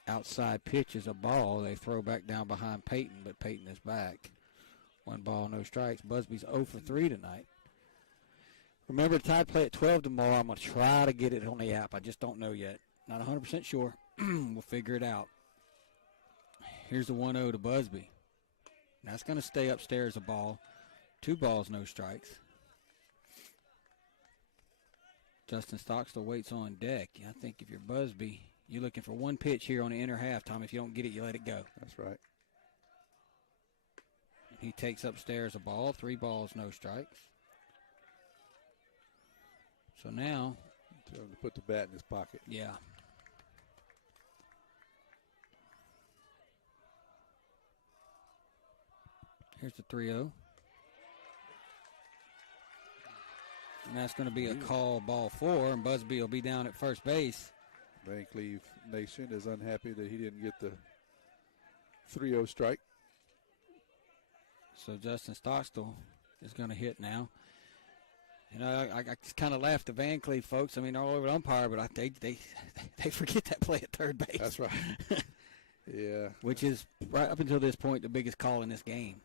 Outside pitch is a ball. They throw back down behind Peyton, but Peyton is back. 1 ball, no strikes. Busby's 0 for 3 tonight. Remember, the Tide play at 12 tomorrow. I'm going to try to get it on the app. I just don't know yet. Not 100% sure. We'll figure it out. Here's the 1-0 to Busby. That's going to stay upstairs a ball. 2 balls, no strikes. Justin Stockstill waits on deck. I think if you're Busby, You're looking for one pitch here on the inner half, Tom. If you don't get it, you let it go. That's right. He takes upstairs a ball, 3 balls, no strikes. So now. Tell him to put the bat in his pocket. Yeah. Here's the 3-0. And that's going to be a call, ball 4, and Busby will be down at first base. Vancleave Nation is unhappy that he didn't get the 3-0 strike. So Justin Stockstill is going to hit now. You know, I kind of laughed at Vancleave folks. I mean, they're all over the umpire, but they forget that play at third base. That's right. Yeah. Which is, right up until this point, the biggest call in this game.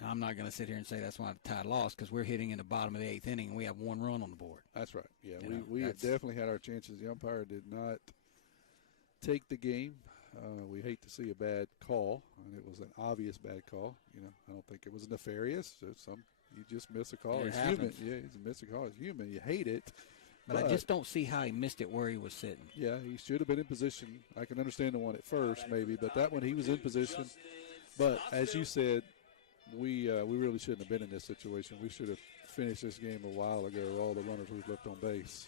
Now, I'm not going to sit here and say that's why the Tide lost, because we're hitting in the bottom of the 8th inning, and we have 1 run on the board. That's right. Yeah, we have definitely had our chances. The umpire did not take the game. We hate to see a bad call, and it was an obvious bad call. You know, I don't think it was nefarious. You just miss a call. It's human. Yeah, it's a miss a call. It's human. You hate it. But I just don't see how he missed it where he was sitting. Yeah, he should have been in position. I can understand the one at first, maybe, but that one he was in position. But as you said, we really shouldn't have been in this situation. We should have finished this game a while ago. All the runners we've left on base.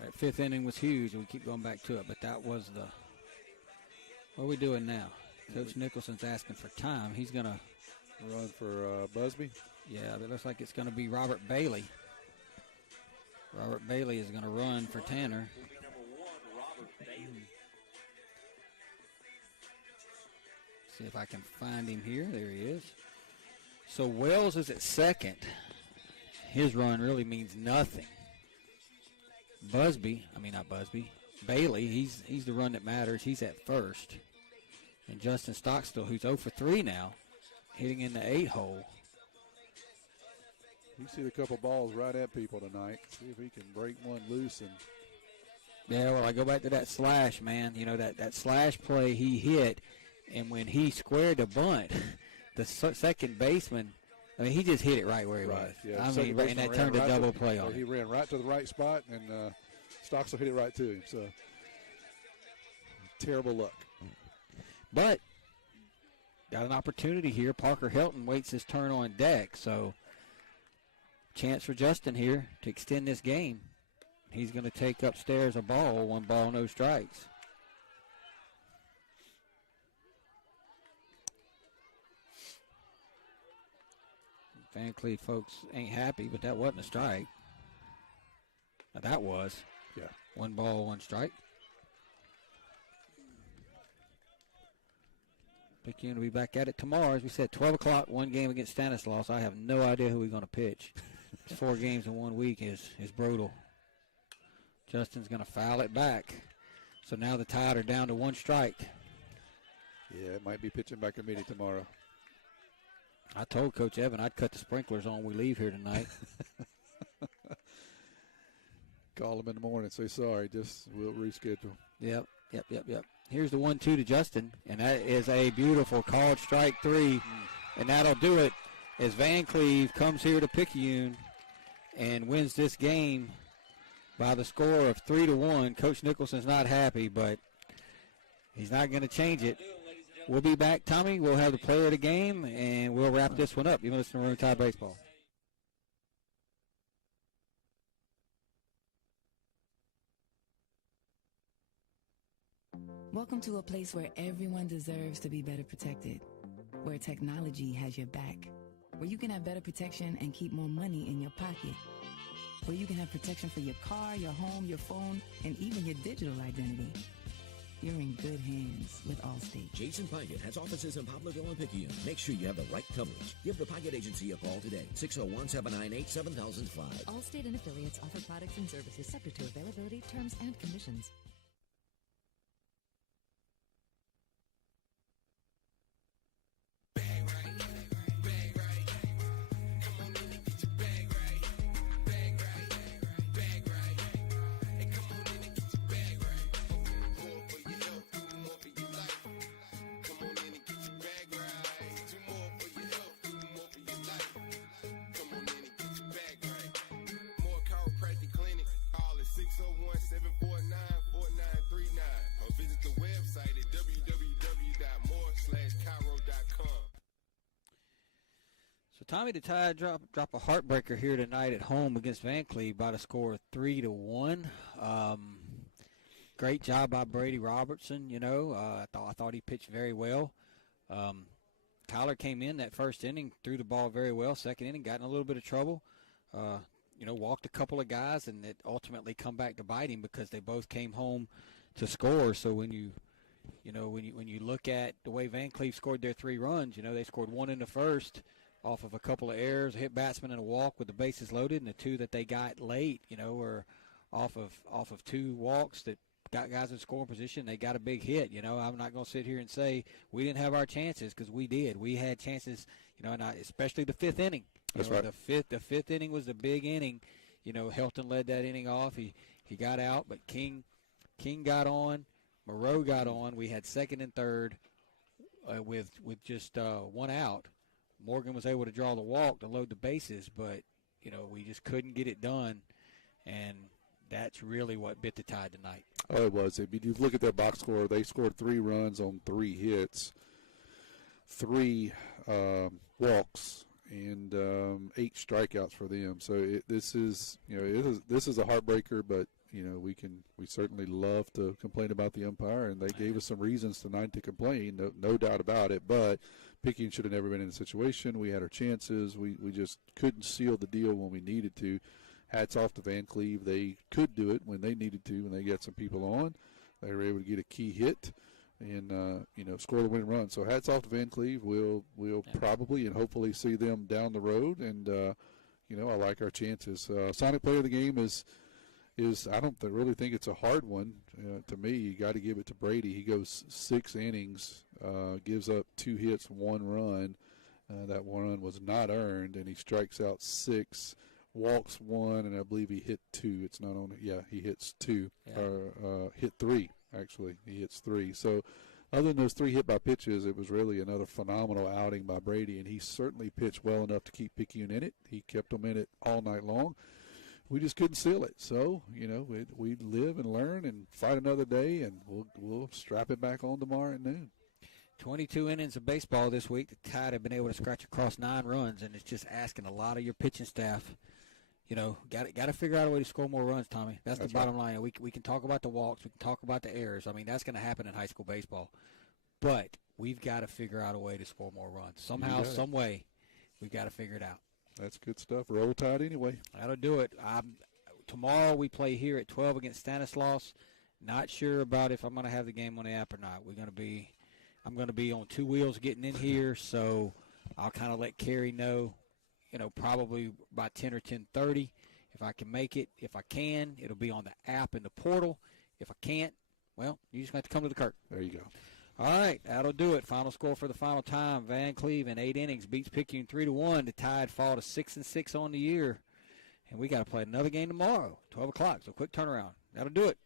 That 5th inning was huge, and we keep going back to it. But that was the. What are we doing now? Coach Nicholson's asking for time. He's going to run for Busby. Yeah, but it looks like it's going to be Robert Bailey. Robert Bailey is going to run for Tanner. See if I can find him here. There he is. So Wells is at second. His run really means nothing. Bailey, he's the run that matters. He's at first. And Justin Stockstill, who's 0 for 3 now, hitting in the 8-hole. You see a couple balls right at people tonight. See if he can break one loose. And yeah, well, I go back to that slash, man. You know, that slash play he hit, and when he squared the bunt, the second baseman, I mean, he just hit it right where he was. Yeah, I mean, and that turned a double play on him. He ran right to the right spot, and Stockstill hit it right to him. So, terrible luck. But got an opportunity here. Parker Helton waits his turn on deck, so chance for Justin here to extend this game. He's going to take upstairs a ball, 1 ball, no strikes. Vancleave folks ain't happy, but that wasn't a strike. Now that was. Yeah. 1 ball, 1 strike. Picayune will be back at it tomorrow. As we said, 12 o'clock, 1 game against Stanislaus. I have no idea who we're going to pitch. 4 games in 1 week is brutal. Justin's going to foul it back. So now the Tide are down to 1 strike. Yeah, it might be pitching by committee tomorrow. I told Coach Evan I'd cut the sprinklers on when we leave here tonight. Call him in the morning, say sorry, we'll reschedule. Yep. Here's the 1-2 to Justin, and that is a beautiful called strike 3, and that'll do it as Vancleave comes here to Picayune and wins this game by the score of 3-1. Coach Nicholson's not happy, but he's not going to change it. We'll be back, Tommy. We'll have the player of the game, and we'll wrap this one up. You listen to Maroon Tide Baseball. Welcome to a place where everyone deserves to be better protected, where technology has your back, where you can have better protection and keep more money in your pocket, where you can have protection for your car, your home, your phone, and even your digital identity. You're in good hands with Allstate. Jason Pyatt has offices in Poplarville and Picayune. Make sure you have the right coverage. Give the Pyatt Agency a call today. 601-798-7005. Allstate and affiliates offer products and services subject to availability, terms, and conditions. More chiropractic clinic. Call it 601 Tommy, the Tide drop a heartbreaker here tonight at home against Vancleave by the score of 3-1. Great job by Brady Robertson. I thought he pitched very well. Kyler came in that first inning, threw the ball very well. Second inning, got in a little bit of trouble. Walked a couple of guys, and it ultimately come back to bite him because they both came home to score. So when you look at the way Vancleave scored their 3 runs, they scored 1 in the first off of a couple of errors, a hit batsman and a walk with the bases loaded, and the 2 that they got late, were off of 2 walks that got guys in scoring position. They got a big hit. I'm not going to sit here and say we didn't have our chances, because we did. We had chances, and especially the 5th inning. That's right. The fifth inning was the big inning. Helton led that inning off. He got out, but King got on. Moreau got on. We had second and third with just 1 out. Morgan was able to draw the walk to load the bases, but we just couldn't get it done, and that's really what bit the Tide tonight. Oh, it was. If you look at their box score, they scored 3 runs on 3 hits, 3 walks, and 8 strikeouts for them. So this is a heartbreaker, but we certainly love to complain about the umpire, and they gave us some reasons tonight to complain, no doubt about it. But Picayune should have never been in a situation. We had our chances. We just couldn't seal the deal when we needed to. Hats off to Vancleave. They could do it when they needed to, when they got some people on. They were able to get a key hit and score the winning run. So hats off to Vancleave. We'll probably and hopefully see them down the road, and I like our chances. Sonic player of the game is I don't really think it's a hard one. To me, you got to give it to Brady. He goes 6 innings, gives up 2 hits, 1 run. That 1 run was not earned, and he strikes out 6, walks 1, and I believe he hit 2. It's not on it. Yeah, he hits 2, or hit 3, actually. He hits 3. So other than those 3 hit by pitches, it was really another phenomenal outing by Brady, and he certainly pitched well enough to keep Picayune in it. He kept them in it all night long. We just couldn't seal it. So, we live and learn and fight another day, and we'll strap it back on tomorrow at noon. 22 innings of baseball this week. The Tide have been able to scratch across 9 runs, and it's just asking a lot of your pitching staff. Got to figure out a way to score more runs, Tommy. That's the bottom line. We can talk about the walks. We can talk about the errors. I mean, that's going to happen in high school baseball. But we've got to figure out a way to score more runs. Somehow, some way, we've got to figure it out. That's good stuff. Roll Tide anyway. That'll do it. Tomorrow we play here at 12 against Stanislaus. Not sure about if I'm going to have the game on the app or not. I'm going to be on 2 wheels getting in here, so I'll kind of let Carrie know, probably by 10 or 10:30 if I can make it. If I can, it'll be on the app and the portal. If I can't, well, you just have to come to the curtain. There you go. All right, that'll do it. Final score for the final time. Vancleave in 8 innings beats Picayune 3-1. The Tide fall to 6-6 on the year. And we got to play another game tomorrow, 12 o'clock, so quick turnaround. That'll do it.